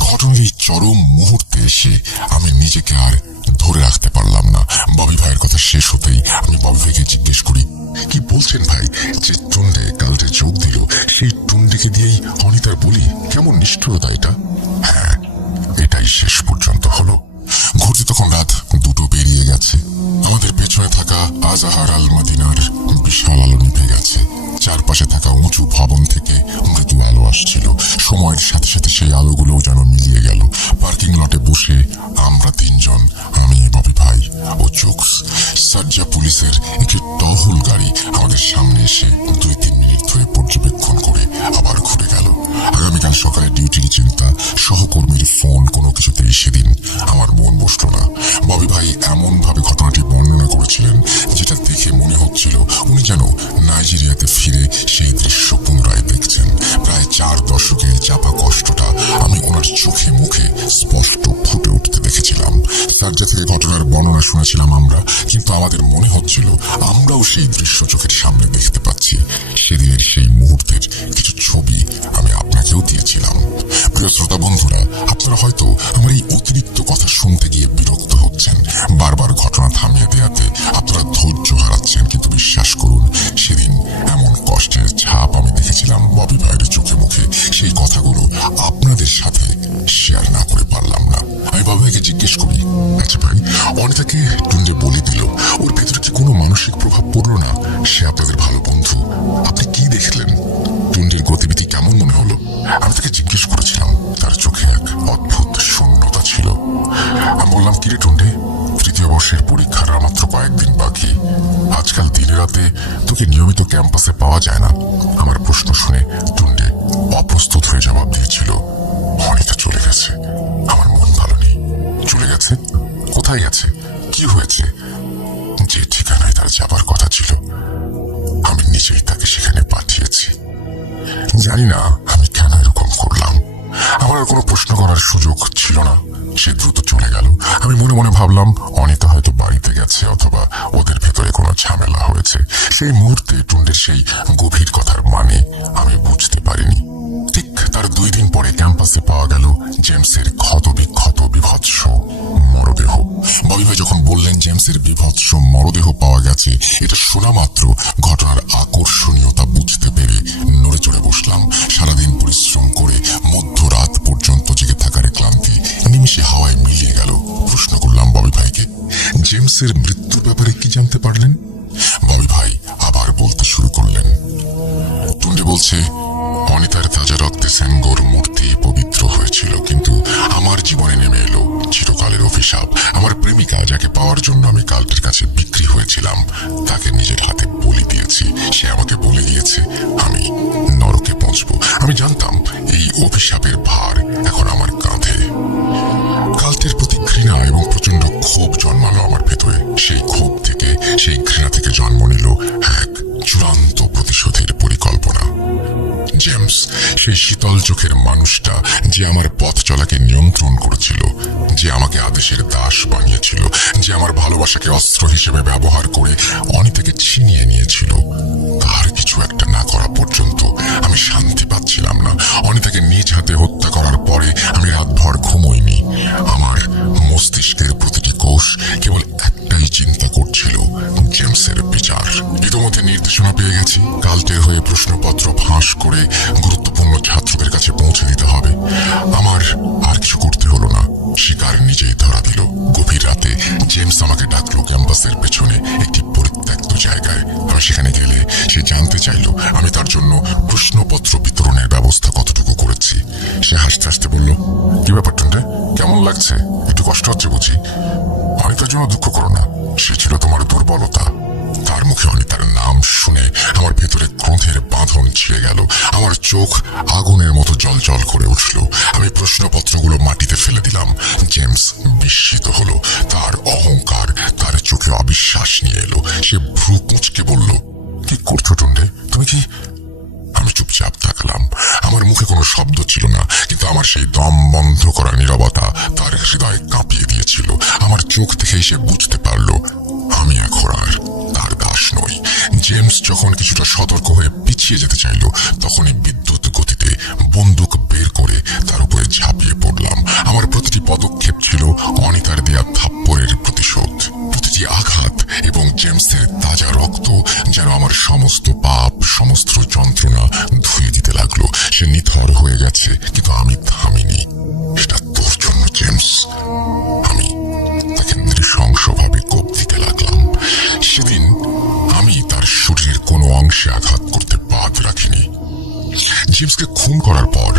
ঘটনার এই চরম মুহূর্তে এসে আমি নিজেকে আর ধরে রাখতে পারলাম না। ববি ভাইয়ের কথা শেষ হতেই আমি ববি ভাইকে জিজ্ঞেস করি, কি বলছেন ভাই? যে টুন্ডে কালকে যোগ দিল, সেই টুন্ডেকে দিয়েই অনিতার বলি? কেমন নিষ্ঠুরতা এটা! হ্যাঁ, এটাই শেষ পর্যন্ত হলো। ঘুরতে তখন রাত 2টো পেরিয়ে গেছে। আমাদের পেছনে থাকা আজাহার আল মদিনার বিশাল আলো নিভে গেছে। চারপাশে থাকা উঁচু ভবন থেকে মৃদু আলো আসছিল। সময়ের সাথে সাথে সেই আলোগুলোও যেন মিলিয়ে গেল। পার্কিং লটে বসে আমরা তিনজন, আমি, ববি ভাই ও জোকস, সাজ্জা পুলিশের একটি টহল গাড়ি আমাদের সামনে এসে 2-3 মিনিট ধরে পর্যবেক্ষণ করে আবার ঘুরে গেল। আগামীকাল সকালে ডিউটির চিন্তা, সহকর্মীর ফোন, কোনো কিছুতেই সেদিন আমার মন বসল না। ববি ভাই এমন ভাবে ঘটনাটি বর্ণনা করেছিলেন যেটা দেখে মনে হচ্ছিল উনি যেন নাইজেরিয়াতে ফিরে সেই দৃশ্য পুনরায় দেখছেন। প্রায় 4 দশকের চাপা কষ্টটা আমি ওনার চোখে মুখে স্পষ্ট ফুটে উঠতে দেখেছিলাম। সাজ্জা থেকে ঘটনার বর্ণনা শুনেছিলাম আমরা, কিন্তু আমাদের মনে হচ্ছিল আমরাও সেই দৃশ্য চোখের সামনে দেখতে পাচ্ছি। সেদিনের সেই মুহূর্তের কিছু ছবি আমি আপনাকেও দিয়েছিলাম। প্রিয় শ্রোতা বন্ধুরা, আপনারা হয়তো আমার এই অতিরিক্ত কথা শুনতে গিয়ে বিরক্ত হচ্ছেন। বারবার ঘটনা থামিয়ে দেওয়াতে আপনারা ধৈর্য হারাচ্ছেন, কিন্তু বিশ্বাস করুন, সেদিন এমন কষ্টের ছাপ আমি দেখেছিলাম ববি ভাইয়ের চোখে মুখে। সেই কথাগুলো আপনাদের সাথে শেয়ার না করে পারলাম না। আমি ববি ভাইকে জিজ্ঞেস করি, আচ্ছা ভাই, অনিতাকে টুন্ডে বলে দিল, ওর ভেতরে কি কোনো মানসিক প্রভাব পড়লো না? সে আপনাদের ভালো বন্ধু, আপনি কি দেখলেন? টুন্ডের গতিবিধি কেমন মনে হলো? আমি তাকে জিজ্ঞেস করেছিলাম। তার চোখে এক অদ্ভুত শূন্যতা ছিল। আমি বললাম, কিরে টুন্ডে, 3য় বর্ষের পরীক্ষার আর মাত্র কয়েকদিন বাকি। আজকাল দিনে রাতে তোকে নিয়মিত ক্যাম্পাসে পাওয়া যায় না। আমার প্রশ্ন শুনে টুন্ডে অপ্রস্তুত হয়ে জবাব দিয়েছিল, অনিতা চলে গেছে। আমার মন ভালো নেই। চলে গেছে? কোথায় গেছে? কি হয়েছে? যে ঠিকানায় তার যাবার কথা ছিল আমি নিজেই তাকে সেখানে পাঠিয়েছি। জানি না আমি কেন এরকম করলাম। আমার আর কোনো প্রশ্ন করার সুযোগ ছিল না। সে দ্রুত চলে গেল। আমি মনে মনে ভাবলাম অনিতা হয়তো বাড়িতে গেছে, অথবা ওদের ভেতরে কোনো ঝামেলা হয়েছে। সেই মুহূর্তে টুন্ডের সেই গভীর কথার মানে আমি বুঝতে পারিনি। ঠিক তার 2 দিন পরে ক্যাম্পাসে পাওয়া গেল জেমসের ক্ষতবিক্ষত বিভৎস মরদেহ। ববি ভাই যখন বললেন জেমসের বিভৎস মরদেহ পাওয়া গেছে, এটা শোনা মাত্র ঘটনার আকর্ষণীয়তা বুঝতে পেরে নড়ে চড়ে বসলাম। সারাদিন পরিশ্রম করে মধ্যরাত পর্যন্ত জেগে থাকার ক্লান্তি নিমিষে হাওয়ায় মিলিয়ে গেল। প্রশ্ন করলাম ববি ভাইকে, জেমসের মৃত্যুর ব্যাপারে কি জানতে পারলেন? ববি ভাই আবার বলতে শুরু করলেন। টুন্ডে বলছে, অনিতার তাজা রক্তে সেনগোর মূর্তি পবিত্র হয়েছিল, কিন্তু আমার জীবনে নেমে এলো চিরকালের অভিশাপ। আমার প্রেমিকা, যাকে পাওয়ার জন্য আমি কালটির কাছে বিক্রি হয়েছিলাম, তাকে নিজের হাতে বলি দিয়েছি। সে আমাকে বলে দিয়েছে আমি নরকে পৌঁছবো। আমি জানতাম এই অভিশাপের ভার এখন আমার কাঁধে। কালটির প্রতি ঘৃণা এবং প্রচন্ড ক্ষোভ জন্মালো আমার ভেতরে। সেই শীতল চোখের মানুষটা যে আমার পথ চলাকে নিয়ন্ত্রণ করেছিল, যে আমাকে আদেশের দাস বানিয়েছিল, যে আমার ভালোবাসাকে অস্ত্র হিসেবে ব্যবহার করে অনিতাকে ছিনিয়ে নিয়েছিল, তার কিছু একটা না করা পর্যন্ত আমি শান্তি পাচ্ছিলাম না। অনিতাকে নিজ হাতে হত্যা করার পরে আমি রাতভর ঘুমোইনি। আমার মস্তিষ্কের প্রতিটি কোষ কেবল একটাই চিন্তা করছিল, জেমসের বিচার। ইতিমধ্যে নির্দেশনা পেয়ে গেছি, কালকের হয়ে প্রশ্নপত্র ফাঁস করে গুরুত্বপূর্ণ ছাত্রদের কাছে পৌঁছে দিতে হবে। আমার আর কিছু করতে হলো না, শিকার নিজেই ধরা দিল। গভীর রাতে জেমস আমাকে ডাকলো ক্যাম্পাসের পেছনে একটি পরিত্যক্ত জায়গায়। আমি সেখানে গেলে সে জানতে চাইল আমি তার জন্য প্রশ্নপত্র বিতরণের ব্যবস্থা কতটুকু করেছি। সে হাসতে হাসতে বলল, কি ব্যাপার টুন্ডে, কেমন লাগছে? একটু কষ্ট হচ্ছে বুঝি? অনিতার জন্য দুঃখ করো না, সে ছিল তোমার দুর্বলতা। তার মুখে অনিতার নাম শুনে আমার ভেতরে ক্রোধের বাঁধন ছিঁড়ে গেল। আমার চোখ আগুনের মতো জ্বলজ্বল করে উঠল। আমি প্রশ্নপত্রগুলো মাটিতে ফেলে দিলাম। জেমস বিস্মিত হলো, তার অহংকার তার চোখে অবিশ্বাস নিয়ে এলো। সে ভ্রু কুঁচকে বলল, কি করছো টুন্ডে, তুমি কি? আমি চুপচাপ থাকলাম। আমার মুখে কোনো শব্দ ছিল না, কিন্তু আমার সেই দম বন্ধ করা নীরবতা তার হৃদয় কাঁপিয়ে দিয়েছিল। আমার চোখ দেখেই সে বুঝতে পারল আমি এখন আর তার দাস নই। জেমস যখন কিছুটা সতর্ক হয়ে পিছিয়ে যেতে চাইল, তখনই বিদ্যুৎ গতিতে বন্দুক বের করে তার উপরে ঝাঁপিয়ে পড়লাম। আমার প্রতিটি পদক্ষেপ ছিল অনিতার দেয়া থাপ্পড়ের প্রতিশোধ। প্রতিটি আঘাত এবং জেমসের তাজা রক্ত যেন আমার সমস্ত পাপ, সমস্ত যন্ত্রণা ধুয়ে দিতে লাগলো। সে নিথর হয়ে গেছে, কিন্তু আমি থামিনি। এটা তোর জন্য জেমস। আমি তাকে নৃশংসভাবে কোপ দিতে লাগলাম। সেদিন আমি তার শরীরের কোনো অংশে আঘাত করতে বাদ রাখিনি। জেমসকে খুন করার পর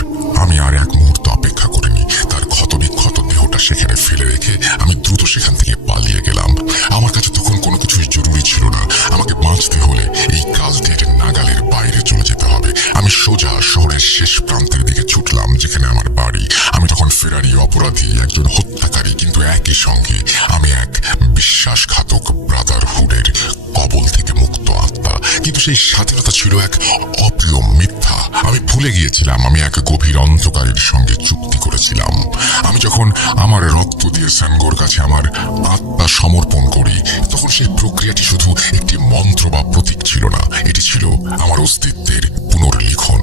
আমি আর এক মুহূর্ত অপেক্ষা করিনি। তার ক্ষতবিক্ষত দেহটা সেখানে ফেলে রেখে আমি দ্রুত সেখান থেকে পালিয়ে গেলাম। আমার কাছে তখন কোনো কিছুই জরুরি ছিল না। আমাকে বাঁচতে হলে এই কালটির নাগালের বাইরে চলে যেতে হবে। আমি সোজা শহরের শেষ প্রান্তের দিকে ছুটলাম, যেখানে আমার বাড়ি। আমি তখন ফেরারি অপরাধী, একজন হত্যাকারী, কিন্তু একই সঙ্গে আমি এক বিশ্বাসঘাতক ব্রাদারহুডের কবল থেকে মুক্ত আত্মা। কিন্তু সেই স্বাধীনতা ছিল এক অপ্রিয় মিথ্যা। আমি ভুলে গিয়েছিলাম আমি এক গভীর অন্ধকারের সঙ্গে চুক্তি করেছিলাম। আমি যখন আমার রক্ত দিয়ে স্যানগোর কাছে আমার আত্মা সমর্পণ করি, তখন সেই প্রক্রিয়াটি শুধু একটি মন্ত্র বা প্রতীক ছিল না, এটি ছিল আমার অস্তিত্বের পুনর্লিখন।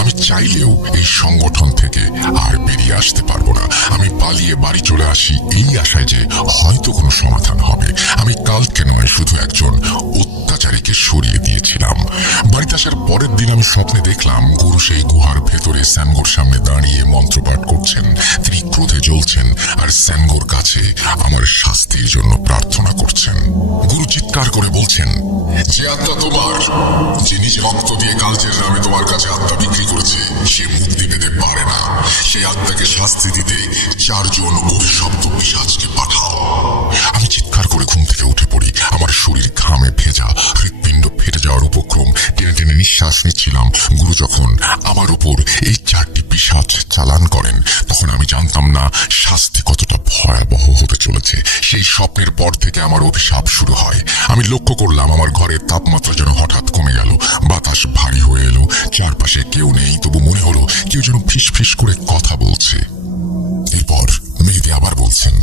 আমি চাইলেও এই সংগঠন থেকে আর বেরিয়ে আসতে পারবো না। আমি পালিয়ে বাড়ি চলে আসি এই আশায় যে হয়তো কোনো সমাধান হবে। আমি কালকে নয়, শুধু একজন অত্যাচারীকে সরিয়ে দিয়েছিলাম। বাড়িতে আসার পরের দিন আমি স্বপ্নে দেখলাম গুরু সেই গুহার ভেতরে স্যানগোর সামনে দাঁড়িয়ে মন্ত্রপাঠ করছেন। তিনি ক্রোধে জ্বলছেন আর স্যানগোর কাছে আমার শাস্তির জন্য প্রার্থনা করছেন। গুরু চিৎকার করে বলছেন, যে আত্মা তোমার, যে নিজে রক্ত দিয়ে কালচের নামে তোমার কাছে আত্মা বিক্রি করেছে, সে মুক্তি পেতে পারে না। সেই আত্মাকে শাস্তি দিতে 4 জন অভিশপ্ত পিশাচকে পাঠাও। আমি চিৎকার করে ঘুম থেকে উঠে পড়ি। আমার শরীর ঘামে ভেজা, হৃৎপিণ্ড ফেটে যাওয়ার উপক্রম। টেনে টেনে নিঃশ্বাস নিচ্ছিলাম। গুরু যখন আমার উপর এই 4টি পিশাচ চালান করেন, তখন আমি জানতাম না শাস্তি কতটা ভয়াবহ হতে চলেছে। সেই স্বপ্নের পর থেকে আমার অভিশাপ শুরু হয়। আমি লক্ষ্য করলাম আমার ঘরের তাপমাত্রা যেন হঠাৎ কমে গেল। বাতাস ভারী হয়ে এলো। চারপাশে কেউ নেই, তবু মনে হলো কেউ যেন ফিস ফিস করে কথা বলছে। এরপর মেহেদি আবার বলছেন,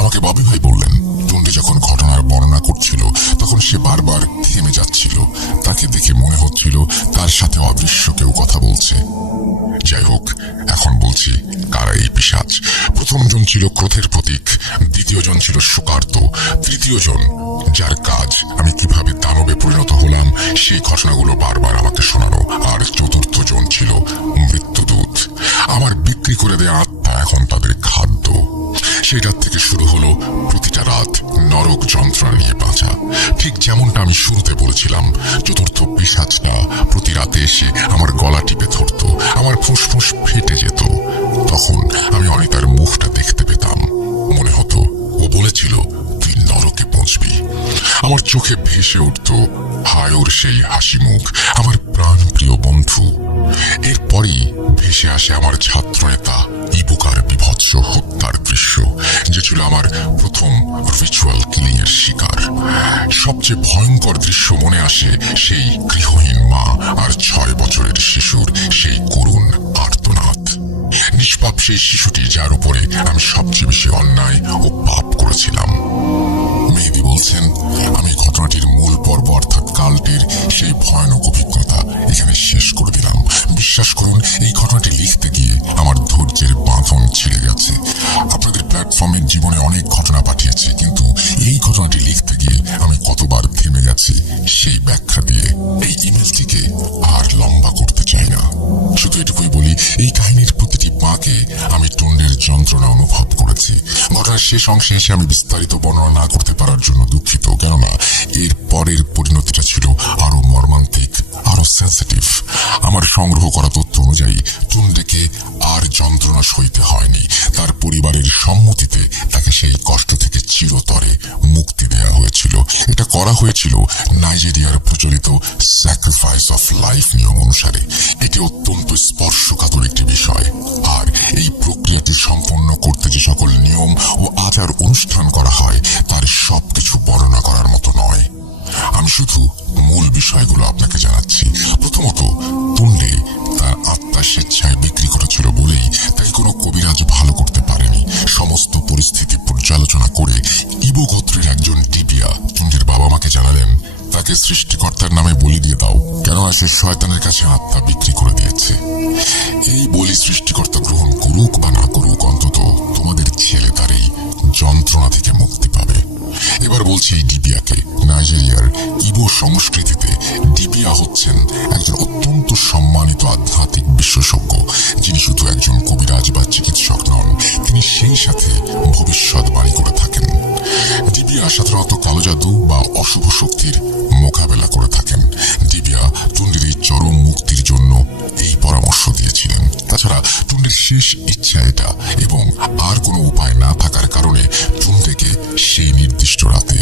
আমাকে ববি ভাই বললেন, টুন্ডে যখন ঘটনার বর্ণনা করছিল তখন সে বারবার থেমে যাচ্ছিল। তাকে দেখে মনে হচ্ছিল তার সাথে অদৃশ্য কেউ কথা বলছে। যাই হোক, এখন বলছি কারা এই পিশাচ। প্রথম জন ছিল ক্রোধের প্রতীক, দ্বিতীয় জন ছিল শোকার্ত, তৃতীয় জন যার কাজ আমি কিভাবে দানবে পরিণত হলাম সেই ঘটনাগুলো বারবার আমাকে শোনানো, আর চতুর্থ জন ছিল মৃত্যুদূত। আমার বিক্রি করে দেয়া আত্মা এখন তাদের খাদ্য। সেই রাত থেকে শুরু হলো প্রতিটা রাত নরক যন্ত্রণা নিয়ে বাঁচা। ঠিক যেমনটা আমি শুরুতে বলেছিলাম, চতুর্থ পিশাচটা প্রতি রাতে এসে আমার গলা টিপে ধরত। আমার ফুসফুস ফেটে যেত। তখন আমি অনিতার মুখটা দেখতে পেতাম। মনে হতো ও বলেছিল তুই নরকে পৌঁছবি। আমার চোখে ভেসে উঠত হায়ুর সেই হাসি মুখ, আমার প্রাণপ্রিয় বন্ধু। এরপরই ভেসে আসে আমার ছাত্রনেতা ইবুকার বিভৎস হত্যার দৃশ্য, যে ছিল আমার প্রথম রিচুয়াল কিলিং এর শিকার। সবচেয়ে ভয়ঙ্কর দৃশ্য মনে আসে সেই গৃহহীন মা আর 6 বছরের শিশুর সেই করুণ সেই শিশুটি যার উপরে আমি সবচেয়ে বেশি অন্যায় ও পাপ করেছিলাম। মেহেদী বলছেন, আমি ঘটনাটির মূল পর্ব অর্থাৎ কাল্টের সেই ভয়ানক অভিজ্ঞতা এখানে শেষ করে দিলাম। বিশ্বাস করুন, এই ঘটনাটি লিখতে গিয়ে আমার ধৈর্যের বাঁধন ছিঁড়ে গেছে। আপনাদের প্ল্যাটফর্মের জীবনে অনেক ঘটনা পাঠিয়েছি, কিন্তু এই ঘটনাটি লিখতে গিয়ে আমি কতবার থেমে গেছি সেই ব্যাখ্যা দিয়ে। এই ইমেলটিকে আর লম্বা করতে চাই না, শুধু এটুকুই বলি, এই কাহিনীর প্রতিটি বাঁকে আমি টুন্ডের যন্ত্রণা অনুভব করেছি। ঘটনার শেষ অংশে এসে আমি বিস্তারিত বর্ণনা না করতে পারার জন্য দুঃখিত, কেননা এর পরের পরিণতিটা ছিল আরো মর্মান্তিক, আরো সেন্সিটিভ। আমার সংগ্রহ করা তথ্য অনুযায়ী টুন্ডেকে আর যন্ত্রণা সইতে হয়নি। তার পরিবারের সম্মতিতে তাকে সেই কষ্ট থেকে চিরতরে মুক্তি দেওয়া হয়েছিল। এটা করা হয়েছিল নাইজেরিয়ার প্রচলিত স্যাক্রিফাইস অফ লাইফ নিয়ম অনুসারে। এটি অত্যন্ত স্পর্শকাতর একটি বিষয়, আর এই প্রক্রিয়াটি সম্পন্ন করতে যে সকল নিয়ম ও আচার অনুষ্ঠান করা হয় তার সবকিছু বর্ণনা করার মতো নয়। আমি শুধু মূল বিষয়গুলো আপনাকে জানাচ্ছি। প্রথমত, টুন্ডে তার আত্মা স্বেচ্ছায় বিক্রি করেছিল বলেই তাকে কোনো কবিরাজ ভালো করতে পারেনি। সমস্ত পরিস্থিতি পর্যালোচনা করে ইবো গোত্রের একজন ডিবিয়া টুন্ডের বাবা মাকে জানালেন, তাকে সৃষ্টিকর্তার নামে বলি দিয়ে দাও, কেননা সে শয়তানের কাছে আত্মা বিক্রি করে দিয়েছে। এই বলি সৃষ্টিকর্তা গ্রহণ করুক বা না করুক, অন্তত তোমাদের ছেলে তার এই যন্ত্রণা থেকে মুক্তি পাবে। এবার বলছি এই ডিবিয়াকে। নাইজেরিয়ার ইবো সংস্কৃতিতে ডিবিয়া হচ্ছেন একজন অত্যন্ত সম্মানিত আধ্যাত্মিক বিশেষজ্ঞ, যিনি শুধু একজন কবিরাজ বা চিকিৎসক নন, তিনি সেই সাথে ভবিষ্যৎবাণী করে থাকেন। ডিবিয়া সাধারণত কালো জাদু বা অশুভ শক্তির মোকাবেলা করে থাকেন। ডিবিয়া টুন্ডের এই চরম মুক্তির জন্য এই পরামর্শ দিয়েছিলেন। তাছাড়া টুন্ডের শেষ ইচ্ছা এটা, এবং আর কোনো উপায় না থাকার কারণে টুন্ডেকে সেই নির্দিষ্ট রাতে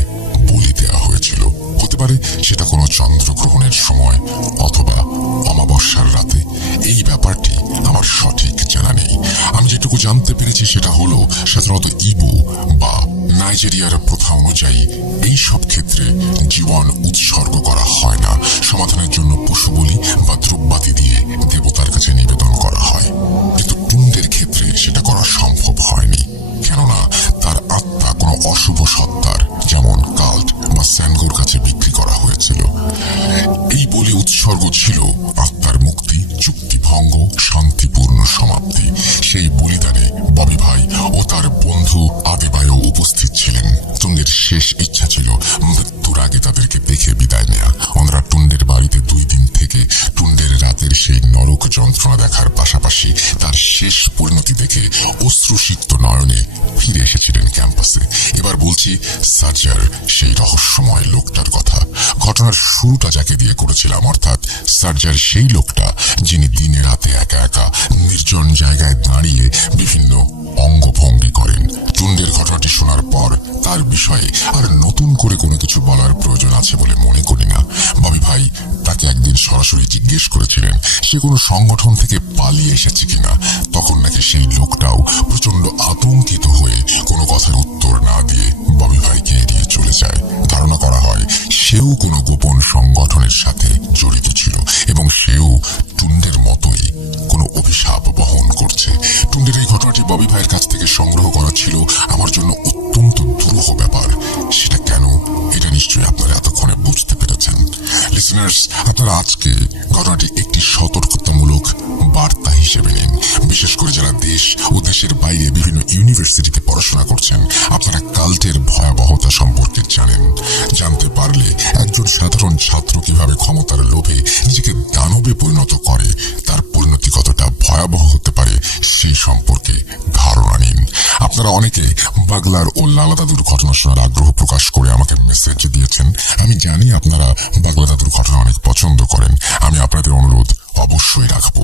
বলি দেওয়া হয়েছিল। হতে পারে সেটা কোনো চন্দ্রগ্রহণের সময় অথবা অমাবস্যার রাতে। এই ব্যাপারটি আমার সঠিক জানা নেই। আমি যেটুকু জানতে পেরেছি সেটা হলো, সাধারণত ইবো বা নাইজেরিয়ার প্রথা অনুযায়ী এই সব ক্ষেত্রে জীবন উৎসর্গ করা হয় না। সমাধানের জন্য পশু বলি বা দ্রব্যাদি দিয়ে দেবতার কাছে নিবেদন করা হয়, কিন্তু টুন্ডের ক্ষেত্রে সেটা করা সম্ভব হয়নি, কেননা তার আত্মা কোনো অশুভ সত্তার যেমন কাল্ট বা স্যাঙ্গোর কাছে বিক্রি করা হয়েছিল। এই বলি উৎসর্গ ছিল আত্মার মুক্তি, চুক্তি ভঙ্গ, শান্তিপূর্ণ সমাপ্তি। সেই বলিদানে ববি ভাই ও তার বন্ধু আদেবায়ও উপস্থিত ছিলেন। টুন্ডের শেষ ইচ্ছা ছিল মৃত্যুর আগে তাদেরকে দেখে বিদায় নেয়া। ওনারা টুন্ডের বাড়িতে 2 দিন থেকে টুন্ডের রাতের সেই নরক যন্ত্রণা দেখার পাশাপাশি তার শেষ পরিণতি দেখে অশ্রুসিক্ত নয়নে ফিরে এসেছিলেন ক্যাম্পাসে। এবার বলছি সার্জার, সেই রহস্যময় লোকটার কথা। ঘটনার শুরুটা যাকে দিয়ে করেছিলাম, অর্থাৎ সার্জার সেই লোকটা যিনি দিনে রাতে একা একা নির্জন জায়গায় দাঁড়িয়ে বিভিন্ন অঙ্গভঙ্গি করেন। টুন্ডের ঘটনাটি শোনার পর তার বিষয়ে আর নতুন করে কোনো কিছু বলার প্রয়োজন আছে বলে মনে করি না। ববি ভাই তাকে একদিন সরাসরি জিজ্ঞেস করেছিলেন সে কোনো সংগঠন থেকে পালিয়ে এসেছে কিনা। তখন নাকি সেই লোকটাও প্রচন্ড আতঙ্কিত হয়ে কোনো কথার উত্তর না দিয়ে ববি ভাইকে এড়িয়ে চলে যায়। ধারণা করা হয় সেও কোনো গোপন সংগঠনের সাথে জড়িত ছিল এবং সেও টুন্ডের মতোই কোনো অভিশাপ বহন করছে। টুন্ডের এই ঘটনাটি ববি ভাইয়ের কাছ থেকে সংগ্রহ করা ছিল আমার জন্য অত্যন্ত দুরূহ ব্যাপার। সেটা কেন, এটা নিশ্চয়ই আপনারা এতক্ষণে বুঝতে পেরেছেন। লিসেনার্স, আপনারা আজকে ঘটনাটি একটি সতর্কতামূলক বার্তা হিসেবে নিন। বিশেষ করে যারা দেশ ও দেশের বাইরে বিভিন্ন ইউনিভার্সিটিতে পড়াশোনা করছেন, আপনারা কাল্টের ভয়াবহতা সম্পর্কে জানেন। জানতে পারলে একজন সাধারণ ছাত্র কিভাবে ক্ষমতার লোভে নিজেকে দানবে পরিণত করে, তার পরিণতি কতটা ভয়াবহ হতে পারে সেই সম্পর্কে ধারণা নিন। আপনারা অনেকে বাগলার ও লালা দাদুর ঘটনা শোনার আগ্রহ প্রকাশ করে আমাকে মেসেজ দিয়েছেন। আমি জানি আপনারা বাগলা দাদুর ঘটনা অনেক পছন্দ করেন। আমি আপনাদের অনুরোধ অবশ্যই রাখবো।